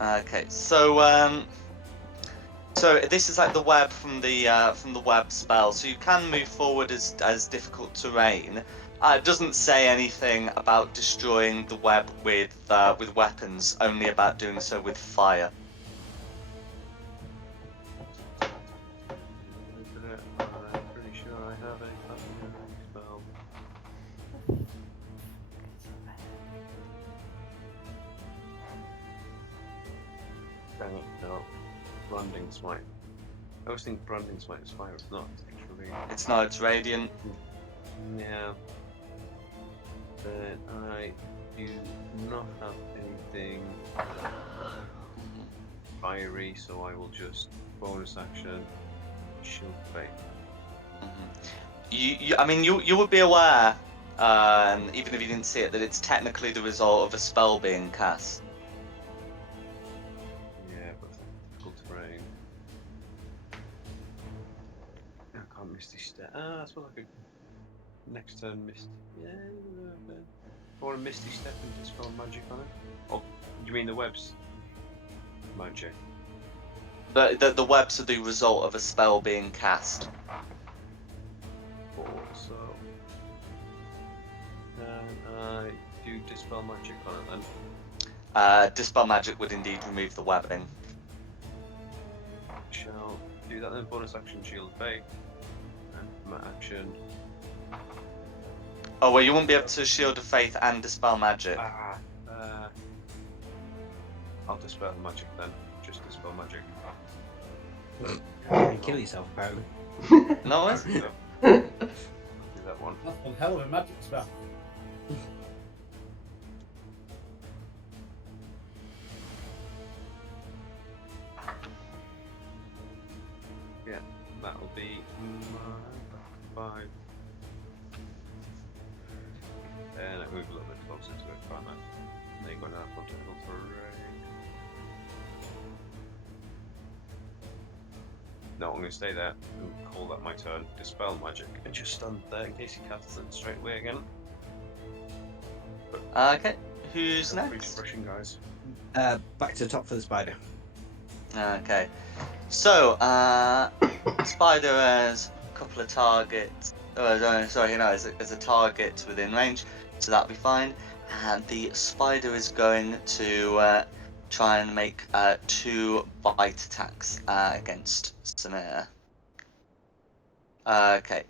Okay, so this is like the web from the web spell. So you can move forward as difficult terrain. It doesn't say anything about destroying the web with weapons. Only about doing so with fire. I'm pretty sure I have a spell. Dang it, no. Branding Smite. I always think Branding Smite is fire, it's not actually. It's not. It's radiant. Yeah. Then I do not have anything fiery, so I will just bonus action shield fate. I mean, you would be aware, even if you didn't see it, that it's technically the result of a spell being cast. Yeah, but it's difficult terrain. I can't Misty Step. I suppose I could next turn Misty. Yeah, okay. I want to Misty Step and dispel magic on it. Oh, you mean the webs? Magic. The webs are the result of a spell being cast. So then I do dispel magic on it then. Dispel magic would indeed remove the webbing. Shall do that then. Bonus action shield fate. And my action. Oh well, you won't be able to shield of faith and dispel magic. I'll dispel magic then. Just dispel magic. Kill yourself, apparently. No worries. Do that one. That's one hell of a magic spell. Yeah, that'll be my 5. And I move a little bit closer to it, can't I? Then you're going to have potential terrain. No, I'm going to stay there and call that my turn. Dispel magic. And just stand there in case he casts it straight away again. Okay, who's Feel free to next? rush in, guys. Back to the top for the spider. Okay, so Spider has a couple of targets. Sorry, as a target within range, so that'll be fine. And the spider is going to try and make 2 bite attacks against Samir. Okay,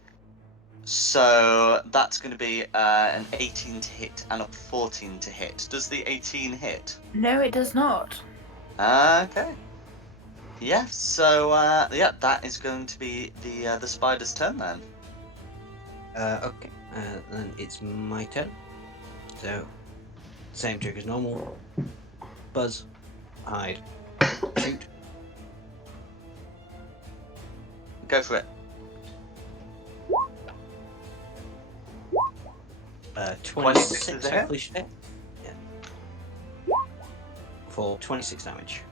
So that's going to be an 18 to hit and a 14 to hit. Does the 18 hit? No, it does not. Okay. Yeah. So yeah, that is going to be the spider's turn then. Okay. Then it's my turn. So, same trick as normal. Buzz, hide, shoot. Go for it. 26, is a hit. hopefully should hit. Yeah. For 26 damage.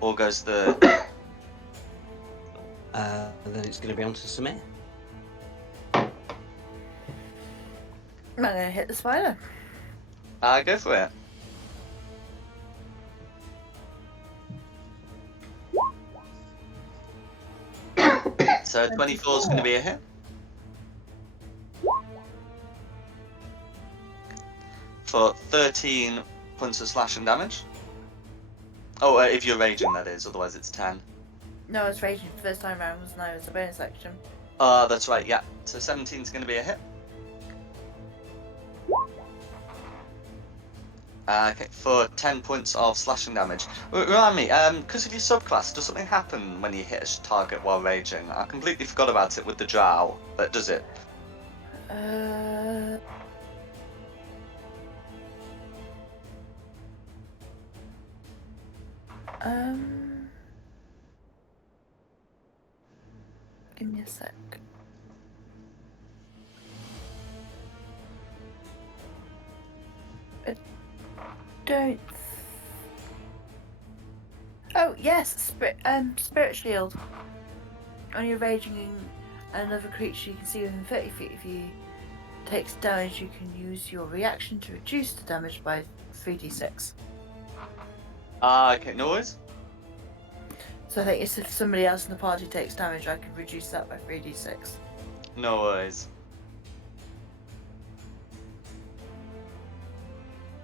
Or goes the. And then it's going to be on to Samir. I'm gonna hit the spider. Go for it. So 24 is going to be a hit. For 13 points of slashing damage. Oh, if you're raging, that is. Otherwise, it's 10. No, I was raging the first time around, wasn't I? It was a bonus action. That's right. Yeah. So 17 is going to be a hit. Okay, for 10 points of slashing damage. Remind me, because of your subclass, does something happen when you hit a target while raging? I completely forgot about it with the drow, but does it? Give me a sec. I don't. Oh yes, spirit shield. When you're raging, another creature you can see within 30 feet of you takes damage. You can use your reaction to reduce the damage by 3d6. Okay, no worries. So I think it's if somebody else in the party takes damage, I can reduce that by 3d6. No worries.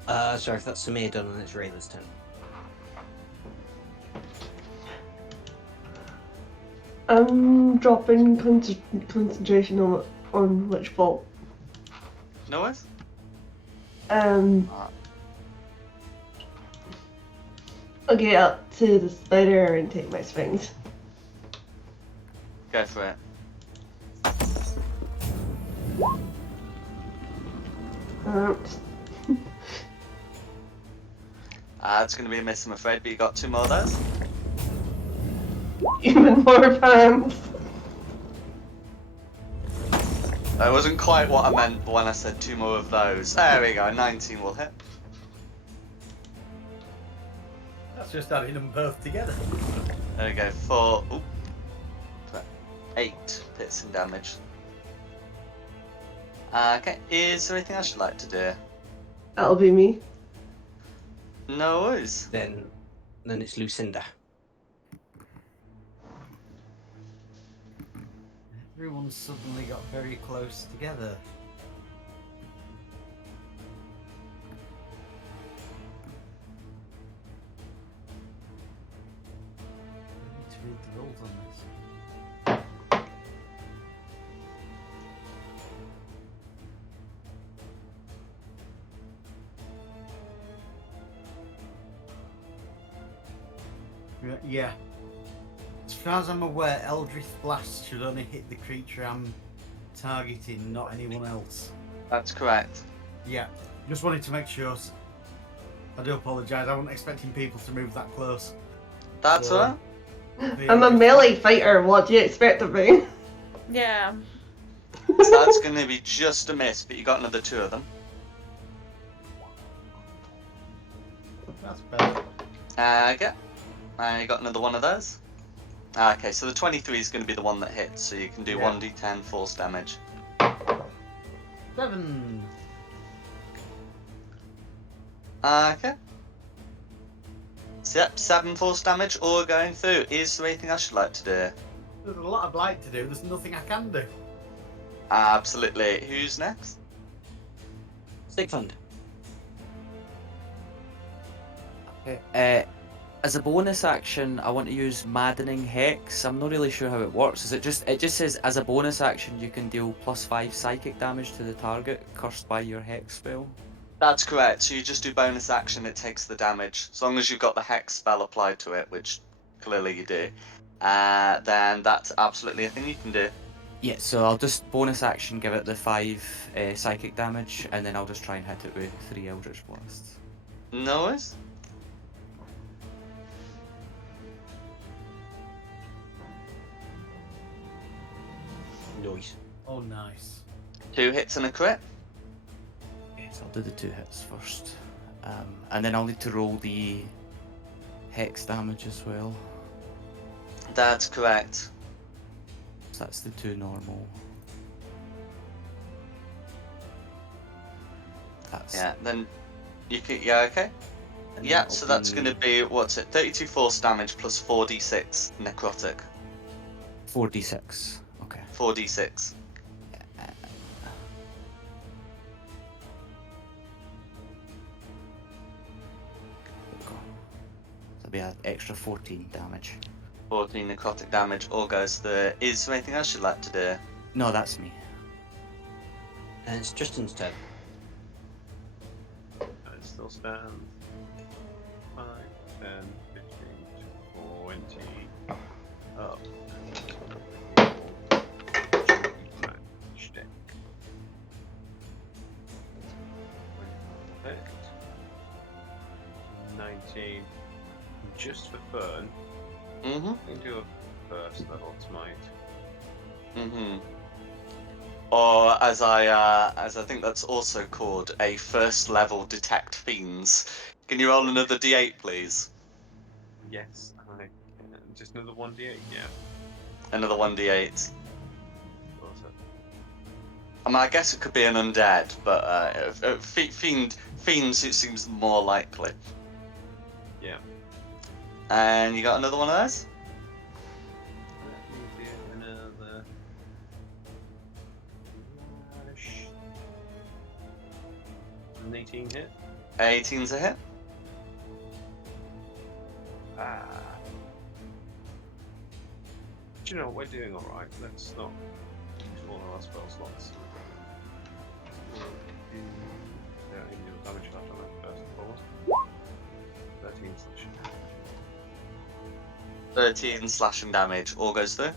Sorry, if that's Samir done, and it's Rayla's turn. I'm dropping concentration on Witch Bolt. No worries. I'll get up to the spider and take my swings. Go for it. It's going to be a miss, I'm afraid, but you got 2 more of those. Even more fans. That wasn't quite what I meant when I said 2 more of those. There we go, 19 will hit. That's just adding them both together. There we go, for 8 piercing damage. Okay, is there anything else you'd like to do? That'll be me. No worries. Then it's Lucinda. Everyone's suddenly got very close together. I need to read the rules on this. Yeah. As far as I'm aware, Eldritch Blast should only hit the creature I'm targeting, not anyone else. That's correct. Yeah. Just wanted to make sure. I do apologise. I wasn't expecting people to move that close. That's So, alright. I'm a melee fighter. What do you expect of me? Yeah. So that's going to be just a miss, but you got another 2 of them. That's better. Okay. You got another one of those. Okay, so the 23 is going to be the one that hits, so you can do 1d10 force damage. 7. Okay. So yep, 7 force damage, all going through. Is there anything else you'd like to do? There's a lot I'd like to do. There's nothing I can do. Absolutely. Who's next? Sigfund. Okay. As a bonus action, I want to use Maddening Hex. I'm not really sure how it works. Is it just says as a bonus action you can deal +5 psychic damage to the target cursed by your hex spell? That's correct. So you just do bonus action, it takes the damage. As long as you've got the hex spell applied to it, which clearly you do, then that's absolutely a thing you can do. Yeah, so I'll just bonus action give it the 5 psychic damage, and then I'll just try and hit it with 3 Eldritch Blasts. No worries. Nice. Oh, nice. 2 hits and a crit. Okay, so I'll do the 2 hits first. And then I'll need to roll the hex damage as well. That's correct. So that's the 2 normal. That's Yeah, then you can, yeah, okay. and Yeah, that'll so that's be going to be, what's it, 32 force damage plus 4d6 necrotic. 4d6. Okay. 4d6. That'll be an extra 14 damage. 14 necrotic damage, all goes through. Is there anything else you'd like to do? No, that's me. And it's Tristan's turn. I still stand. 5, 10, 15, 20. Up. Matchstick. 19. Just for fun, Mm-hmm. we can do a first level tonight. Mm-hmm. Or as I think that's also called, a first level detect fiends. Can you roll another d8, please? Yes, I can. Just another 1d8, yeah. Another 1d8. Awesome. I mean, I guess it could be an undead, but fiends it seems more likely. Yeah. And you got another one of those? Let me do another. Flash. An 18 hit. 18's a hit. Ah. Do you know what, we're doing alright? Let's not use all of our spell slots. We'll do. Yeah, I can do damage left on that first and foremost. 13 slashing. 13 slashing damage, all goes through. And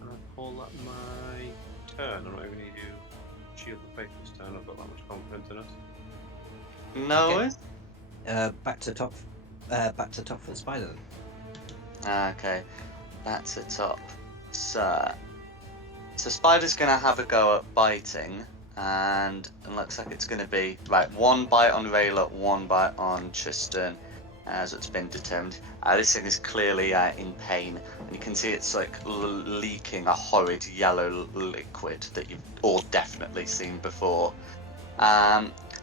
I'll call that my turn. I'm not even going to do Shield of Faith this turn. I've got that much confidence in us. No Okay. worries. Back to top for the spider then. Okay, that's a top. So Spider's gonna have a go at biting, and it looks like it's gonna be right. 1 bite on Rayla, 1 bite on Tristan, as it's been determined. This thing is clearly in pain, and you can see it's like leaking a horrid yellow liquid that you've all definitely seen before.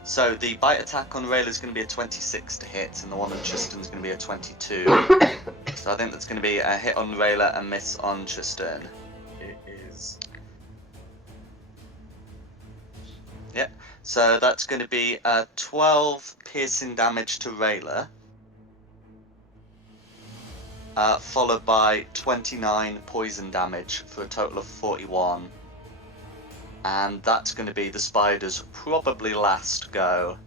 So the bite attack on Rayla is going to be a 26 to hit, and the one on Tristan is going to be a 22. So I think that's going to be a hit on Rayla and miss on Tristan. It is. Yep. So that's going to be 12 piercing damage to Rayla, followed by 29 poison damage for a total of 41. And that's going to be the spider's probably last go.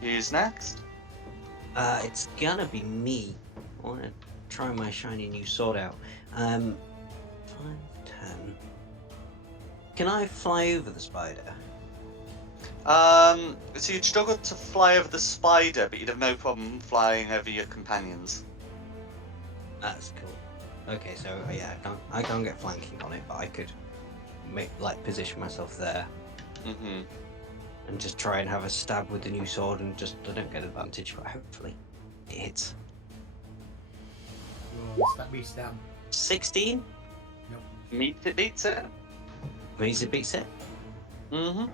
Who's next? It's gonna be me. I wanna try my shiny new sword out. 5, 10. Can I fly over the spider? So you'd struggle to fly over the spider, but you'd have no problem flying over your companions. That's cool. Okay, so yeah, I can't get flanking on it, but I could position myself there Mm-hmm. and just try and have a stab with the new sword, and just I don't get advantage, but hopefully it hits. Oh, that beats down. 16 Beats it. means it beats it. Mm-hmm.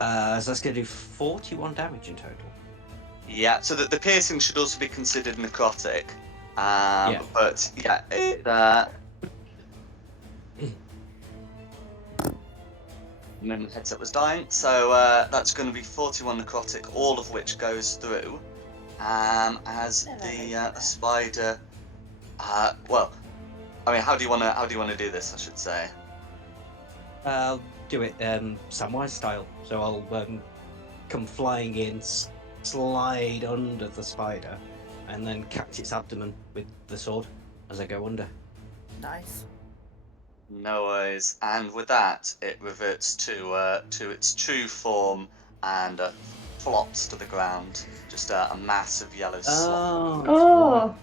So that's gonna do 41 damage in total. Yeah, so the piercing should also be considered necrotic. Yeah. But yeah, And then the headset was dying, so that's going to be 41 necrotic, all of which goes through. As the spider, well, I mean, how do you want to do this? I should say. I'll do it Samwise style. So I'll come flying in, slide under the spider, and then catch its abdomen with the sword as I go under. Nice. No worries. And with that, it reverts to its true form and flops to the ground. Just a mass of yellow slop. Oh,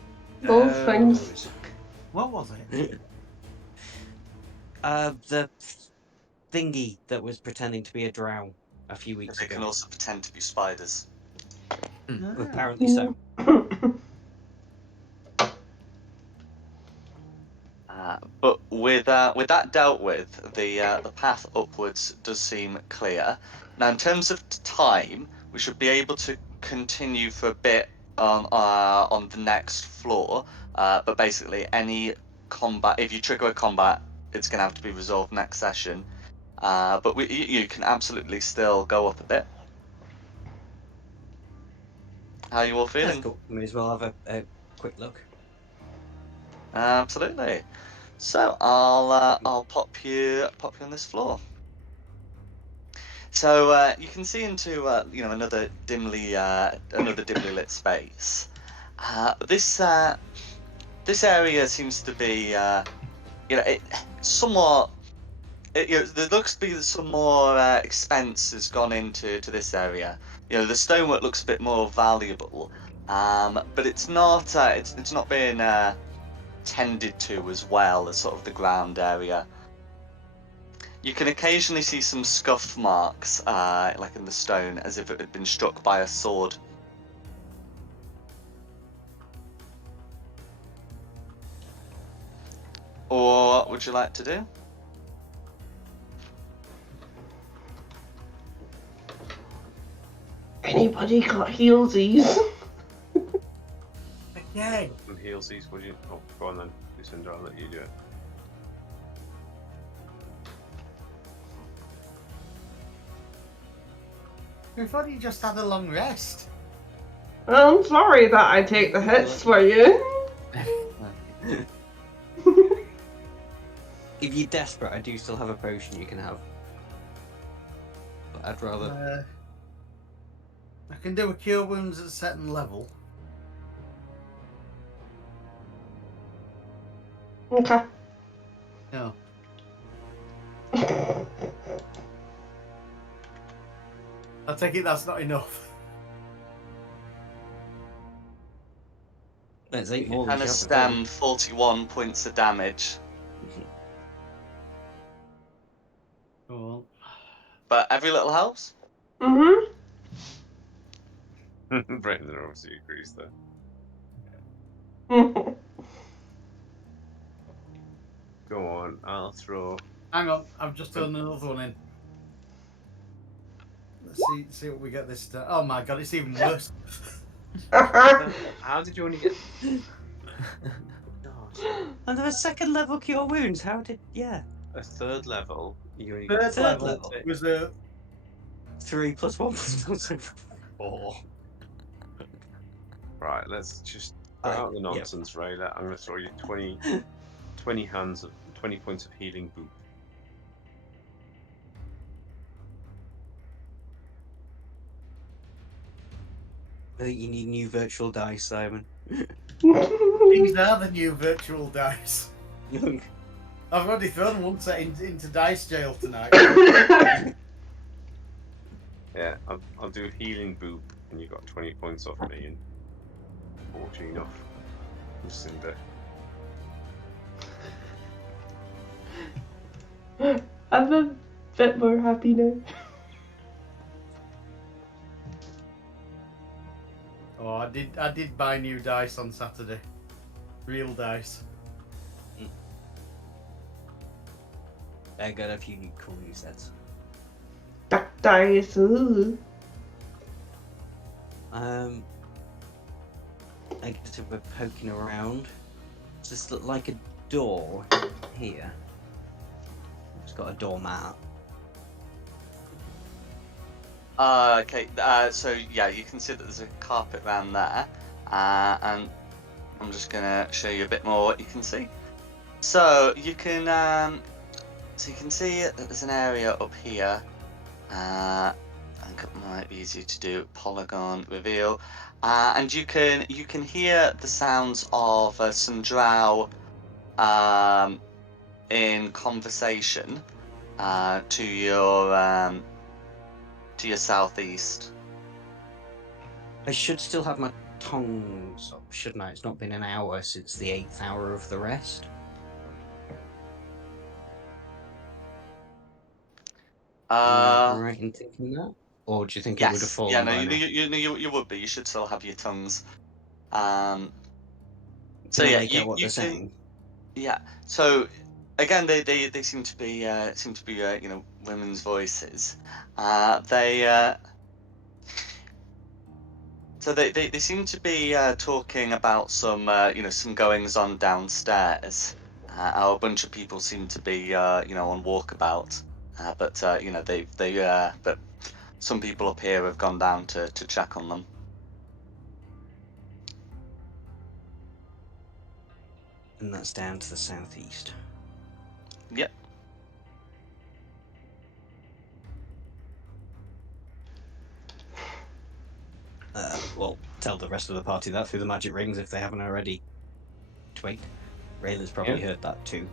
those things. What was it? The thingy that was pretending to be a drow a few weeks They ago. can also pretend to be spiders. Apparently so. But with that dealt with, the path upwards does seem clear. Now, in terms of time, we should be able to continue for a bit on the next floor. But basically, any combat, if you trigger a combat, it's going to have to be resolved next session. But you can absolutely still go up a bit. How are you all feeling? That's cool. May as well have a quick look. Absolutely. So I'll pop you on this floor. So you can see into another dimly lit space. This area seems to be somewhat. There looks to be some more expense has gone into this area. The stonework looks a bit more valuable, but it's not. It's not being tended to as well as sort of the ground area. You can occasionally see some scuff marks, like in the stone, as if it had been struck by a sword. Or what would you like to do? Anybody got heelsies? Okay. Some heelsies, would you? Oh, go on then, Lucinda, I'll let you do it. I thought you just had a long rest. I'm sorry that I take the hits for you. If you're desperate, I do still have a potion you can have. But I'd rather. I can do a cure wounds at a certain level. Okay. No. I take it that's not enough. Let's 8 more Kind than of she has before. stand 41 points of damage. Cool. But every little helps. Mm-hmm. Brendan obviously agrees there. Go on, I'll throw. Hang on, I've just done another one in. Let's see what we get this time. Oh my god, it's even worse. How did you only get? And there was second level cure wounds. How did? Yeah. A third level. You only Third Third level level. was a 3 plus 1 plus 4. Right, let's just cut out the nonsense, Rayla. I'm going to throw you 20 hands of 20 points of healing boop. I think you need new virtual dice, Simon. These are the new virtual dice. I've already thrown one set into dice jail tonight. Yeah, I'll do healing boop, and you got 20 points off me, and 14 off Lucinda. I'm a bit more happy now. Oh, I did buy new dice on Saturday. Real dice. I got a few cool new sets. Duck dice. Ooh. I guess if we're poking around, does this look like a door here? It's got a doormat. Okay. So yeah, you can see that there's a carpet around there, and I'm just gonna show you a bit more what you can see. So you can see that there's an area up here. I think it might be easier to do polygon reveal, and you can hear the sounds of some drow in conversation to your southeast. I should still have my tongues up, shouldn't I? It's not been an hour since the 8th hour of the rest. Am I right in thinking that? Or do you think it would have Yes. Yeah. fallen No. by now? You would be. You should still have your tongues. So Can I yeah, make out what you they're can. saying? Yeah. So again, they seem to be women's voices. They so they seem to be talking about some some goings on downstairs. How a bunch of people seem to be on walkabout. But but some people up here have gone down to check on them. And that's down to the southeast. Yep. Well, tell the rest of the party that through the magic rings if they haven't already twigged. Rayla's probably heard that too.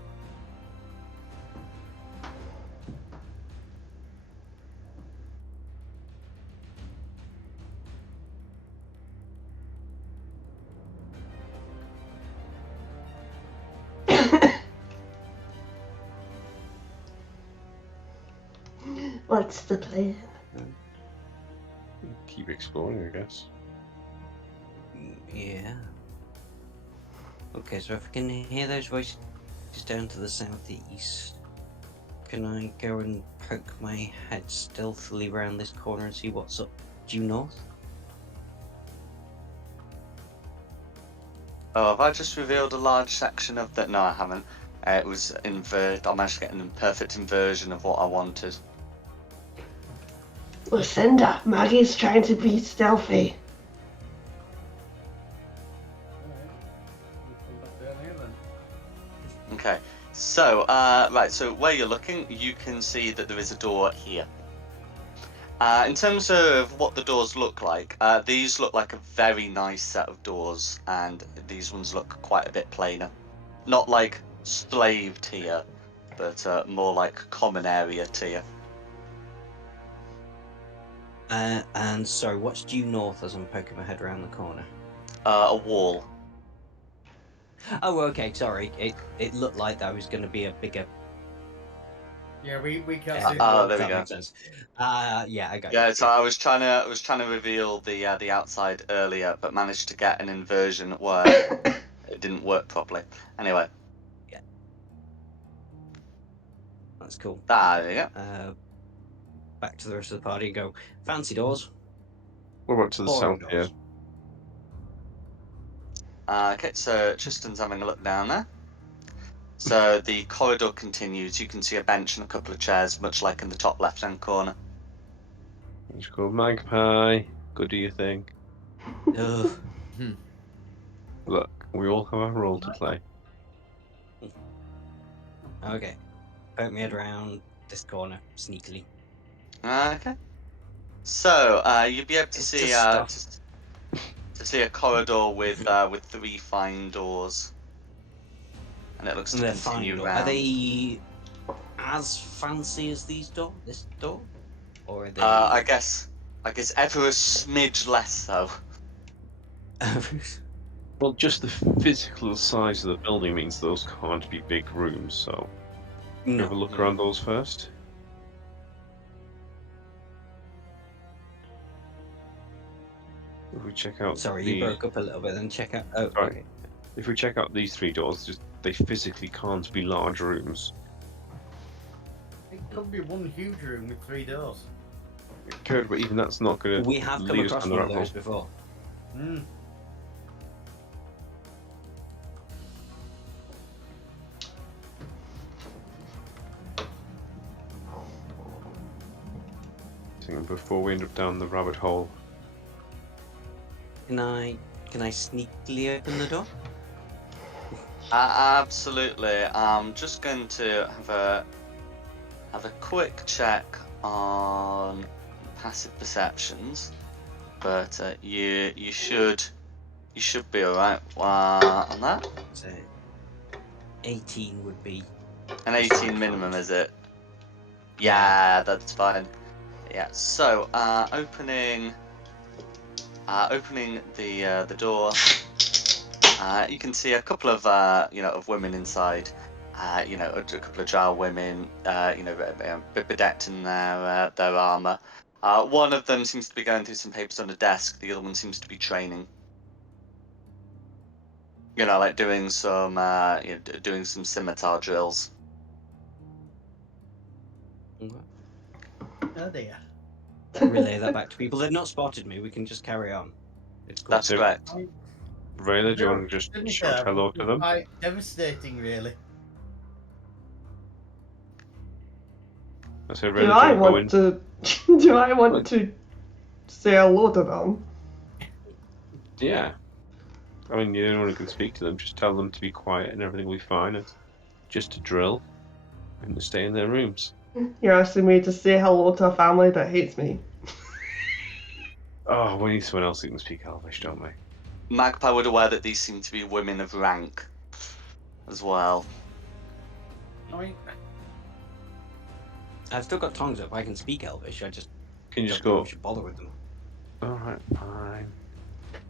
What's the plan? Keep exploring, I guess. Yeah. Okay, so if I can hear those voices down to the southeast, can I go and poke my head stealthily around this corner and see what's up due north? Oh, have I just revealed a large section of that? No, I haven't. It was inverted. I managed to get a perfect inversion of what I wanted. Lucinda, Maggie's trying to be stealthy. Okay, so right, so where you're looking, you can see that there is a door here. In terms of what the doors look like, these look like a very nice set of doors, and these ones look quite a bit plainer. Not like slave tier, but more like common area tier. And sorry, what's due north as I'm poking my head around the corner? A wall. Oh, okay, sorry. It looked like that was going to be a bigger. Yeah, we can't area. see the Oh, wall. there we That go. makes sense. Yeah, I got Yeah, you. so I was trying to reveal the outside earlier, but managed to get an inversion where it didn't work properly. Anyway. Yeah. That's cool. There you go. Back to the rest of the party and go, fancy doors. What about to the Boring south here? doors. Okay, so Tristan's having a look down there. So the corridor continues. You can see a bench and a couple of chairs, much like in the top left-hand corner. It's called Magpie. Good, do you think? Ugh. Look, we all have a role to play. Okay. Poke my head around this corner sneakily. Okay. So you'll be able to It's see just stuff. to see a corridor with 3 fine doors, and it looks And to they're fine continue doors. round. Are they as fancy as this door? Or are they... I guess ever a smidge less so. Well, just the physical size of the building means those can't be big rooms, so No. have a look around those first. If we check out Sorry, the... you broke up a little bit, then check out... Oh, Sorry. okay. If we check out these 3 doors, just they physically can't be large rooms. It could be one huge room with 3 doors. It could, but even that's not going to We have come lead us across down the one of rabbit those hole. before. Hmm. everything before we end up down the rabbit hole. Can I sneakily open the door? Absolutely. I'm just going to have a quick check on passive perceptions, but you should be alright on that. So 18 would be An 18 minimum, is it? Yeah, that's fine. Yeah. So opening the door, you can see a couple of of women inside. A couple of drow women, bedecked in their armor. One of them seems to be going through some papers on a desk. The other one seems to be training. Like doing some scimitar drills. Oh dear. relay that back to people. They've not spotted me. We can just carry on. It's cool. That's So- correct. Rayla, do you want to just To be shout fair, hello to them? Quite devastating, really. I say, Do Rayla, I do you want to? Do I want to say hello to them? Yeah. I mean, you're the only one who can speak to them. Just tell them to be quiet and everything will be fine. It's just a drill, and to stay in their rooms. You're asking me to say hello to a family that hates me. Oh, we need someone else who can speak Elvish, don't we? Magpie would aware that these seem to be women of rank as well. I mean, I've still got tongues up. I can speak Elvish. I just Can you just don't think go? we should bother with them. All right, fine.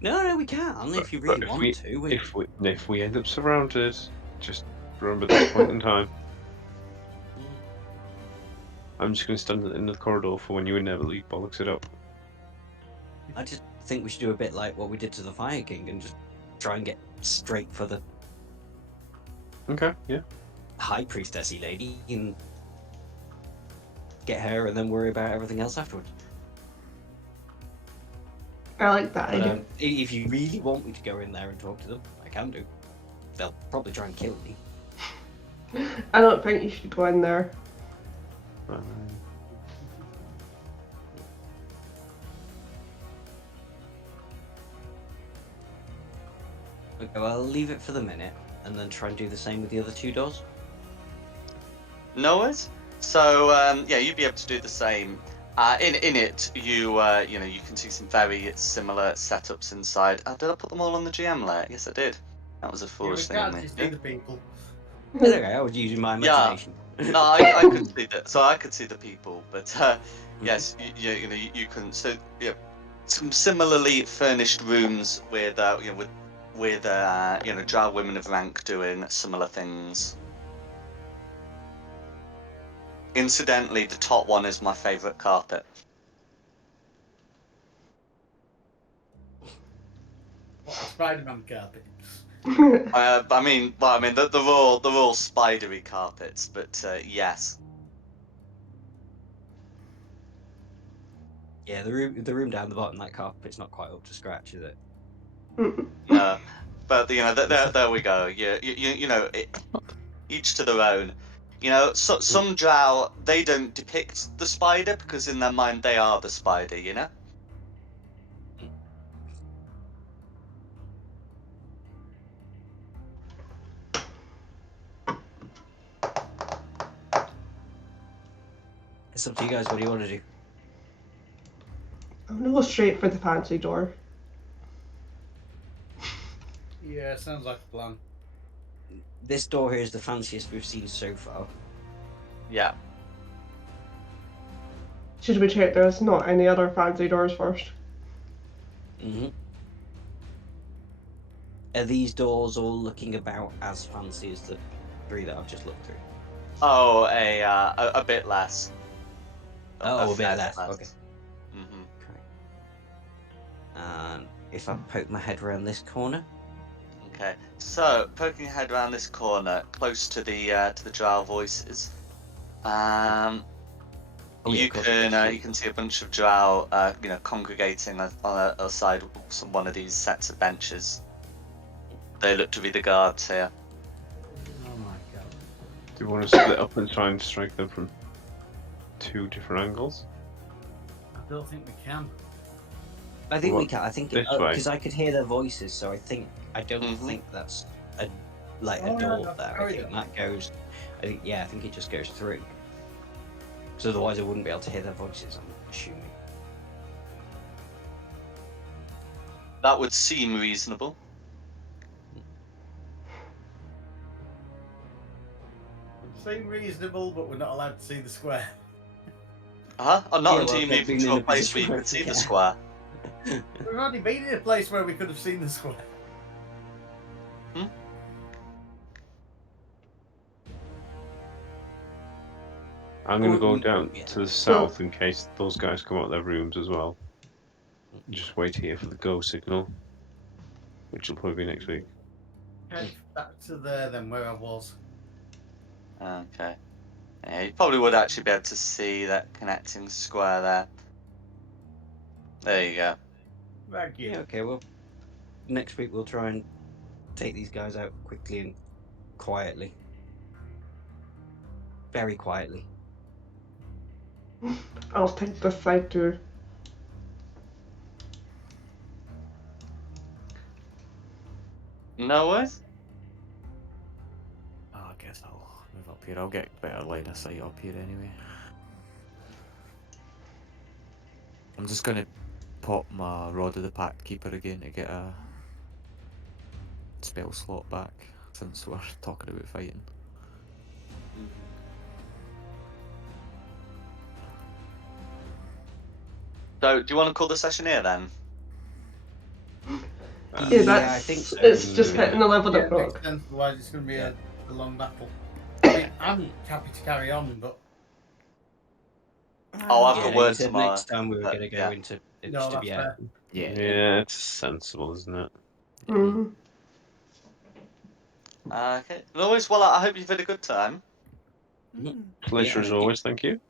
No, we can if you really But want to. if we end up surrounded, just remember this point in time. I'm just going to stand in the corridor for when you inevitably bollocks it up. I just think we should do a bit like what we did to the Fire King and just try and get straight for the Okay, yeah. High Priestessy lady and get her and then worry about everything else afterwards. I like that But idea. if you really want me to go in there and talk to them, I can do. They'll probably try and kill me. I don't think you should go in there. Okay, well, I'll leave it for the minute and then try and do the same with the other two doors. No worries. So you'd be able to do the same. In it, you can see some very similar setups inside. Did I put them all on the GM layer? Yes, I did. That was a we foolish thing of can't me. just see the people. It's okay, I was using my Yeah. imagination. No, I could see that. So I could see the people, but yes, you can. So some similarly furnished rooms with drow women of rank doing similar things. Incidentally, the top one is my favourite carpet. What a Spider-Man carpet. I mean, they're all spidery carpets, but yes. Yeah, the room down the bottom, that carpet's not quite up to scratch, is it? No, but there we go. Each to their own. Some drow, they don't depict the spider because in their mind they are the spider. It's up to you guys. What do you want to do? I'm gonna go straight for the fancy door. Yeah, sounds like a plan. This door here is the fanciest we've seen so far. Yeah. Should we check there's not any other fancy doors first? Are these doors all looking about as fancy as the three that I've just looked through? Oh, a bit less. Oh, a bit fair less. Okay. Mhm. And if I poke my head around this corner, Okay. So poking your head around this corner, close to the drow voices. Oh, yeah, You of course. can see a bunch of drow, congregating on a side of one of these sets of benches. They look to be the guards here. Oh my god. Do you want to split up and try and strike them from two different angles? don't think we can. I think we What, can. I think this way? because I could hear their voices, so I don't Mhm. think that's a like Oh, a no, door that's there. a I corridor. think that goes. I think it just goes through. So otherwise, I wouldn't be able to hear their voices. I'm assuming. That would seem reasonable. Seem reasonable, but we're not allowed to see the square. Not Yeah, until well, you they've move been into in a a place where position you where can we see the can. square. We've already been in a place where we could have seen the square. I'm going to Well, go down yeah. to the south in case those guys come out of their rooms as well. Just wait here for the go signal, which will probably be next week. Head back to there then, where I was. Okay. Yeah, you probably would actually be able to see that connecting square there. There you go. Thank you. Yeah. Okay. Well, next week we'll try and take these guys out quickly and quietly. Very quietly. I'll take the side too. No worries. Oh, I guess I'll move up here. I'll get better line of sight up here anyway. I'm just gonna pop my Rod of the Pact Keeper again to get a spell slot back, since we're talking about fighting. So, do you want to call the session here then? Yeah, Yeah, I think so. it's just hitting 11 Yeah, it o'clock. makes sense, otherwise it's going to be Yeah. a long battle. I mean, I'm happy to carry on, but... I'll have Yeah, the no, word you said tomorrow. next time we were But, going to go yeah. into it. No, that's fair. Yeah. Yeah, it's sensible, isn't it? Mm. Okay. No worries. Well, I hope you've had a good time. Pleasure Yeah, as always, thank you.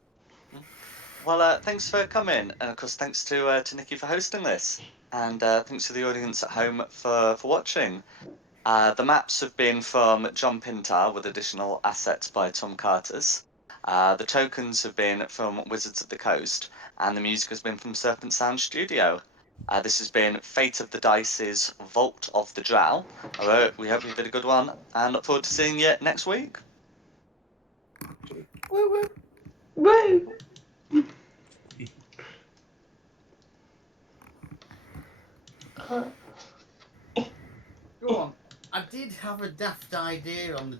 Well, thanks for coming, and of course, thanks to Nikki for hosting this, and thanks to the audience at home for watching. The maps have been from John Pintar with additional assets by Tom Carters. The tokens have been from Wizards of the Coast, and the music has been from Serpent Sound Studio. This has been Fate of the Dice's Vault of the Drow. We hope you've had a good one, and look forward to seeing you next week. Woo woo. Woo! Go on. I did have a daft idea on the